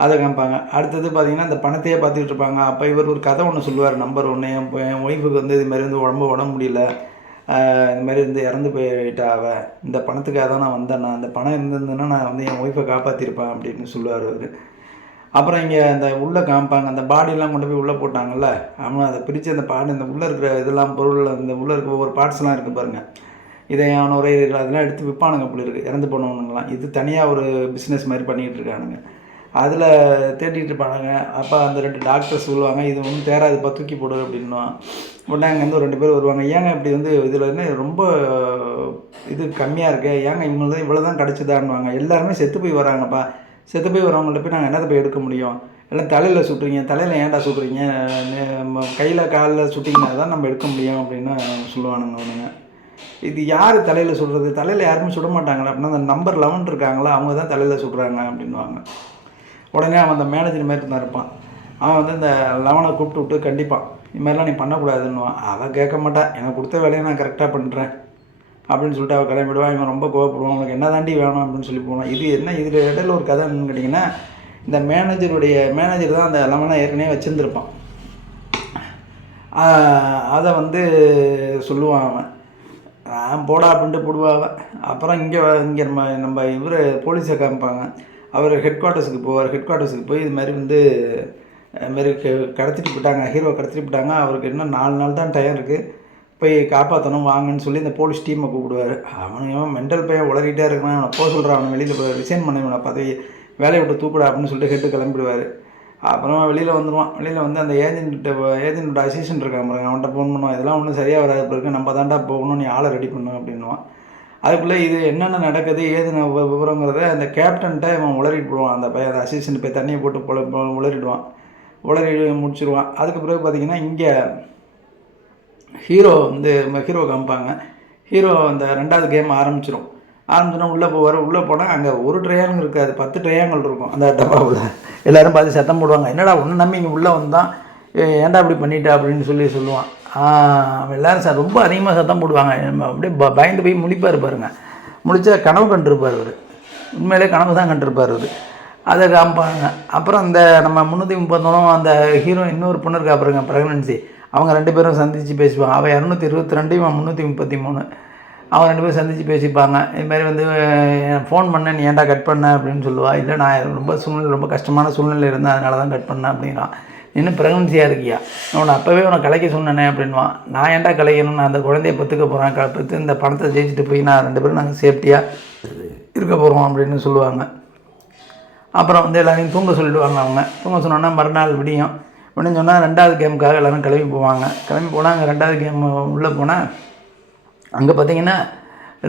அதை காமிப்பாங்க. அடுத்தது பார்த்திங்கன்னா அந்த பணத்தையே பார்த்துக்கிட்டு இருப்பாங்க. அப்போ இவர் ஒரு கதை ஒன்று சொல்லுவார். நம்பர் 1, என் ஒய்ஃபுக்கு வந்து இது மாதிரி வந்து உடம்பு முடியல, இந்த மாதிரி வந்து இறந்து போயிட்டா அவள், இந்த பணத்துக்காக தான் நான் வந்தேன், நான் அந்த பணம் இருந்திருந்தேன்னா நான் வந்து என் ஒய்ஃபை காப்பாற்றிருப்பேன் அப்படின்னு சொல்லுவார் அவர். அப்புறம் இங்கே அந்த உள்ளே காமிப்பாங்க, அந்த பாடியெல்லாம் கொண்டு போய் உள்ளே போட்டாங்கல்ல, அவன் அதை பிரித்து அந்த பாடி இந்த உள்ளே இருக்கிற இதெல்லாம் பொருள், அந்த உள்ளே இருக்க ஒவ்வொரு பார்ட்ஸ்லாம் இருக்குது பாருங்கள், இதை அவன் உரையீரல் அதெல்லாம் எடுத்து விற்பானுங்க அப்படி இருக்குது, இறந்து போனவனுங்களாம். இது தனியாக ஒரு பிஸ்னஸ் மாதிரி பண்ணிகிட்டு இருக்கானுங்க. அதில் தேடிட்டு இருப்பானுங்க. அப்போ அந்த 2 டாக்டர் சொல்லுவாங்க, இது ஒன்றும் தேராதுப்பா, தூக்கி போடு அப்படின்னுவான். உடனே அங்கேருந்து ஒரு 2 பேர் வருவாங்க. ஏங்க இப்படி வந்து இதில் என்ன ரொம்ப இது கம்மியாக இருக்குது, ஏங்க இவங்களுக்கு இவ்வளோ தான் கிடச்சிதான்னுவாங்க. எல்லாருமே செத்து போய் வராங்கப்பா. செத்து போய் வரவங்கள்ட்ட போய் நாங்கள் என்னத்தை போய் எடுக்க முடியும்? எல்லாம் தலையில் சுட்டுறீங்க, தலையில் ஏன்டா சுட்டுறீங்க, கையில் காலில் சுட்டிங்கன்னா தான் நம்ம எடுக்க முடியும் அப்படின்னு சொல்லுவானுங்க அவனுங்க. இது யார் தலையில் சுடுறது? தலையில் யாருமே சுட மாட்டாங்களா அப்படின்னா அந்த நம்பர் 11 இருக்காங்களா அவங்க தான் தலையில் சுடுறாங்க அப்படின்வாங்க. உடனே அவன் அந்த மேனேஜர் மாதிரி தான் இருப்பான். அவன் வந்து இந்த 11 கூப்பிட்டு விட்டு கண்டிப்பான், இது மாதிரிலாம் நீ பண்ணக்கூடாதுன்னுவான். அவன் கேட்க மாட்டான், எனக்கு கொடுத்த வேலையை நான் கரெக்டாக பண்ணுறேன் அப்படின்னு சொல்லிட்டு அவள் கிளம்பிடுவான். இவன் ரொம்ப கோவப்படுவான், உனக்கு என்ன தாண்டி வேணும் அப்படின்னு சொல்லி போவான். இது என்ன, இதில் இடையில ஒரு கதை என்னன்னு கேட்டிங்கன்னா, இந்த மேனேஜர் தான் அந்த 11 ஏற்கனவே வச்சுருந்துருப்பான். அதை வந்து சொல்லுவான் அவன், போடா அப்படின்ட்டு போடுவாங்க. அப்புறம் இங்கே நம்ம இவர் போலீஸை காமிப்பாங்க. அவர் ஹெட் குவார்ட்டர்ஸுக்கு போவார். ஹெட் குவார்ட்டர்ஸுக்கு போய் இது மாதிரி வந்து இதுமாரி கடத்திட்டு போயிட்டாங்க, ஹீரோவை கடத்திட்டு போயிட்டாங்க, அவருக்கு இன்னும் 4 நாள் தான் டைம் இருக்குது, போய் காப்பாற்றணும் வாங்கன்னு சொல்லி இந்த போலீஸ் டீமை கூப்பிடுவார். அவன் மென்டல் பையன் உளறிட்டே இருக்கிறான். அவனை போக சொல்கிறான், அவனை வெளியில் போய் ரிசைன் பண்ண, இவனை பதவி வேலையை விட்டு தூக்குடா அப்படின்னு சொல்லிட்டு ஹெட்டு கிளம்பிடுவார். அப்புறமா வெளியில் வந்துடுவான். வெளியில் வந்து அந்த ஏஜென்ட்டோட அசிஸ்டன்ட் இருக்கான் பாருங்க, அவன்கிட்ட ஃபோன் பண்ணுவான், இதெல்லாம் ஒன்றும் சரியாக வராது பிறகு, நம்ம தாண்டா போகணும், நீ ஆளை ரெடி பண்ணணும் அப்படின்வான். அதுக்குள்ளே இது என்னென்ன நடக்குது ஏதுன்னு விவரங்கிறத அந்த கேப்டன்கிட்ட இவன் உளறிட்டு போடுவான். அந்த பையன், அந்த அசிஸ்டன்ட் போய் தண்ணியை போட்டு உளறிடுவான், முடிச்சிடுவான். அதுக்கு பிறகு பார்த்திங்கன்னா இங்கே ஹீரோ காமிப்பாங்க. ஹீரோ அந்த 2வது கேம் ஆரம்பிச்சிடும். உள்ளே போவார். உள்ளே போனால் அங்கே ஒரு ட்ரையாங்கிள் இருக்காது, 10 ட்ரையாங்கிள் இருக்கும் அந்த டப்பாவில். எல்லோரும் பார்த்து சத்தம் போடுவாங்க, என்னடா ஒன்று நம்பி இங்கே உள்ளே வந்தான், ஏன்டா அப்படி பண்ணிட்டா அப்படின்னு சொல்லுவான். எல்லோரும் ரொம்ப அதிகமாக சத்தம் போடுவாங்க. அப்படியே பயந்து போய் முழிப்பார் பாருங்க. முழிச்சா கனவு கண்டிருப்பார் அவர், உண்மையிலே கனவு தான் கண்டிருப்பார் அவர். அதை காமிப்பாங்க. அப்புறம் இந்த நம்ம 330 அந்த ஹீரோ இன்னொரு பொண்ணு இருக்கா பாருங்க, ப்ரெக்னன்சி, அவங்க 2 பேரும் சந்தித்து பேசுவாங்க. அவள் 222, இவன் 333. அவங்க 2 பேரும் சந்தித்து பேசிப்பாங்க. இதுமாதிரி வந்து ஃபோன் பண்ணேன், நீ ஏன்டா கட் பண்ண அப்படின்னு சொல்லுவாள். இல்லை நான் ரொம்ப கஷ்டமான சூழ்நிலை இருந்தேன், அதனால தான் கட் பண்ணேன் அப்படின்றான். இன்னும் ப்ரெக்னன்சியாக இருக்கியா, உன்னை அப்போவே உன்னை கலைக்க சொன்னேனே அப்படின்வான். நான் ஏன்டா கலைக்கணும், நான் அந்த குழந்தைய பெற்றுக்க போகிறேன், பெற்று இந்த பணத்தை ஜெயிச்சுட்டு போய் நான் 2 பேரும் நாங்கள் சேஃப்டியாக இருக்க போகிறோம் அப்படின்னு சொல்லுவாங்க. அப்புறம் வந்து எல்லோரையும் தூங்க சொல்லிவிடுவாங்க. அவங்க தூங்க சொன்னோன்னா மறுநாள் விடியும். அப்படின்னு சொன்னால் 2வது கேமுக்காக எல்லோரும் கிளம்பி போவாங்க. கிளம்பி போனால் அங்கே 2வது கேம் உள்ளே போனால் அங்கே பார்த்திங்கன்னா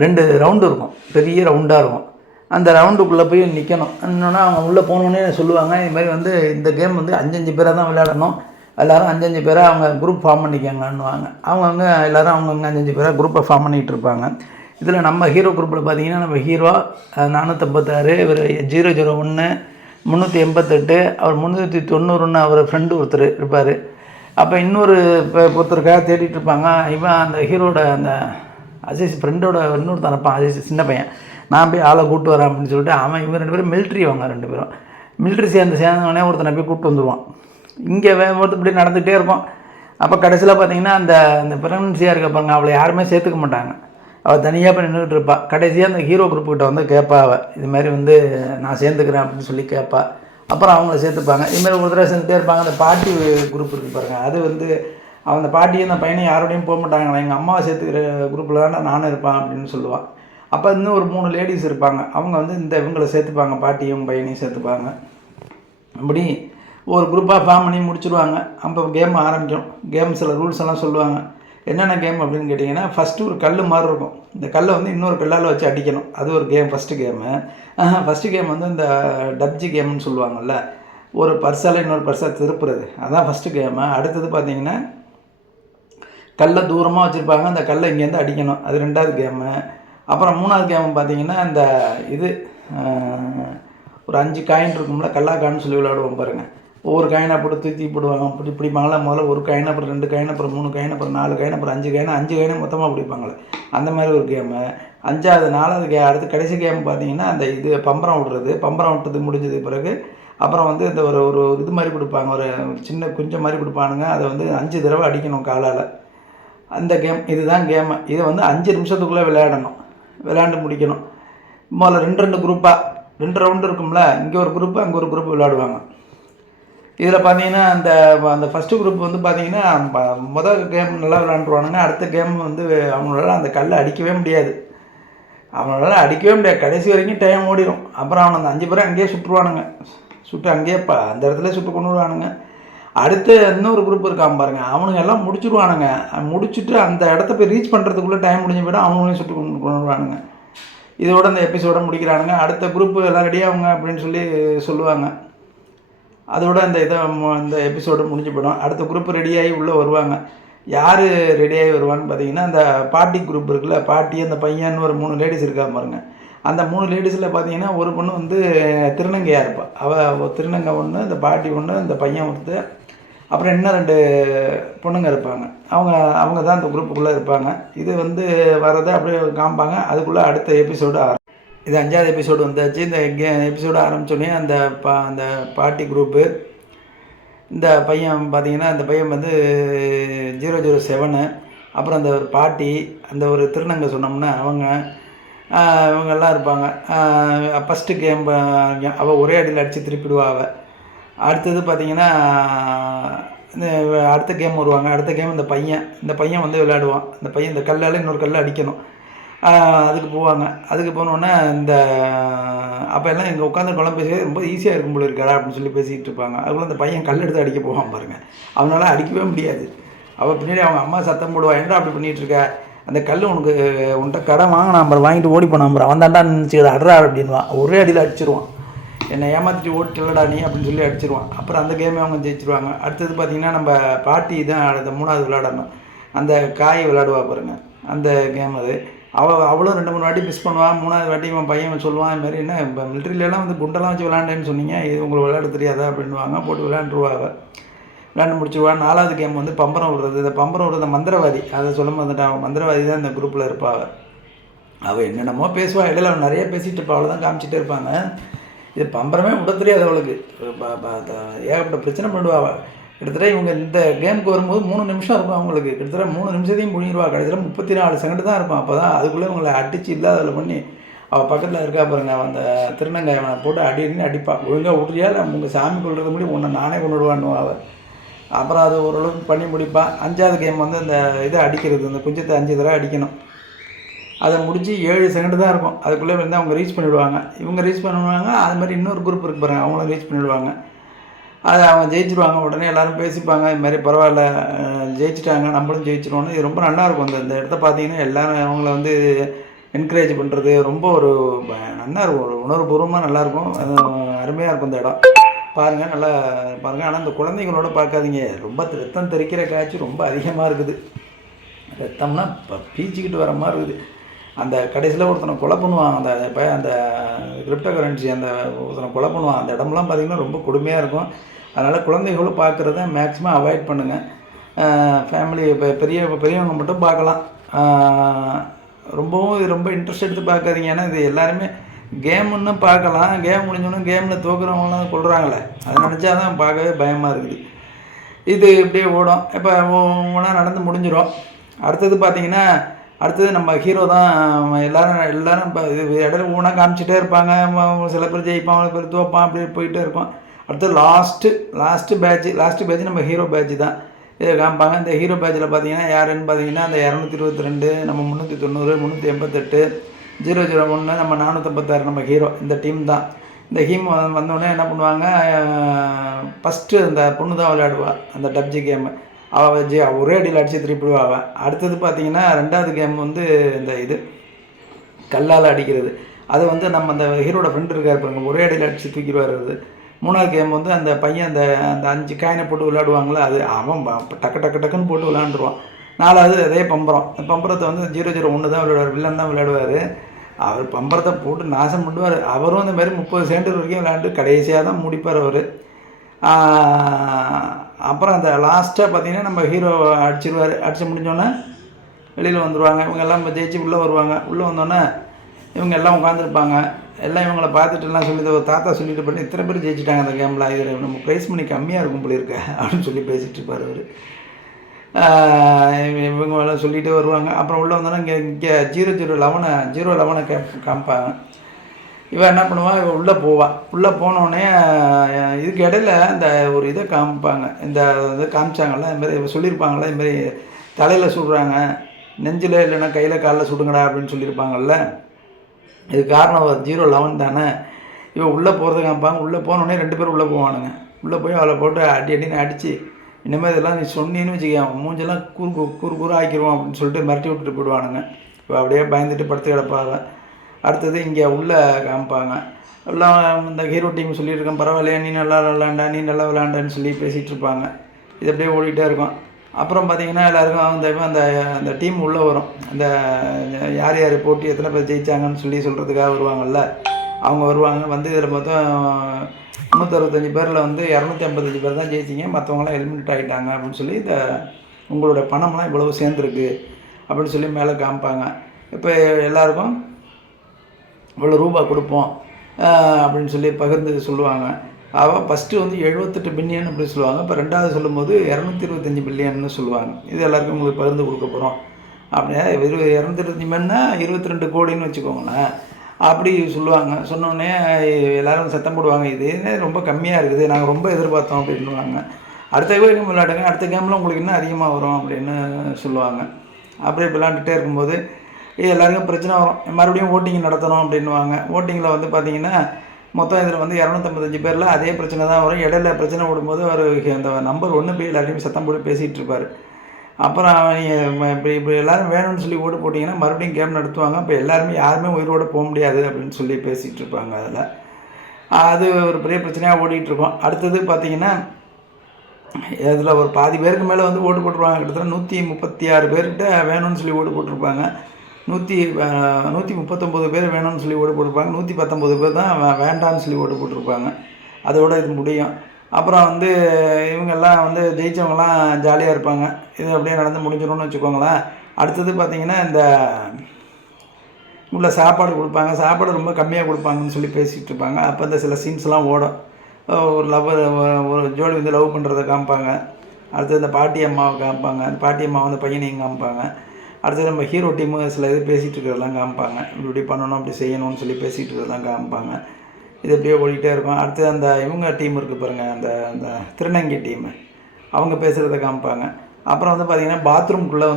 2 ரவுண்டு இருக்கும், பெரிய ரவுண்டாக இருக்கும். அந்த ரவுண்டுக்குள்ளே போய் நிற்கணும். இன்னொன்னா அவங்க உள்ளே போனோன்னே சொல்லுவாங்க, இதுமாதிரி வந்து இந்த கேம் வந்து 5-5 பேராக தான் விளையாடணும், எல்லோரும் 5-5 பேராக அவங்க குரூப் ஃபார்ம் பண்ணிக்கங்கன்னுவாங்க. அவங்கவுங்க எல்லோரும் அவங்கவுங்க 5-5 பேராக குரூப்பை ஃபார்ம் பண்ணிகிட்டு இருப்பாங்க. இதில் நம்ம ஹீரோ குரூப்பில் பார்த்திங்கன்னா நம்ம ஹீரோ 456, இவர் 001, 388, அவர் 390, அவர் ஃப்ரெண்டு ஒருத்தர் இருப்பார். அப்போ இன்னொரு ஒருத்தருக்காக தேடிட்டு இருப்பாங்க. இவன் அந்த ஹீரோட அந்த அஜிஸ் ஃப்ரெண்டோட இன்னொருத்தன் இருப்பான், அஜிஸ் சின்ன பையன், நான் போய் ஆளை கூப்பிட்டு வரேன் அப்படின்னு சொல்லிட்டு அவன் இவன் 2 பேரும் மிலிட்ரி, அவங்க 2 பேரும் மிலிட்ரி சேர்ந்தவனே ஒருத்தனை போய் கூப்பிட்டு வந்துடுவான். இங்கே ஒருத்தர் இப்படி நடந்துகிட்டே இருக்கும். அப்போ கடைசியில் பார்த்திங்கன்னா அந்த ப்ரெக்னன்சியாக இருக்க பாருங்க, அவளை யாருமே சேர்த்துக்க மாட்டாங்க, அவள் தனியாக போய் நின்றுட்டு இருப்பாள். கடைசியாக அந்த ஹீரோ குரூப்புக்கிட்ட வந்து கேட்பா, அவள் இதுமாதிரி வந்து நான் சேர்ந்துக்கிறேன் அப்படின்னு சொல்லி கேட்பா. அப்புறம் அவங்கள சேர்த்துப்பாங்க. இதுமாதிரி ஒரு தடவை சேர்ந்துட்டே இருப்பாங்க. அந்த பாட்டி குரூப் இருக்குது பாருங்கள், அது வந்து அந்த பாட்டியும் அந்த பையனை யாரோடையும் போக மாட்டாங்களா, எங்கள் அம்மாவை சேர்த்துக்கிற குரூப்பில் தான் நானும் இருப்பேன் அப்படின்னு சொல்லுவாள். அப்போ இன்னும் ஒரு 3 லேடிஸ் இருப்பாங்க, அவங்க வந்து இவங்களை சேர்த்துப்பாங்க, பாட்டியும் பையனையும் சேர்த்துப்பாங்க. அப்படி ஒரு குரூப்பாக ஃபார்ம் பண்ணி முடிச்சுடுவாங்க. அப்போ கேம் ஆரம்பிக்கும். கேம் சில ரூல்ஸ் எல்லாம் சொல்லுவாங்க. என்னென்ன கேம் அப்படின்னு கேட்டிங்கன்னா, ஃபஸ்ட்டு ஒரு கல் மாதிரி இருக்கும், இந்த கல்லை வந்து இன்னொரு கல்லால் வச்சு அடிக்கணும், அது ஒரு கேம். ஃபஸ்ட்டு கேம் வந்து இந்த டப்ஜி கேம்னு சொல்லுவாங்கள்ல, ஒரு பர்ஸால் இன்னொரு பர்ஸை திருப்புறது, அதுதான் ஃபஸ்ட்டு கேமு. அடுத்தது பார்த்திங்கன்னா கல்லை தூரமாக வச்சுருப்பாங்க, அந்த கல்லை இங்கேருந்து அடிக்கணும், அது 2வது கேமு. அப்புறம் 3வது கேமு பார்த்திங்கன்னா இந்த இது ஒரு 5 காயின் இருக்கும்ல, கல்லாக்கான்னு சொல்லி விளையாடுவோம் பாருங்கள். ஒவ்வொரு காயினை போட்டு தூக்கி போடுவாங்க, பிடிப்பாங்களா, முதல்ல ஒரு காயின், அப்புறம் 2 காயின், அப்புறம் 3 காயின், அப்புறம் 4 காயின், அப்புறம் 5 காயினை மொத்தமாக பிடிப்பாங்களே, அந்த மாதிரி ஒரு கேமு. 5வது 4வது அடுத்து கடைசி கேம் பார்த்திங்கன்னா அந்த இது பம்பரம் விடுறது. பம்பரம் விட்டது முடிஞ்சது பிறகு அப்புறம் வந்து இந்த ஒரு இது மாதிரி கொடுப்பாங்க, ஒரு சின்ன குஞ்சம் மாதிரி கொடுப்பானுங்க, அதை வந்து 5 தடவை அடிக்கணும் காலால், அந்த கேம். இதுதான் கேமு. இதை வந்து 5 நிமிஷத்துக்குள்ளே விளையாண்டு முடிக்கணும். முதல்ல 2 குரூப்பாக 2 ரவுண்டு இருக்கும்ல, இங்கே ஒரு குரூப்பு அங்கே ஒரு குரூப்பு விளையாடுவாங்க. இதில் பார்த்தீங்கன்னா அந்த ஃபஸ்ட்டு குரூப் வந்து பார்த்திங்கன்னா முதல் கேம் நல்லா விளையாண்டுருவானுங்க. அடுத்த கேம் வந்து அவங்களால அந்த கல்லை அடிக்கவே முடியாது, கடைசி வரைக்கும் டைம் ஓடிடும். அப்புறம் அவனை அந்த 5 பேரை அங்கேயே சுட்டுருவானுங்க, சுட்டு அங்கேயே அந்த இடத்துல சுட்டு கொண்டு வருவானுங்க. அடுத்து இன்னொரு குரூப் இருக்கான் பாருங்க, அவனுங்க எல்லாம் முடிச்சுடுவானுங்க. முடிச்சுட்டு அந்த இடத்த போய் ரீச் பண்ணுறதுக்குள்ளே டைம் முடிஞ்சு போய்டும், அவனுங்களையும் சுட்டு கொண்டுருவானுங்க. இதோட இந்த எபிசோடை முடிக்கிறானுங்க. அடுத்த குரூப்பு எல்லாம் ரெடியாகுங்க அப்படின்னு சொல்லுவாங்க. அதோட இந்த எபிசோடு முடிஞ்சு போய்டும். அடுத்த குரூப் ரெடியாகி உள்ளே வருவாங்க. யார் ரெடியாகி வருவான்னு பார்த்தீங்கன்னா, அந்த பாட்டி குரூப் இருக்குல்ல, பாட்டி அந்த பையன் ஒரு 3 லேடிஸ் இருக்கா பாருங்க. அந்த 3 லேடிஸில் பார்த்தீங்கன்னா ஒரு பொண்ணு வந்து திருநங்கையாக இருப்பாள். அவள் திருநங்கை ஒன்று, இந்த பாட்டி ஒன்று, இந்த பையன் ஒருத்தர், அப்புறம் இன்னும் 2 பொண்ணுங்க இருப்பாங்க. அவங்க தான் அந்த குரூப்புக்குள்ளே இருப்பாங்க. இது வந்து வரதை அப்படியே காமிப்பாங்க. அதுக்குள்ளே அடுத்த எபிசோடு இது 5வது எபிசோடு வந்தாச்சு. இந்த எபிசோடு ஆரம்பித்தோடனே அந்த பாட்டி குரூப்பு, இந்த பையன் பார்த்தீங்கன்னா அந்த பையன் வந்து 007, அப்புறம் அந்த ஒரு பாட்டி, அந்த ஒரு திருநங்கை சொன்னோம்னா இவங்கெல்லாம் இருப்பாங்க. ஃபஸ்ட்டு கேம் அவள் ஒரே அடியில் அடித்து திருப்பிடுவா அவள். அடுத்தது பார்த்திங்கன்னா இந்த அடுத்த கேம் வருவாங்க. அடுத்த கேம் இந்த பையன் வந்து விளையாடுவான். இந்த பையன் இந்த கல்லால் இன்னொரு கல்லை அடிக்கணும். அதுக்கு போவாங்க. அதுக்கு போனோடனே அப்போ எல்லாம் இங்கே உட்காந்து குழம்பு பேசுகிறது ரொம்ப ஈஸியாக இருக்கும் போல இருக்காடா அப்படின்னு சொல்லி பேசிக்கிட்டு இருப்பாங்க. அதுக்குள்ளே அந்த பையன் கல் எடுத்து அடிக்க போவான் பாருங்கள். அவனால் அடிக்கவே முடியாது. அவள் பின்னாடி அவங்க அம்மா சத்தம் போடுவா, ஏன்டா அப்படி பண்ணிகிட்ருக்க, அந்த கல் உன்கிட்ட கடை வாங்கினா நம்பர் வாங்கிட்டு ஓடி போன நம்பர் அவன் தாண்டா நினச்சிக்கிற அடுறா அப்படின்வான். ஒரே அடியில் அடிச்சிருவான். என்னை ஏமாற்றிட்டு ஓட்டிலடா நீ அப்படின்னு சொல்லி அடிச்சிருவான். அப்புறம் அந்த கேமே அவங்க ஜெயிச்சிருவாங்க. அடுத்தது பார்த்திங்கன்னா நம்ம பாட்டி தான் அடுத்த 3வது விளையாடணும். அந்த காய் விளையாடுவா பாருங்கள், அந்த கேம் அது. அவளும் 2-3 வாட்டி மிஸ் பண்ணுவான். 3வது வாட்டி இவன் பையன் சொல்லுவான், இதுமாதிரி என்ன இப்போ மிலிட்ரியிலலாம் வந்து குண்டெல்லாம் வச்சு விளாண்டேன்னு சொன்னீங்க, இது உங்களுக்கு விளையாட தெரியாதா அப்படின்வாங்க. போட்டு விளையாண்டுருவாங்க. விளையாண்டு முடிச்சுடுவா. 4வது கேம் வந்து பம்பரம் விடுறது. இந்த பம்பரம் விடுறது மந்திரவாதி, அதை சொல்ல வந்துட்டான். அவன் மந்திரவாதி தான் இந்த குரூப்பில் இருப்பாள். அவள் என்னென்னமோ பேசுவாள். இடையில அவன் நிறைய பேசிகிட்டு இருப்பாள். அவளை தான் காமிச்சிட்டே இருப்பாங்க. இது பம்பரமே விட தெரியாது அவளுக்கு. ஏகப்பட்ட பிரச்சனை பண்ணுவாள். கிட்டத்தட்ட இவங்க இந்த கேமுக்கு வரும்போது 3 நிமிஷம் இருக்கும் அவங்களுக்கு. கிட்டத்தட்ட 3 நிமிஷத்தையும் முடிஞ்சிடுவா. கடைசியில் 34 செகண்ட் தான் இருக்கும். அப்போ தான் அதுக்குள்ளே இவங்களை அடித்து இல்லாததில் பண்ணி அவள் பக்கத்தில் இருக்கா பாருங்க, அவன் அந்த திருநங்கை அவனை போட்டு அடின்னு அடிப்பாள். ஒழுங்காக விட்றியா இல்லை உங்கள் சாமி கொள்வது முடி உன்னை நானே கொண்டுடுவான்னு அவள். அப்புறம் அது ஓரளவுக்கு பண்ணி முடிப்பாள். 5வது கேம் வந்து இந்த இதை அடிக்கிறது, இந்த குஞ்சத்தை 5 தடவை அடிக்கணும். அதை முடித்து 7 செகண்டு தான் இருக்கும். அதுக்குள்ளே வந்து அவங்க ரீச் பண்ணிவிடுவாங்க. இவங்க ரீச் பண்ணுவாங்க. அது மாதிரி இன்னொரு குரூப் இருக்கு பாருங்கள், அவங்களும் ரீச் பண்ணிவிடுவாங்க. அதை அவங்க ஜெயிச்சிருவாங்க. உடனே எல்லோரும் பேசிப்பாங்க, இது மாதிரி பரவாயில்ல ஜெயிச்சிட்டாங்க, நம்மளும் ஜெயிச்சிருவோன்னு. இது ரொம்ப நல்லாயிருக்கும். இந்த இடத்த பார்த்தீங்கன்னா எல்லோரும் அவங்கள வந்து என்கரேஜ் பண்ணுறது ரொம்ப ஒரு நல்லா இருக்கும். ஒரு உணர்வுபூர்வமாக நல்லாயிருக்கும். அது அருமையாக இருக்கும் இந்த இடம். பாருங்கள், நல்லா பாருங்கள். ஆனால் இந்த குழந்தைங்களோட பார்க்காதீங்க. ரொம்ப ரத்தம் தெறிக்கிற காட்சி ரொம்ப அதிகமாக இருக்குது. ரத்தம்னா இப்போ பீச்சிக்கிட்டு வர மாதிரி இருக்குது. அந்த கடைசியில் ஒருத்தனை கொலை பண்ணுவான். அந்த கிரிப்டோ கரன்சி அந்த ஒருத்தனை கொலை பண்ணுவான். அந்த இடம்லாம் பார்த்திங்கன்னா ரொம்ப கொடுமையாக இருக்கும். அதனால் குழந்தைகளும் பார்க்குறத மேக்ஸிமம் அவாய்ட் பண்ணுங்கள். ஃபேமிலி இப்போ பெரியவங்க மட்டும் பார்க்கலாம். ரொம்ப இன்ட்ரெஸ்ட் எடுத்து பார்க்காதீங்க. ஏன்னா இது எல்லாருமே கேமுன்னு பார்க்கலாம். கேம் முடிஞ்சோன்னா கேமில் தோக்குறவங்களாம் கொள்கிறாங்களே, அதை நினச்சா தான் பார்க்கவே பயமாக இருக்குது. இது இப்படியே ஓடும். இப்போ ஒன்றா நடந்து முடிஞ்சிடும். அடுத்தது பார்த்திங்கன்னா நம்ம ஹீரோ தான். எல்லோரும் இப்போ இது இடையில ஒன்றா காமிச்சிட்டே இருப்பாங்க. சில பேர் ஜெயிப்பான், சில பேர் தோப்பான், அப்படி போயிட்டே இருக்கும். அடுத்தது லாஸ்ட்டு பேட்ச் நம்ம ஹீரோ பேட்ச் தான் இதை காமிப்பாங்க. இந்த ஹீரோ பேட்சில் பார்த்தீங்கன்னா யாருன்னு பார்த்தீங்கன்னா அந்த 222, நம்ம 390, 388, 001, நம்ம 456 நம்ம ஹீரோ. இந்த டீம் தான். இந்த டீம் வந்தோடனே என்ன பண்ணுவாங்க, ஃபஸ்ட்டு அந்த பொண்ணு தான் விளையாடுவாள் அந்த டப்ஜி கேமு. அவள் ஒரே அடியில் அடித்து திருப்பிடுவா அவள். அடுத்தது பார்த்திங்கன்னா 2வது கேம் வந்து இந்த கல்லால் அடிக்கிறது. அது வந்து நம்ம அந்த ஹீரோட ஃப்ரெண்டு இருக்கார் பாருங்க, ஒரே அடியில் அடித்து தூக்கிடுவார். 3வது கேம் வந்து அந்த பையன் அந்த 5 காயினை போட்டு விளையாடுவாங்களே, அது அவன் டக்குன்னு போட்டு விளையாண்டுருவான். 4வது அதே பம்பரம். பம்பரத்தை வந்து 001 தான் விளையாடுவார், வில்லன் தான் விளையாடுவார். அவர் பம்பரத்தை போட்டு நாசம் பண்ணுவார். அவரும் அந்த மாதிரி 30 செகண்ட் வரைக்கும் விளையாண்டு கடைசியாக தான் முடிப்பார் அவர். அப்புறம் அந்த லாஸ்ட்டாக பார்த்திங்கன்னா நம்ம ஹீரோ அடிச்சிருவார். அடித்து முடிஞ்சோன்னே வெளியில் வந்துடுவாங்க. இவங்க எல்லாம் ஜெயிச்சு உள்ளே வருவாங்க. உள்ளே வந்தோடனே இவங்க எல்லாம் உட்காந்துருப்பாங்க. எல்லாம் இவங்கள பார்த்துட்டுலாம் சொல்லி ஒரு தாத்தா சொல்லிட்டு பண்ணி இத்தனை பேர் ஜெயிச்சிட்டாங்க அந்த கேமில், இதில் நம்ம ப்ரைஸ் மணி கம்மியாக இருக்கும் போல இருக்க அப்படின்னு சொல்லி பேசிகிட்டு இருப்பார் அவர். இவங்க எல்லாம் சொல்லிகிட்டே வருவாங்க. அப்புறம் உள்ளே வந்தோன்னா இங்கே 011 காமிப்பாங்க. இவன் என்ன பண்ணுவான், இவன் உள்ளே போவான். உள்ளே போனோடனே இதுக்கு இடையில இந்த ஒரு இதை காமிப்பாங்க. இந்த இதை காமிச்சாங்கள்ல, இதுமாரி சொல்லியிருப்பாங்கள்ல, இதுமாரி தலையில் சுடுறாங்க, நெஞ்சில் இல்லைன்னா கையில் காலில் சுடுங்கடா அப்படின்னு சொல்லியிருப்பாங்கள்ல. இது காரணம் 011 தானே. இவன் உள்ளே போகிறது காமிப்பாங்க. உள்ளே போனோடனே 2 பேர் உள்ளே போவானுங்க. உள்ளே போய் அவளை போட்டு அடின்னு அடித்து இனிமேல் இதெல்லாம் நீ சொன்னீன்னு வச்சுக்க மூஞ்செல்லாம் கூறு ஆக்கிடுவோம் அப்படின்னு சொல்லிட்டு மிரட்டி விட்டுட்டு போயிடுவானுங்க. இப்போ அப்படியே பயந்துட்டு படுத்து கிடப்பாங்க. அடுத்தது இங்கே உள்ளே காமிப்பாங்க. எல்லாம் இந்த ஹீரோ டீம் சொல்லியிருக்கேன், பரவாயில்லையா நீ நல்லா விளாண்டான்னு சொல்லி பேசிகிட்டு இருப்பாங்க. இது அப்படியே ஓடிக்கிட்டே இருக்கும். அப்புறம் பார்த்திங்கன்னா எல்லாருக்கும் அந்த டீம் உள்ளே வரும். அந்த யார் யார் போட்டி எத்தனை பேர் ஜெயித்தாங்கன்னு சொல்கிறதுக்காக வருவாங்கள்ல, அவங்க வருவாங்க. வந்து இதில் மொத்தம் 365 பேரில் 255 பேர் தான் ஜெயிச்சிங்க, மற்றவங்களாம் எலிமினேட் ஆகிட்டாங்க அப்படின்னு சொல்லி உங்களோட பணம்லாம் இவ்வளவு சேர்ந்துருக்கு அப்படின்னு சொல்லி மேலே காமிப்பாங்க. இப்போ எல்லாருக்கும் இவ்வளோ ரூபா கொடுப்போம் அப்படின்னு சொல்லி பகிர்ந்து சொல்லுவாங்க. அவள் ஃபஸ்ட்டு 78 பில்லியன் அப்படி சொல்லுவாங்க. இப்போ ரெண்டாவது சொல்லும்போது 225 பில்லியன்னு சொல்லுவாங்க. இது எல்லாருக்கும் உங்களுக்கு பகிர்ந்து கொடுக்க போகிறோம் அப்படின்னா 225 பில்லியன்னா 22 கோடின்னு வச்சுக்கோங்களேன். அப்படி சொல்லுவாங்க. சொன்னோடனே எல்லோரும் சத்தம் போடுவாங்க, இது ரொம்ப கம்மியாக இருக்குது, நாங்கள் ரொம்ப எதிர்பார்த்தோம் அப்படின்னுவாங்க. அடுத்த கேம் விளையாடுங்க, அடுத்த கேமில் உங்களுக்கு இன்னும் அதிகமாக வரும் அப்படின்னு சொல்லுவாங்க. அப்படியே விளையாண்டுட்டே இருக்கும்போது எல்லாருக்கும் பிரச்சனை வரும். மறுபடியும் ஓட்டிங் நடத்தணும் அப்படின்வாங்க. ஓட்டிங்கில் பார்த்திங்கன்னா மொத்தம் இதில் 255 பேரில் அதே பிரச்சனை தான் வரும். இடையில பிரச்சனை விடும்போது அவர் அந்த நம்பர் 1 போய் எல்லாத்தையும் சத்தம் போட்டு பேசிகிட்டு இருப்பார். அப்புறம் இப்படி எல்லோரும் வேணும்னு சொல்லி ஓட்டு போட்டிங்கன்னா மறுபடியும் கேம் நடத்துவாங்க. இப்போ யாருமே உயிரோடு போக முடியாது அப்படின்னு சொல்லி பேசிகிட்டு இருப்பாங்க. அதில் அது ஒரு பெரிய பிரச்சனையாக ஓடிட்டுருக்கோம். அடுத்தது பார்த்திங்கன்னா இதில் ஒரு பாதி பேருக்கு மேலே ஓட்டு போட்டுருவாங்க. கிட்டத்தட்ட 136 பேர்கிட்ட வேணும்னு சொல்லி ஓட்டு போட்டிருப்பாங்க. 139 பேர் வேணும்னு சொல்லி ஓட்டு போட்டிருப்பாங்க. 119 பேர் தான் வேண்டான்னு சொல்லி ஓட்டு போட்டிருப்பாங்க. அதோட இது முடியும். அப்புறம் இவங்கெல்லாம் ஜெயித்தவங்கலாம் ஜாலியாக இருப்பாங்க. இது அப்படியே நடந்து முடிஞ்சிடும்னு வச்சுக்கோங்களேன். அடுத்தது பார்த்திங்கன்னா இந்த உள்ள சாப்பாடு கொடுப்பாங்க. சாப்பாடு ரொம்ப கம்மியாக கொடுப்பாங்கன்னு சொல்லி பேசிகிட்டு இருப்பாங்க. அப்போ இந்த சில சீன்ஸ்லாம் ஓடும். ஒரு ஜோடி லவ் பண்ணுறதை காமிப்பாங்க. அடுத்தது இந்த பாட்டி அம்மாவை காமிப்பாங்க. அந்த பாட்டி அம்மா பையனையும் காமிப்பாங்க. அடுத்தது நம்ம ஹீரோ டீமு சில இது பேசிகிட்டு இருக்கிறதெல்லாம் காமிப்பாங்க. இப்படி பண்ணணும், அப்படி செய்யணும்னு சொல்லி பேசிகிட்டு இருக்கிறதெல்லாம் காமிப்பாங்க. இது எப்படியோ ஓடிக்கிட்டே இருக்கும். அடுத்தது அந்த இவங்க டீம் இருக்குது பாருங்கள், அந்த திருநங்கை டீமு, அவங்க பேசுகிறத காமிப்பாங்க. அப்புறம் பார்த்திங்கன்னா பாத்ரூம்குள்ளே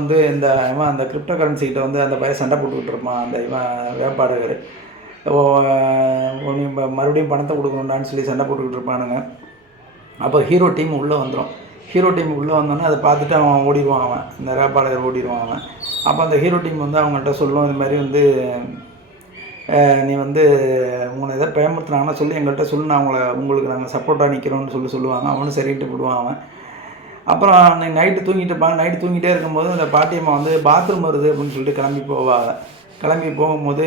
அந்த கிரிப்டோ கரன்சிக்கிட்ட அந்த பையன் சண்டை போட்டுக்கிட்டு இருப்பான். அந்த வேப்பாடகர் மறுபடியும் பணத்தை கொடுக்கணுண்டான்னு சொல்லி சண்டை போட்டுக்கிட்டு இருப்பானுங்க. அப்போ ஹீரோ டீம் உள்ளே வந்துடும். ஹீரோ டீம் உள்ளே வந்தோன்னே அதை பார்த்துட்டு அவன் ஓடிடுவான். அவன் இந்த வேப்பாளர் ஓடிடுவான் அவன். அப்போ அந்த ஹீரோ டீம் அவங்கள்ட்ட சொல்லும், இது மாதிரி நீ உங்களை எதாவது பயமுறுத்துனாங்கன்னா சொல்லி எங்கள்கிட்ட சொல்லி நான் உங்களுக்கு நாங்கள் சப்போர்ட்டாக நிற்கிறோன்னு சொல்லுவாங்க. அவனும் சரிட்டு போடுவான் அவன். அப்புறம் நைட்டு தூங்கிட்டு இருப்பாங்க. நைட்டு தூங்கிட்டே இருக்கும்போது அந்த பாட்டியம்மா பாத்ரூம் வருது அப்படின்னு சொல்லிட்டு கிளம்பி போவாங்க. கிளம்பி போகும்போது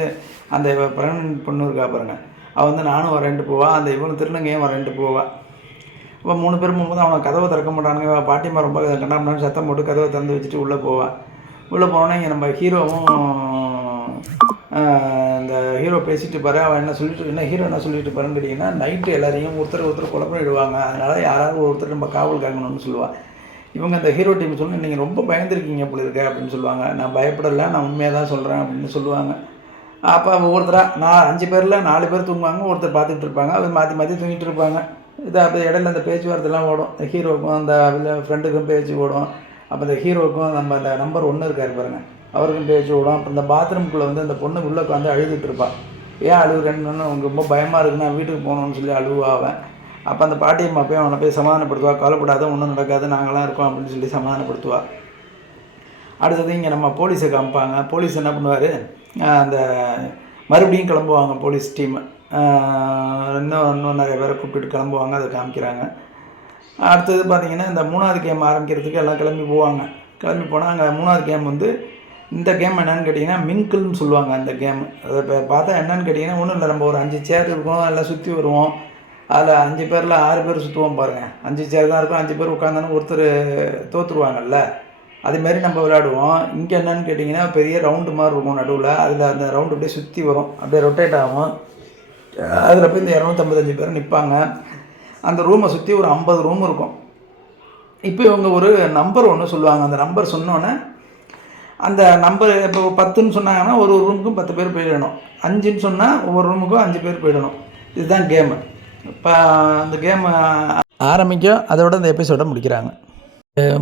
அந்த பிரெக்னன்ட் பொண்ணு இருக்கா பாருங்க, அவள் நானும் வரேன்ட்டு போவாள். அந்த இவனும் திருநங்கையும் வரேன்ட்டு போவாள். இப்போ 3 பேரும் போகும்போது அவனை கதவை திறக்க மாட்டானுங்க. பாட்டியம்மா ரொம்ப கண்டாமடான்னு சத்தம் போட்டு கதவை திறந்து வச்சுட்டு உள்ளே போவாள். உள்ளே போனோன்னே இங்கே நம்ம ஹீரோவும் இந்த ஹீரோ பேசிகிட்டு பாரு. அவன் ஹீரோ என்ன சொல்லிட்டு பாருன்னு கேட்டிங்கன்னா, நைட்டு எல்லாரையும் ஒருத்தர் கொலை பண்ணிவிடுவாங்க, அதனால் யாராவது ஒருத்தர் நம்ம காவல் காக்கணும்னு சொல்லுவாள். இவங்க அந்த ஹீரோ டீம் சொல்லி நீங்கள் ரொம்ப பயந்துருக்கீங்க அப்படி இருக்க அப்படின்னு சொல்லுவாங்க. நான் பயப்படலை, நான் உண்மையாக தான் சொல்கிறேன் அப்படின்னு சொல்லுவாங்க. அப்போ ஒவ்வொருத்தராக 5 பேரில் 4 பேர் தூங்குவாங்க, ஒருத்தர் பார்த்துக்கிட்டு இருப்பாங்க. அது மாற்றி தூங்கிட்டு இருப்பாங்க. இது அப்போ இடையில அந்த பேச்சுவார்த்தைலாம் ஓடும். ஹீரோவுக்கும் அந்த ஃப்ரெண்டுக்கும் பேச்சு ஓடும். அப்போ இந்த ஹீரோவுக்கும் நம்ம அந்த நம்பர் 1 இருக்கார் பாருங்கள், அவருக்கும் பேச்சு ஓடும். அப்போ இந்த பாத்ரூம்குள்ளே அந்த பொண்ணு உள்ளே உட்காந்து அழுதுட்டு இருப்பாள். ஏன் அழுகுறேன்னு அவங்க ரொம்ப பயமாக இருக்குன்னா வீட்டுக்கு போகணுன்னு சொல்லி அழுவாவேன். அப்போ அந்த பாட்டியம்மா போய் அவனை போய் சமாதானப்படுத்துவா. கவலைப்படாத, ஒன்றும் நடக்காது, நாங்களாம் இருக்கோம் அப்படின்னு சொல்லி சமாதானப்படுத்துவா. அடுத்தது இங்கே நம்ம போலீஸை காமிப்பாங்க. போலீஸ் என்ன பண்ணுவார், அந்த மறுபடியும் கிளம்புவாங்க போலீஸ் டீமு. இன்னும் நிறைய பேரை கூப்பிட்டு கிளம்புவாங்க, அதை காமிக்கிறாங்க. அடுத்தது பார்த்திங்கன்னா இந்த 3வது கேம் ஆரம்பிக்கிறதுக்கு எல்லாம் கிளம்பி போவாங்க. கிளம்பி போனால் அங்கே 3வது கேம் இந்த கேம் என்னென்னு கேட்டிங்கன்னா மிங்கிள்னு சொல்லுவாங்க. அந்த கேமு அதை இப்போ பார்த்தா என்னென்னு கேட்டிங்கன்னா ஒன்றும் இல்லை, நம்ம ஒரு 5 சேர் இருக்கும், எல்லாம் சுற்றி வருவோம். அதில் 5 பேரில் 6 பேர் சுற்றுவோம் பாருங்கள். 5 சேர் தான் இருக்கும், 5 பேர் உட்காந்தானே ஒருத்தர் தோற்றுருவாங்கல்ல, அதுமாரி நம்ம விளையாடுவோம். இங்கே என்னென்னு கேட்டிங்கன்னா பெரிய ரவுண்டு மாதிரி இருக்கும் நடுவில், அதில் அந்த ரவுண்டு அப்படியே சுற்றி வரும், அப்படியே ரொட்டேட் ஆகும். அதில் போய் இந்த 255 பேர் நிற்பாங்க. அந்த ரூமை சுற்றி ஒரு 50 ரூம் இருக்கும். இப்போ இவங்க ஒரு நம்பர் ஒன்று சொல்லுவாங்க. அந்த நம்பர் சொன்னோன்னே அந்த நம்பர் இப்போ 10ன்னு சொன்னாங்கன்னா ஒரு ரூமுக்கும் 10 பேர் போயிடணும். 5ன்னு சொன்னால் ஒவ்வொரு ரூமுக்கும் 5 பேர் போயிடணும். இதுதான் கேமு. இப்போ அந்த கேம் ஆரம்பிக்கும், அதோட இந்த எபிசோடை முடிக்கிறாங்க.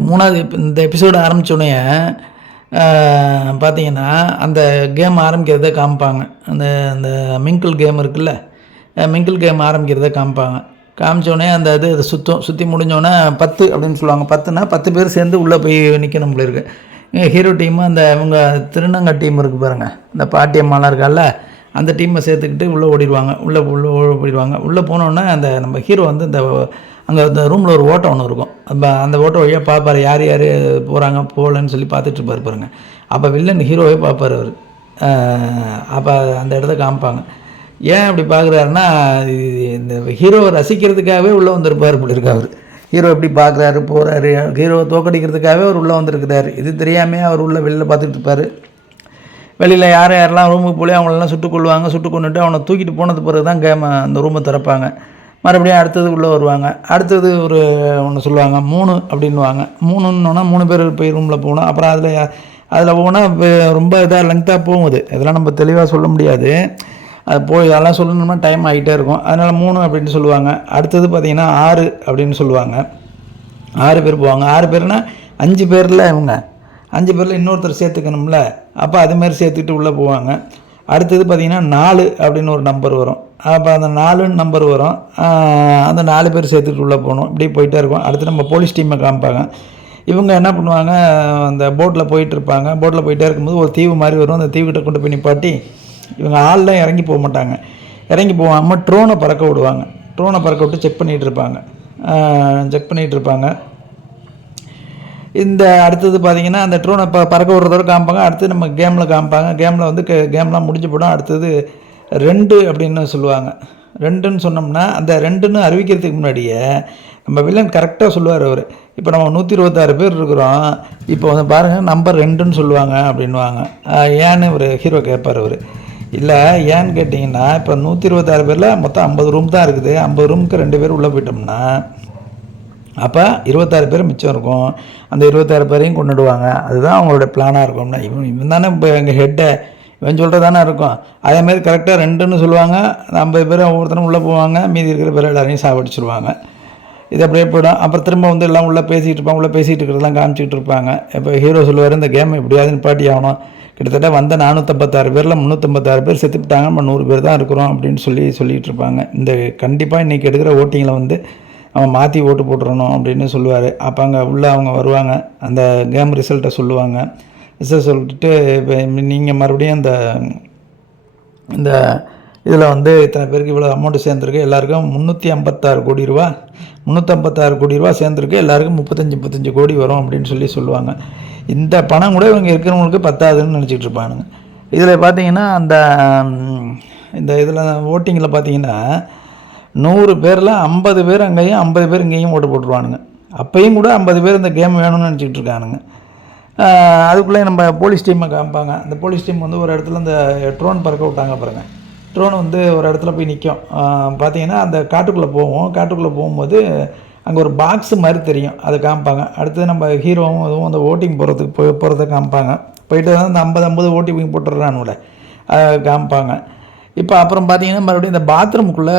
3வது இந்த எபிசோடு ஆரம்பித்தோடனே பார்த்தீங்கன்னா அந்த கேம் ஆரம்பிக்கிறத காமிப்பாங்க. அந்த மிங்கிள் கேம் இருக்குல்ல, மிங்கிள் கேம் ஆரம்பிக்கிறத காமிப்பாங்க. காமிச்சோடனே அந்த இது சுற்றி முடிஞ்சோடனே 10 அப்படின்னு சொல்லுவாங்க. 10னா 10 பேர் சேர்ந்து உள்ளே போய் நிற்கணும் போல இருக்கு. ஹீரோ டீமு அந்த இவங்க திருநங்கை டீம் இருக்குது பாருங்கள், இந்த பாட்டியம்மாலாம் இருக்கால, அந்த டீமை சேர்த்துக்கிட்டு உள்ளே ஓடிடுவாங்க. உள்ளே ஓடிடுவாங்க. உள்ளே போனோன்னே அந்த நம்ம ஹீரோ வந்து இந்த அங்கே அந்த ரூமில் ஒரு ஓட்டம் ஒன்று இருக்கும். அந்த ஓட்டம் வழியாக பார்ப்பார், யார் யார் போகிறாங்க போகலன்னு சொல்லி பார்த்துட்ருப்பார் பாருங்கள். அப்போ வில்லன் ஹீரோவே பார்ப்பார் அவர். அப்போ அந்த இடத்த காமிப்பாங்க. ஏன் அப்படி பார்க்குறாருன்னா, இந்த ஹீரோவை ரசிக்கிறதுக்காகவே உள்ளே வந்திருப்பார் இப்படி இருக்கா அவர். ஹீரோ எப்படி பார்க்குறாரு போகிறாரு, ஹீரோவை தோக்கடிக்கிறதுக்காகவே அவர் உள்ளே வந்திருக்கிறாரு. இது தெரியாமல் அவர் உள்ளே வெளியில் பார்த்துட்டு இருப்பார். வெளியில் யாரெல்லாம் ரூமுக்கு போய் அவங்களெல்லாம் சுட்டு கொள்வாங்க. சுட்டு கொண்டுட்டு அவனை தூக்கிட்டு போனது பிறகு தான் அந்த ரூமை திறப்பாங்க. மறுபடியும் அடுத்தது உள்ளே வருவாங்க. அடுத்தது ஒரு ஒன்று சொல்லுவாங்க 3 அப்படின்வாங்க. 3ன்னா 3 பேர் போய் ரூமில் போகணும். அப்புறம் அதில் போனால் ரொம்ப இதாக லெங்க்த்தாக போகுது. இதெல்லாம் நம்ம தெளிவாக சொல்ல முடியாது. அது போய் அதெல்லாம் சொல்லணும்னா டைம் ஆகிட்டே இருக்கும். அதனால் 3 அப்படின்னு சொல்லுவாங்க. அடுத்தது பார்த்திங்கன்னா 6 அப்படின்னு சொல்லுவாங்க. 6 பேர் போவாங்க. 6 பேர்னால் 5 பேரில் இவங்க 5 பேரில் இன்னொருத்தர் சேர்த்துக்கணும்ல, அப்போ அதுமாரி சேர்த்துக்கிட்டு உள்ளே போவாங்க. அடுத்தது பார்த்திங்கன்னா 4 அப்படின்னு ஒரு நம்பர் வரும். அப்போ அந்த 4 நம்பர் வரும். அந்த 4 பேர் சேர்த்துட்டு உள்ளே போகணும். இப்படி போயிட்டே இருக்கும். அடுத்து நம்ம போலீஸ் டீமை காமிப்பாங்க. இவங்க என்ன பண்ணுவாங்க, அந்த போட்டில் போயிட்டுருப்பாங்க. போட்டில் போயிட்டே இருக்கும்போது ஒரு தீவு மாதிரி வரும். அந்த தீவுகிட்ட கொண்டு போய் நிப்பாட்டி இவங்க ஆள்லாம் இறங்கி போக மாட்டாங்க. இறங்கி போகாமல் ட்ரோனை பறக்க விடுவாங்க. ட்ரோனை பறக்க விட்டு செக் பண்ணிகிட்டு இருப்பாங்க. இந்த அடுத்தது பார்த்திங்கன்னா அந்த ட்ரோனை பறக்க விடுறதோட காமிப்பாங்க. அடுத்து நம்ம கேமில் காமிப்பாங்க. கேமில் வந்து கேம்லாம் முடிஞ்சு போடும். அடுத்தது 2 அப்படின்னு சொல்லுவாங்க. 2ன்னு சொன்னோம்னா அந்த 2ன்னு அறிவிக்கிறதுக்கு முன்னாடியே நம்ம வில்லன் கரெக்டாக சொல்லுவார் அவர். இப்போ நம்ம 126 பேர் இருக்கிறோம், இப்போ வந்து பாருங்கள் நம்பர் 2ன்னு சொல்லுவாங்க அப்படின்வாங்க. ஏன்னு ஒரு ஹீரோ கேட்பார் அவர். இல்லை ஏன்னு கேட்டிங்கன்னா, இப்போ 126 பேரில் மொத்தம் 50 ரூம் தான் இருக்குது. 50 ரூமுக்கு 2 பேர் உள்ளே போயிட்டோம்னா அப்போ 26 பேர் மிச்சம் இருக்கும். அந்த 26 பேரையும் கொண்டுடுவாங்க. அதுதான் அவங்களோட பிளானாக இருக்கும்னா, இவன் தானே இப்போ எங்கள் ஹெட்டை, இவன் சொல்கிறது தானே இருக்கும். அதேமாதிரி கரெக்டாக 2ன்னு சொல்லுவாங்க. 50 பேர் ஒவ்வொருத்தரும் உள்ளே போவாங்க. மீதி இருக்கிற பேர் எல்லாரையும் சாவடிச்சிருவாங்க. இது அப்படியே போய்டும். அப்புறம் திரும்ப வந்து எல்லாம் உள்ளே பேசிகிட்டு இருப்பாங்க. உள்ளே பேசிகிட்டு இருக்கிறதெல்லாம் காமிச்சிக்கிட்டு இருப்பாங்க. இப்போ ஹீரோ சொல்லுவார், இந்த கேம் எப்படியாவது நிப்பாட்டி ஆகணும். கிட்டத்தட்ட வந்த 456 பேரில் 356 பேர் செத்துப்பிட்டாங்க, நம்ம 100 பேர் தான் இருக்கிறோம் அப்படின்னு சொல்லிகிட்டு இருப்பாங்க. இந்த கண்டிப்பாக இன்றைக்கி எடுக்கிற ஓட்டிங்கில் வந்து அவன் மாற்றி ஓட்டு போட்டுறணும் அப்படின்னு சொல்லுவார். அப்போ அங்கே உள்ளே அவங்க வருவாங்க. அந்த கேம் ரிசல்ட்டை சொல்லுவாங்க. ரிசல்ட் சொல்லிட்டு இப்போ நீங்கள் மறுபடியும் இந்த இதில் வந்து இத்தனை பேருக்கு இவ்வளோ அமௌண்ட்டு சேர்ந்துருக்கு, எல்லாருக்கும் 356 கோடி ரூபா 356 கோடி ரூபா சேர்ந்துருக்கு, எல்லாருக்கும் 35 கோடி வரும் அப்படின்னு சொல்லுவாங்க. இந்த பணம் கூட இவங்க இருக்கிறவங்களுக்கு பத்தாதுன்னு நினச்சிட்டு இருப்பானுங்க. இதில் பார்த்தீங்கன்னா இந்த இதில் ஓட்டிங்கில் பார்த்தீங்கன்னா 100 பேரில் 50 பேர் அங்கேயும் 50 பேர் இங்கேயும் ஓட்டு போட்டுருவானுங்க. அப்பையும் கூட 50 பேர் இந்த கேம் வேணும்னு நினச்சிக்கிட்டு இருக்கானுங்க. அதுக்குள்ளே நம்ம போலீஸ் டீமை காமிப்பாங்க. அந்த போலீஸ் டீம் வந்து ஒரு இடத்துல இந்த ட்ரோன் பறக்க விட்டாங்க பாருங்கள். ட்ரோன் வந்து ஒரு இடத்துல போய் நிற்கும். பார்த்தீங்கன்னா அந்த காட்டுக்குள்ளே போகும்போது அங்கே ஒரு பாக்ஸு மாதிரி தெரியும், அதை காமிப்பாங்க. அடுத்து நம்ம ஹீரோவும் அதுவும் அந்த ஓட்டிங் போகிறத காமிப்பாங்க. போயிட்டு தான் அந்த 50 ஓட்டிங் போட்டுடுறானுல அதை காமிப்பாங்க. இப்போ அப்புறம் பார்த்தீங்கன்னா மறுபடியும் இந்த பாத்ரூமுக்குள்ளே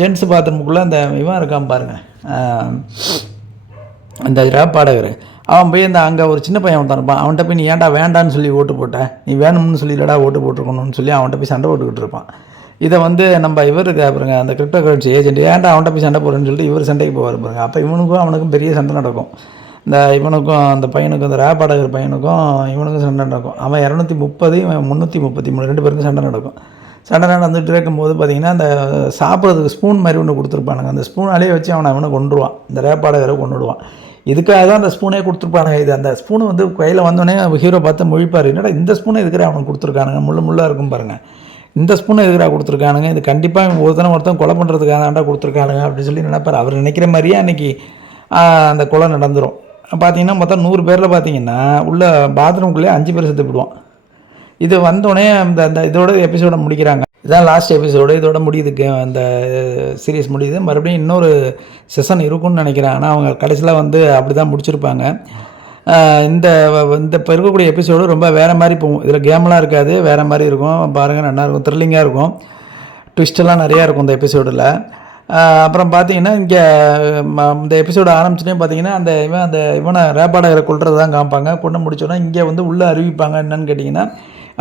ஜென்ட்ஸ் பாத்ரூமுக்குள்ளே அந்த இவன் இருக்கான் பாருங்கள், அந்த ரேப்பாடகர். அவன் போய் அங்கே ஒரு சின்ன பையன் ஒருத்தன் இருப்பான். அவன்கிட்ட போய் நீ ஏன்டா வேண்டான்னு சொல்லி ஓட்டு போட்டேன், நீ வேணும்னு சொல்லிடா ஓட்டு போட்டுருக்கணும்னு சொல்லி அவன்கிட்ட போய் சண்டை போட்டுக்கிட்டு இருப்பான். இதை வந்து நம்ம இவர் பாருங்க, அந்த கிரிப்டோ கரன்சி ஏஜென்ட், ஏன்டா அவன்கிட்ட போய் சண்டை போடுறேன்னு சொல்லிட்டு இவர் சண்டைக்கு போவார் பாருங்க. அப்போ இவனுக்கும் அவனுக்கும் பெரிய சண்டை நடக்கும். இவனுக்கும் அந்த பையனுக்கும், இந்த ரேப்பாடகர் பையனுக்கும் இவனுக்கும் சண்டை நடக்கும். அவன் 230, இவன் 333, 2 பேருக்கும் சண்டை நடக்கும். சண்டை நடந்துகிட்டு இருக்கும்போது பார்த்திங்கன்னா அந்த சாப்பிட்றதுக்கு ஸ்பூன் மாதிரி ஒன்று கொடுத்துருப்பானுங்க. அந்த ஸ்பூனாலே வச்சு அவனை கொண்டுருவான், இந்த ரேப்பாடகரை கொண்டுடுவான். இதுக்காக தான் அந்த ஸ்பூனே கொடுத்துருப்பானுங்க. இது அந்த ஸ்பூனு வந்து கையில் வந்தோடனே ஹீரோ பார்த்து முழிப்பார், என்னடா இந்த ஸ்பூனை எதுக்குறா அவனுக்கு கொடுத்துருக்கானுங்க, முள்ளாக இருக்கும் பாருங்கள், இந்த ஸ்பூனை எதுக்குறா கொடுத்துருக்கானுங்க, இது கண்டிப்பாக ஒருத்தன் கொலை பண்ணுறதுக்காக தான்டா கொடுத்துருக்கானுங்க அப்படின்னு சொல்லி நினைப்பார். அவர் நினைக்கிற மாதிரியே அன்றைக்கி அந்த கொலை நடந்துடும். பார்த்திங்கன்னா மொத்தம் 100 பேரில் பார்த்திங்கன்னா உள்ள பாத்ரூம்குள்ளே 5 பேர் செத்து போடுவான். இது வந்தோடனே அந்த இதோட எபிசோடை முடிக்கிறாங்க. இதான் லாஸ்ட் எபிசோடு, இதோட முடியுது. அந்த சீரீஸ் முடியுது. மறுபடியும் இன்னொரு செஷன் இருக்கும்னு நினைக்கிறேன். ஆனால் அவங்க கடைசியில் வந்து அப்படி தான் முடிச்சிருப்பாங்க. இந்த இப்போ இருக்கக்கூடிய எபிசோடு ரொம்ப வேறு மாதிரி போகும். இதில் கேம்லாம் இருக்காது, வேறு மாதிரி இருக்கும். பாருங்கள், நல்லாயிருக்கும், த்ரில்லிங்காக இருக்கும், ட்விஸ்டெல்லாம் நிறையா இருக்கும் இந்த எபிசோடில். அப்புறம் பார்த்தீங்கன்னா இங்கே இந்த எபிசோடு ஆரம்பிச்சுனே பார்த்தீங்கன்னா இவனை ரேப்பாடகரை கொள்வது தான் காமிப்பாங்க. கொண்டு முடிச்சோன்னா இங்கே வந்து உள்ளே அறிவிப்பாங்க. என்னென்னு கேட்டிங்கன்னா,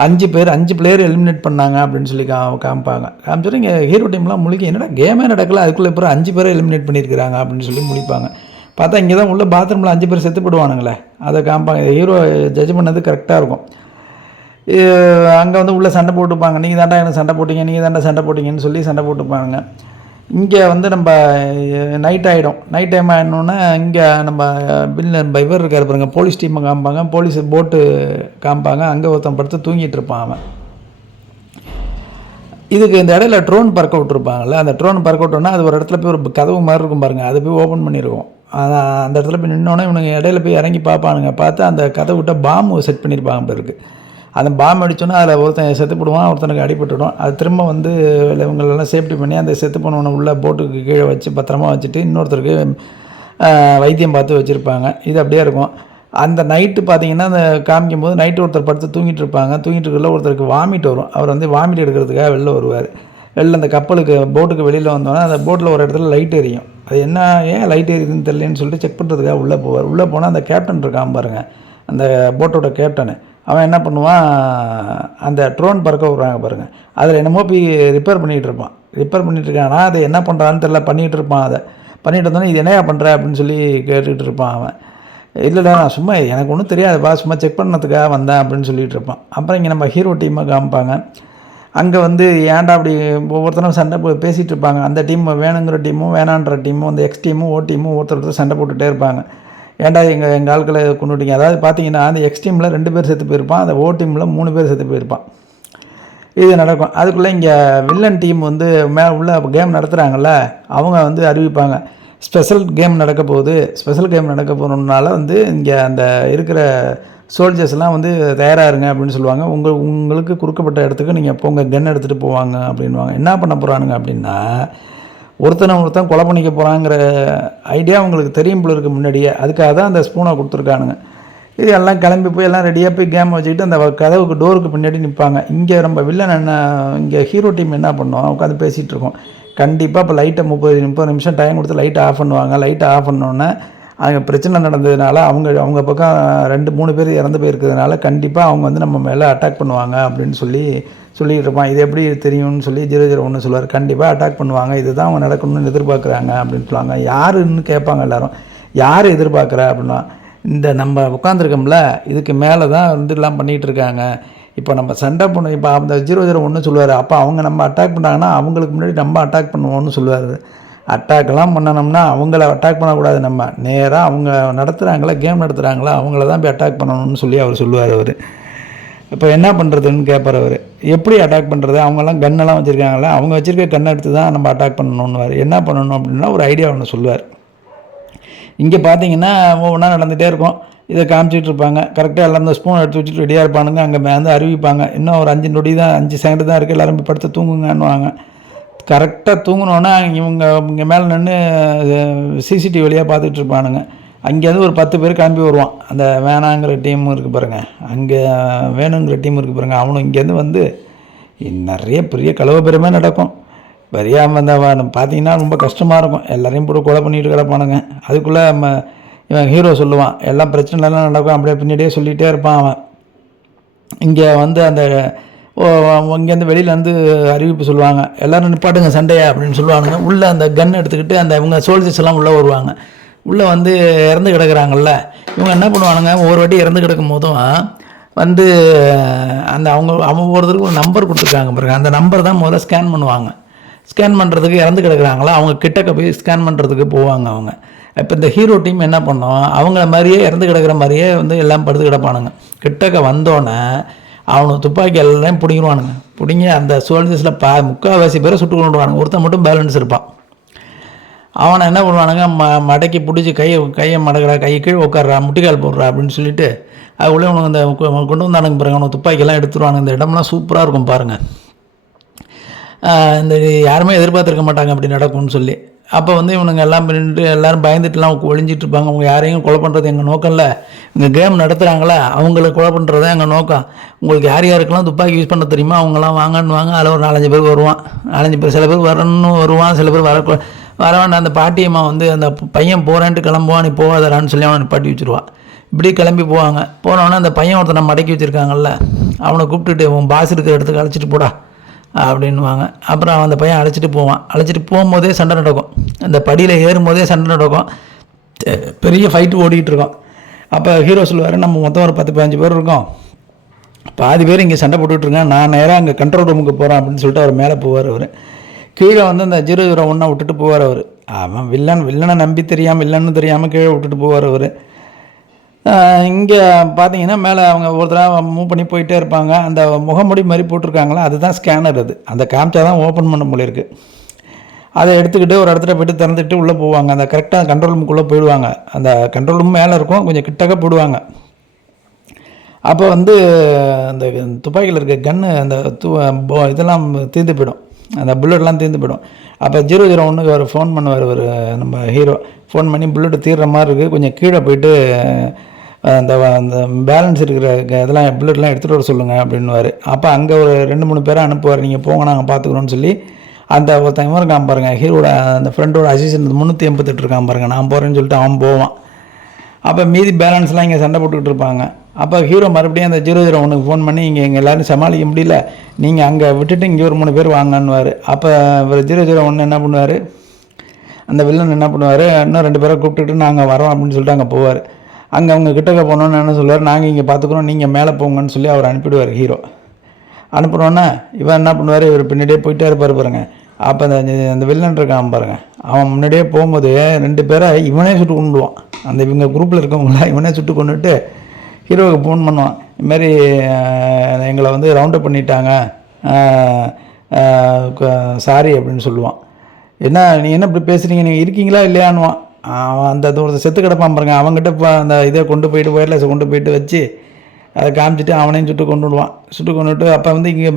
5 பிளேயர் எலிமினேட் பண்ணாங்க அப்படின்னு சொல்லி காமிச்சிட்டு இங்கே ஹீரோ டீம்லாம் முழிக்க என்னடா கேமே நடக்கல, அதுக்குள்ளே இப்போ 5 பேரை எலிமினேட் பண்ணியிருக்கிறாங்க அப்படின்னு சொல்லி முழிப்பாங்க. பார்த்தா இங்கே தான் உள்ள பாத்ரூமில் 5 பேர் செத்துப்படுவானுங்களே, அதை காமிப்பாங்க. ஹீரோ ஜட்ஜ் பண்ணது கரெக்டாக இருக்கும். அங்கே வந்து உள்ளே சண்டை போட்டுப்பாங்க, நீங்கள் தாண்டா எனக்கு சண்டை போட்டிங்க, நீங்கள் தாண்டா சண்டை போட்டிங்கன்னு சொல்லி சண்டை போட்டுப்பாங்க. இங்கே வந்து நம்ம நைட் ஆகிடும். நைட் டைம் ஆகிடணுன்னா இங்கே நம்ம இவர் இருக்கார் பாருங்க, போலீஸ் டீமை காமிப்பாங்க, போலீஸ் போட்டு காமிப்பாங்க. அங்கே ஒருத்தன் படுத்து தூங்கிட்டு இருப்பான் அவன். இதுக்கு இந்த இடையில ட்ரோன் பறக்க விட்டுருப்பாங்கள்ல, அந்த ட்ரோன் பறக்க விட்டோன்னா அது ஒரு இடத்துல போய் ஒரு கதவு மாதிரி இருக்கும் பாருங்கள், அதை போய் ஓப்பன் பண்ணியிருக்கோம். அந்த இடத்துல போய் நின்னோன்னே இவனுங்க இடையில போய் இறங்கி பார்ப்பானுங்க. பார்த்து அந்த கதவு விட்ட பாம்பு செட் பண்ணியிருப்பாங்க இருக்குது. அந்த பாம்பு அடித்தோன்னா அதில் ஒருத்தன் செத்து போடுவான், ஒருத்தனுக்கு அடிபட்டுடும். அது திரும்ப வந்து இவங்களெல்லாம் சேஃப்டி பண்ணி அந்த செத்து போனவனை உள்ள போட்டுக்கு கீழே வச்சு பத்திரமா வச்சுட்டு இன்னொருத்தருக்கு வைத்தியம் பார்த்து வச்சுருப்பாங்க. இது அப்படியே இருக்கும். அந்த நைட்டு பார்த்தீங்கன்னா அந்த காமிக்கும்போது நைட்டு ஒருத்தர் படுத்து தூங்கிட்டு இருப்பாங்க. தூங்கிட்டு இருக்கல ஒருத்தருக்கு வாமிட் வரும். அவர் வந்து வாமிட் எடுக்கிறதுக்காக வெளில வருவார். வெளில அந்த போட்டுக்கு வெளியில் வந்தோன்னா அந்த போட்டில் ஒரு இடத்துல லைட் எரியும். அது என்ன ஏன் லைட் எரியுதுன்னு தெரியலன்னு சொல்லிட்டு செக் பண்ணுறதுக்காக உள்ளே போவார். உள்ளே போனால் அந்த கேப்டன் இருக்கான் பாருங்கள், அந்த போட்டோட கேப்டனு, அவன் என்ன பண்ணுவான், அந்த ட்ரோன் பறக்க விட்றாங்க பாருங்கள், அதில் என்னமோ போய் ரிப்பேர் பண்ணிகிட்டு இருக்கான்னா அதை என்ன பண்ணுறான்னு தெரியல, பண்ணிகிட்டு இருப்பான். அதை பண்ணிகிட்டு இருந்தோன்னே இது என்னையா பண்ணுற அப்படின்னு சொல்லி கேட்டுக்கிட்டு இருப்பான் அவன். இல்லைடா நான் சும்மா எனக்கு ஒன்றும் தெரியாதுப்பா, சும்மா செக் பண்ணதுக்காக வந்தேன் அப்படின்னு சொல்லிகிட்டு இருப்பான். அப்புறம் இங்கே நம்ம ஹீரோ டீமை காமிப்பாங்க. அங்கே வந்து ஏன்டா அப்படி ஒவ்வொருத்தரும் சண்டை பேசிகிட்டு இருப்பாங்க. அந்த டீம் வேணுங்கிற டீமும் வேணான்ற டீமும் அந்த எக்ஸ் டீமும் ஓ டீமும் ஒருத்தர் சண்டை போட்டுகிட்டே இருப்பாங்க. ஏன்டா எங்கள் ஆட்களை கொண்டுட்டீங்க. அதாவது பார்த்தீங்கன்னா அந்த எக்ஸ் டீமில் 2 பேர் செத்து போயிருப்பான், அந்த ஓ டீமில் 3 பேர் செத்து போயிருப்பான். இது நடக்கும். அதுக்குள்ளே இங்கே வில்லன் டீம் வந்து உள்ள கேம் நடத்துகிறாங்கல்ல, அவங்க வந்து அறிவிப்பாங்க ஸ்பெஷல் கேம் நடக்க போகிறதுனால வந்து இங்கே அந்த இருக்கிற சோல்ஜர்ஸ்லாம் வந்து தயாராக இருங்க அப்படின்னு சொல்லுவாங்க. உங்களுக்கு கொடுக்கப்பட்ட இடத்துக்கு நீங்கள் போங்க, கன் எடுத்துகிட்டு போவாங்க அப்படின்வாங்க. என்ன பண்ண போகிறானுங்க அப்படின்னா, ஒருத்தன் கொலை பண்ணிக்க போகிறாங்கிற ஐடியா அவங்களுக்கு தெரியும் போல இருக்குது முன்னாடியே. அதுக்காக தான் அந்த ஸ்பூனை கொடுத்துருக்கானுங்க. இது எல்லாம் கிளம்பி போய் எல்லாம் ரெடியாக போய் கேம் வச்சுக்கிட்டு அந்த கதவுக்கு டோருக்கு பின்னாடி நிற்பாங்க. இங்கே நம்ம வில்லன் இங்கே ஹீரோ டீம் என்ன பண்ணோம், உட்காந்து பேசிகிட்டு இருக்கோம். கண்டிப்பாக இப்போ லைட்டை 30 நிமிஷம் டைம் கொடுத்து லைட்டை ஆஃப் பண்ணுவாங்க. லைட்டை ஆஃப் பண்ணோன்னே அங்கே பிரச்சனை நடந்ததுனால அவங்க பக்கம் 2-3 பேர் இறந்து போயிருக்கிறதுனால கண்டிப்பாக அவங்க வந்து நம்ம மேலே அட்டாக் பண்ணுவாங்க அப்படின்னு சொல்லிகிட்டு இருப்பான். இது எப்படி தெரியும்னு சொல்லி 001 சொல்லுவார். கண்டிப்பாக அட்டாக் பண்ணுவாங்க, இதுதான் அவங்க நடக்கணும்னு எதிர்பார்க்குறாங்க அப்படின்னு சொல்லுவாங்க. யாருன்னு கேட்பாங்க எல்லோரும். யார் எதிர்பார்க்குற அப்படின்னா, இந்த நம்ம உட்காந்துருக்கோம்ல இதுக்கு மேலே தான் வந்து எல்லாம் பண்ணிகிட்டு இருக்காங்க. இப்போ நம்ம சண்டை பண்ண இப்போ அந்த 001 சொல்லுவார். அப்போ அவங்க நம்ம அட்டாக் பண்ணாங்கன்னா அவங்களுக்கு முன்னாடி நம்ம அட்டாக் பண்ணுவோம்னு சொல்லுவார். அட்டாக்லாம் பண்ணணும்னா அவங்கள அட்டாக் பண்ணக்கூடாது, நம்ம நேராக அவங்க கேம் நடத்துகிறாங்களா அவங்கள தான் போய் அட்டாக் பண்ணணும்னு சொல்லி அவர் சொல்லுவார். அவர் இப்போ என்ன பண்ணுறதுன்னு கேட்பார். அவர் எப்படி அட்டாக் பண்ணுறது, அவங்கெல்லாம் கன்னெல்லாம் வச்சுருக்காங்களா, அவங்க வச்சுருக்க கண்ணை எடுத்து தான் நம்ம அட்டாக் பண்ணணும்னு என்ன பண்ணணும் அப்படின்னா ஒரு ஐடியா ஒன்று சொல்லுவார். இங்கே பார்த்தீங்கன்னா ஒவ்வொன்றா நடந்துகிட்டே இருக்கும். இதை காமிச்சிட்டு இருப்பாங்க. கரெக்டாக எல்லோரும் இந்த ஸ்பூன் எடுத்து வச்சுட்டு ரெடியாக இருப்பானுங்க. அங்கே வந்து அறிவிப்பாங்க, இன்னும் ஒரு 5 செகண்ட் தான் இருக்குது, எல்லோரும் போய் படுத்து தூங்குங்கன்னுவாங்க. கரெக்டாக தூங்கினோன்னா இங்கே மேலே நின்று சிசிடிவி வழியாக பார்த்துட்டு இருப்பானுங்க. அங்கேருந்து ஒரு 10 பேர் கிளம்பி வருவான். அந்த வேணாங்கிற டீம் இருக்குது பாருங்கள், அங்கே வேணுங்கிற டீம் இருக்குது பாருங்கள், அவனும் இங்கேருந்து வந்து நிறைய பெரிய கலவரமே நடக்கும். பெரியாமல் அந்த பார்த்தீங்கன்னா ரொம்ப கஷ்டமாக இருக்கும். எல்லோரையும் போட்டு கொலை பண்ணிட்டு கிடப்பானுங்க. அதுக்குள்ளே இவன் ஹீரோ சொல்லுவான், எல்லாம் பிரச்சனைலாம் நடக்கும், அப்படியே பின்னாடியே சொல்லிகிட்டே இருப்பான் அவன். இங்கே வந்து அந்த இங்கேருந்து வெளியிலேருந்து அறிவிப்பு சொல்லுவாங்க, எல்லோரும் நிப்பாட்டுங்க சண்டையா அப்படின்னு சொல்லுவானுங்க. உள்ளே அந்த கன் எடுத்துக்கிட்டு அந்த இவங்க சோல்ஜர்ஸ் எல்லாம் உள்ளே வருவாங்க. உள்ளே வந்து இறந்து கிடக்குறாங்கல்ல, இவங்க என்ன பண்ணுவானுங்க, ஒவ்வொரு வாட்டி இறந்து கிடக்கும் போதும் வந்து அந்த அவங்க ஒருத்தருக்கு ஒரு நம்பர் கொடுத்துருக்காங்க பாருங்க, அந்த நம்பர் தான் முதல்ல ஸ்கேன் பண்ணுவாங்க. ஸ்கேன் பண்ணுறதுக்கு இறந்து கிடக்குறாங்களா அவங்க கிட்டக்க போய் ஸ்கேன் பண்ணுறதுக்கு போவாங்க அவங்க. இப்போ இந்த ஹீரோ டீம் என்ன பண்ணோம், அவங்கள மாதிரியே இறந்து கிடக்கிற மாதிரியே வந்து எல்லாம் படுத்து கிடப்பானுங்க. கிட்டக்க வந்தோடனே அவனுக்கு துப்பாக்கி எல்லாம் பிடிங்கிடுவானுங்க. பிடிங்கி அந்த சோல்ஜர்ஸில் 3/4 பேரை சுட்டு கொண்டுடுவானுங்க. ஒருத்தன் மட்டும் பேலன்ஸ் இருப்பான். அவனை என்ன பண்ணுவானுங்க, மடக்கி பிடிச்சி கையை மடக்கிறா, கை கீழே உட்காடுறா, முட்டிக்கால் போடுறா அப்படின்னு சொல்லிட்டு அதுக்குள்ளே உனக்கு இந்த கொண்டு வந்தானுங்க பாருங்க, அவனுக்கு துப்பாக்கியெல்லாம் எடுத்துருவானுங்க. இந்த இடம்லாம் சூப்பராக இருக்கும் பாருங்கள். இந்த யாருமே எதிர்பார்த்துருக்க மாட்டாங்க அப்படி நடக்கும்னு சொல்லி. அப்போ வந்து இவனுங்க எல்லாம் பண்ணிட்டு எல்லோரும் பயந்துட்டுலாம் ஒழிஞ்சிட்டு இருப்பாங்க. அவங்க யாரையும் கொலை பண்ணுறது எங்கள் நோக்கம் இல்லை, இங்கே கேம் நடத்துகிறாங்களா அவங்கள கொலை பண்ணுறது தான் எங்கள் நோக்கம். உங்களுக்கு யாருக்கெல்லாம் துப்பாக்கி யூஸ் பண்ண தெரியுமா அவங்களாம் வாங்கன்னு வாங்க. அதில் ஒரு 4-5 பேர் வருவான். 4-5 பேர், சில பேர் வரணும் வருவான், சில பேர் வரவேண்டாம். அந்த பாட்டியம்மா வந்து அந்த பையன் போகிறேன்ட்டு கிளம்புவான், நீ போகாதரான்னு சொல்லி அவனை நிப்பாட்டி வச்சுருவான். இப்படி கிளம்பி போவாங்க. போனோடனே அந்த பையன் ஒருத்தனை மடக்கி வச்சுருக்காங்கல்ல, அவனை கூப்பிட்டுட்டு உன் பாஸ் இருக்கிற இடத்துக்கு அழைச்சிட்டு போடா அப்படின்வாங்க. அப்புறம் அந்த பையன் அழைச்சிட்டு போவான். அழைச்சிட்டு போகும்போதே சண்டை நடக்கும். அந்த படியில் ஏறும்போதே சண்டை நடக்கும். பெரிய ஃபைட்டு ஓடிக்கிட்டு இருக்கோம். அப்போ ஹீரோ சொல்லுவார், நம்ம மொத்தம் ஒரு 10-15 பேர் இருக்கோம், பாதி பேர் இங்கே சண்டை போட்டுட்ருக்கேன், நான் நேராக அங்கே கண்ட்ரோல் ரூமுக்கு போகிறேன் அப்படின்னு சொல்லிட்டு அவர் மேலே போவார். அவர் கீழே வந்து அந்த 001 விட்டுட்டு போவார். அவர் அவன் வில்லனை நம்பி தெரியாமல் வில்லன்னு தெரியாமல் கீழே விட்டுட்டு போவார். அவர் இங்கே பார்த்தீங்கன்னா மேலே அவங்க ஒருத்தராக மூவ் பண்ணி போயிட்டே இருப்பாங்க. அந்த முகமுடி மாதிரி போட்டிருக்காங்களா, அதுதான் ஸ்கேனர். அது அந்த காமிச்சா தான் ஓப்பன் பண்ண முடியிருக்கு. அதை எடுத்துக்கிட்டு ஒரு இடத்துல போய்ட்டு திறந்துட்டு உள்ளே போவாங்க. அந்த கரெக்டாக கண்ட்ரோல் ரூமுக்குள்ளே போயிடுவாங்க. அந்த கண்ட்ரோல் ரூம் மேலே இருக்கும், கொஞ்சம் கிட்டக்க போடுவாங்க. அப்போ வந்து அந்த துப்பாக்கியில் இருக்க கன்று அந்த இதெல்லாம் தீர்ந்து போயிடும், அந்த புல்லட்லாம் தீர்ந்து போயிடும். அப்போ 001 அவர் ஃபோன் பண்ணுவார். ஒரு நம்ம ஹீரோ ஃபோன் பண்ணி புல்லட்டு தீர்ற மாதிரி இருக்குது, கொஞ்சம் கீழே போயிட்டு அந்த பேலன்ஸ் இருக்கிற இதெல்லாம் புல்லட்லாம் எடுத்துகிட்டு வர சொல்லுங்கள் அப்படின்னுவார். அப்போ அங்கே ஒரு 2-3 பேரை அனுப்புவார். நீங்கள் போங்க, நாங்கள் பார்த்துக்குறோன்னு சொல்லி. அந்த ஒருத்தன் இருக்கான் பாருங்கள், ஹீரோட அந்த ஃப்ரெண்டோட அசிஸ்டன்ட் 388 இருக்கான் பாருங்கள், நான் போகிறேன்னு சொல்லிட்டு அவன் போவான். அப்போ மீதி பேலன்ஸ்லாம் இங்கே சண்டை போட்டுக்கிட்டு இருப்பாங்க. அப்போ ஹீரோ மறுபடியும் அந்த 001 ஃபோன் பண்ணி இங்கே எங்கள் எல்லோரும் சமாளிக்க முடியல, நீங்கள் அங்கே விட்டுட்டு இங்கே ஒரு 3 பேர் வாங்கன்னுவார். அப்போ இவர் 001 என்ன பண்ணுவார், அந்த வில்லன் என்ன பண்ணுவார், இன்னும் 2 பேரை கூப்பிட்டுட்டு நாங்கள் வரோம் அப்படின்னு சொல்லிட்டு அங்கே போவார். அங்கே அவங்க கிட்டக்க போனோன்னு என்ன சொல்லுவார், நாங்கள் இங்கே பார்த்துக்குறோம், நீங்கள் மேலே போங்கன்னு சொல்லி அவர் அனுப்பிடுவார். ஹீரோ அனுப்பினோன்னே இவன் என்ன பண்ணுவார், இவர் பின்னாடியே போயிட்டே இருப்பார் பாருங்கள். அப்போ அந்த வில்லன் இருக்கான் பாருங்கள், அவன் முன்னாடியே போகும்போது 2 பேரை இவனே சுட்டு கொண்டுடுவான். அந்த இவங்க குரூப்பில் இருக்கவங்களா இவனே சுட்டு கொண்டுட்டு ஹீரோவுக்கு ஃபோன் பண்ணுவான். இதுமாரி எங்களை வந்து ரவுண்டப் பண்ணிட்டாங்க, சாரி அப்படின்னு சொல்லுவான். என்ன என்ன இப்படி பேசுகிறீங்க, நீங்கள் இருக்கீங்களா இல்லையான்னுவான். அவன் அந்த ஒரு செத்து கிடப்பான் பாருங்க, அவங்ககிட்ட இப்போ அந்த இதை கொண்டு போயிட்டு ஒயர்லெஸை கொண்டு போயிட்டு வச்சு அதை காமிச்சிட்டு அவனையும் சுட்டு கொண்டு விடுவான். சுட்டு கொண்டுட்டு அப்போ வந்து இங்கே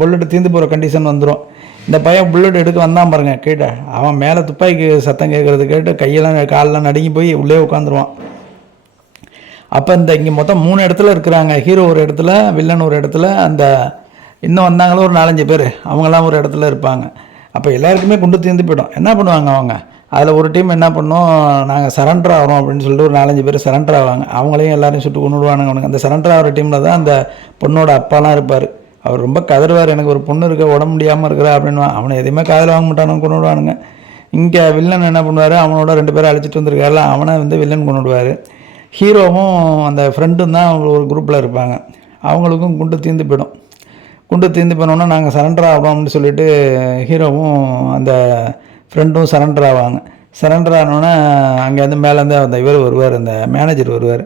புல்லட்டு தீர்ந்து போகிற கண்டிஷன் வந்துடும். இந்த பையன் புல்லட் எடுக்க வந்தான் பாருங்க கேட்ட, அவன் மேலே துப்பாக்கி சத்தம் கேட்குறது கேட்டு கையெல்லாம் காலெல்லாம் நடுங்கி போய் உள்ளே உட்காந்துருவான். அப்போ இந்த இங்கே மொத்தம் 3 இடத்துல இருக்கிறாங்க. ஹீரோ ஒரு இடத்துல, வில்லன் ஒரு இடத்துல, அந்த இன்னும் வந்தாங்களோ ஒரு 4-5 பேர், அவங்களாம் ஒரு இடத்துல இருப்பாங்க. அப்போ எல்லாருக்குமே குண்டு தீர்ந்து போய்டும். என்ன பண்ணுவாங்க அவங்க, அதில் ஒரு டீம் என்ன பண்ணோம், நாங்கள் சரண்டர் ஆகிறோம் அப்படின்னு சொல்லிட்டு ஒரு 4-5 பேர் சரண்டர் ஆவாங்க. அவங்களையும் எல்லாரையும் சுட்டு கொண்டு விடுவானுங்க. அவனுக்கு அந்த சரண்டர் ஆகிற டீமில் தான் அந்த பொண்ணோட அப்பாலாம் இருப்பார். அவர் ரொம்ப கதறுவார், எனக்கு ஒரு பொண்ணு இருக்க, உடம்பு முடியாமல் இருக்கிறா அப்படின்னு. அவனை எதையுமே காதில் வாங்க மாட்டானு கொண்டு விடுவானுங்க. இங்கே வில்லன் என்ன பண்ணுவார், அவனோட 2 பேரை அழைச்சிட்டு வந்திருக்காருல, அவனை வந்து வில்லன் கொண்டு விடுவார். ஹீரோவும் அந்த ஃப்ரெண்டும் தான் அவங்க ஒரு குரூப்பில் இருப்பாங்க. அவங்களுக்கும் குண்டு தீர்ந்து போயிடும். குண்டு தீர்ந்து போனோன்னா நாங்கள் சரண்டர் ஆகிறோம் அப்படின்னு சொல்லிட்டு ஹீரோவும் அந்த ஃப்ரெண்டும் சரண்டர் ஆவாங்க. சரண்டர் ஆனோன்னா அங்கேருந்து மேலேருந்து அந்த இவர் வருவார், அந்த மேனேஜர் வருவார்.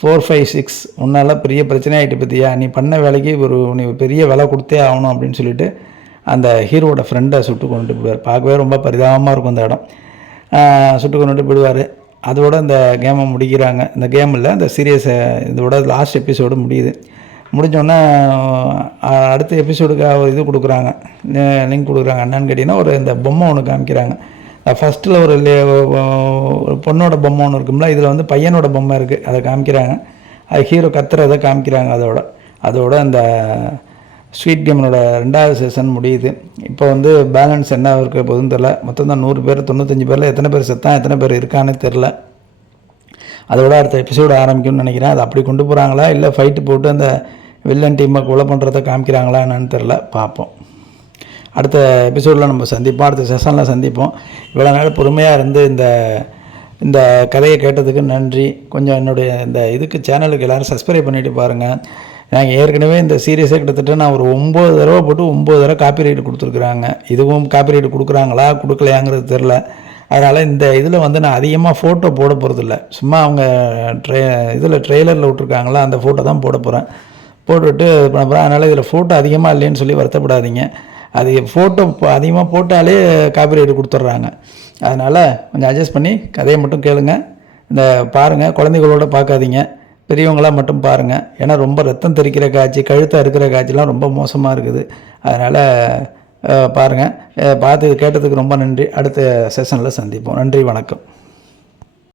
456 உன்னால் பெரிய பிரச்சனை ஆகிட்டு பற்றியா, நீ பண்ண வேலைக்கு நீ பெரிய விலை கொடுத்தே ஆகணும் அப்படின்னு சொல்லிட்டு அந்த ஹீரோட ஃப்ரெண்டை சுட்டு கொண்டுட்டு போயிடுவார். பார்க்கவே ரொம்ப பரிதாபமாக இருக்கும் அந்த இடம். சுட்டு கொண்டுட்டு போயிடுவார். அதோட இந்த கேமை முடிக்கிறாங்க. இந்த கேமில் இந்த சீரியஸை இதோட லாஸ்ட் எபிசோடு முடியுது. முடிஞ்சோடனே அடுத்த எபிசோடுக்கு இது கொடுக்குறாங்க, லிங்க் கொடுக்குறாங்க. என்னன்னு கேட்டிங்கன்னா ஒரு இந்த பொம்மை ஒன்று காமிக்கிறாங்க. ஃபஸ்ட்டில் ஒரு பொண்ணோட பொம்மை ஒன்று இருக்கும்ல, இதில் வந்து பையனோட பொம்மை இருக்குது, அதை காமிக்கிறாங்க. அது ஹீரோ கத்துறதை காமிக்கிறாங்க. அதோட அந்த ஸ்வீட் கேமனோட 2வது சீசன் முடியுது. இப்போ வந்து பேலன்ஸ் என்ன இருக்க போதுன்னு தெரில. மொத்தம் தான் 100 பேர், 95 பேரில் எத்தனை பேர் செத்தான், எத்தனை பேர் இருக்கான்னு தெரில. அதோட அடுத்த எபிசோடு ஆரம்பிக்கும்னு நினைக்கிறேன். அது அப்படி கொண்டு போகிறாங்களா இல்லை ஃபைட்டு போட்டு அந்த வில்லன் டீமை கொலை பண்ணுறதை காமிக்கிறாங்களா என்னன்னு தெரில, பார்ப்போம். அடுத்த எபிசோடில் நம்ம சந்திப்போம், அடுத்த செஷனில் சந்திப்போம். இவ்வளோ நேரம் பொறுமையாக இருந்து இந்த கதையை கேட்டதுக்கு நன்றி. கொஞ்சம் என்னுடைய இந்த இதுக்கு சேனலுக்கு எல்லோரும் சப்ஸ்கிரைப் பண்ணிவிட்டு பாருங்கள். நாங்கள் ஏற்கனவே இந்த சீரியஸே கிட்டத்தட்ட நான் ஒரு 9 தடவை போட்டு 9 தடவை காப்பிரைட் கொடுத்துருக்குறாங்க. இதுவும் காப்பிரைட் கொடுக்குறாங்களா கொடுக்கலையாங்கிறது தெரில. அதனால் இந்த இதில் வந்து நான் அதிகமாக ஃபோட்டோ போட போகிறதில்ல. சும்மா அவங்க ட்ரெய்லரில் விட்ருக்காங்களா அந்த ஃபோட்டோ தான் போட போகிறேன். போட்டுவிட்டு பண்ண போகிறேன். அதனால் இதில் ஃபோட்டோ அதிகமாக இல்லைன்னு சொல்லி வருத்தப்படாதீங்க. அது ஃபோட்டோ அதிகமாக போட்டாலே காப்பிரைட் கொடுத்துட்றாங்க. அதனால் கொஞ்சம் அட்ஜஸ்ட் பண்ணி கதையை மட்டும் கேளுங்க. இந்த பாருங்கள், குழந்தைகளோட பார்க்காதீங்க, பெரியவங்களாக மட்டும் பாருங்கள். ஏன்னா ரொம்ப ரத்தம் தெறிக்கிற காட்சி, கழுத்தை இருக்கிற காட்சிலாம் ரொம்ப மோசமாக இருக்குது. அதனால் பாருங்கள். பார்த்து கேட்டதுக்கு ரொம்ப நன்றி. அடுத்த செஷனில் சந்திப்போம். நன்றி, வணக்கம்.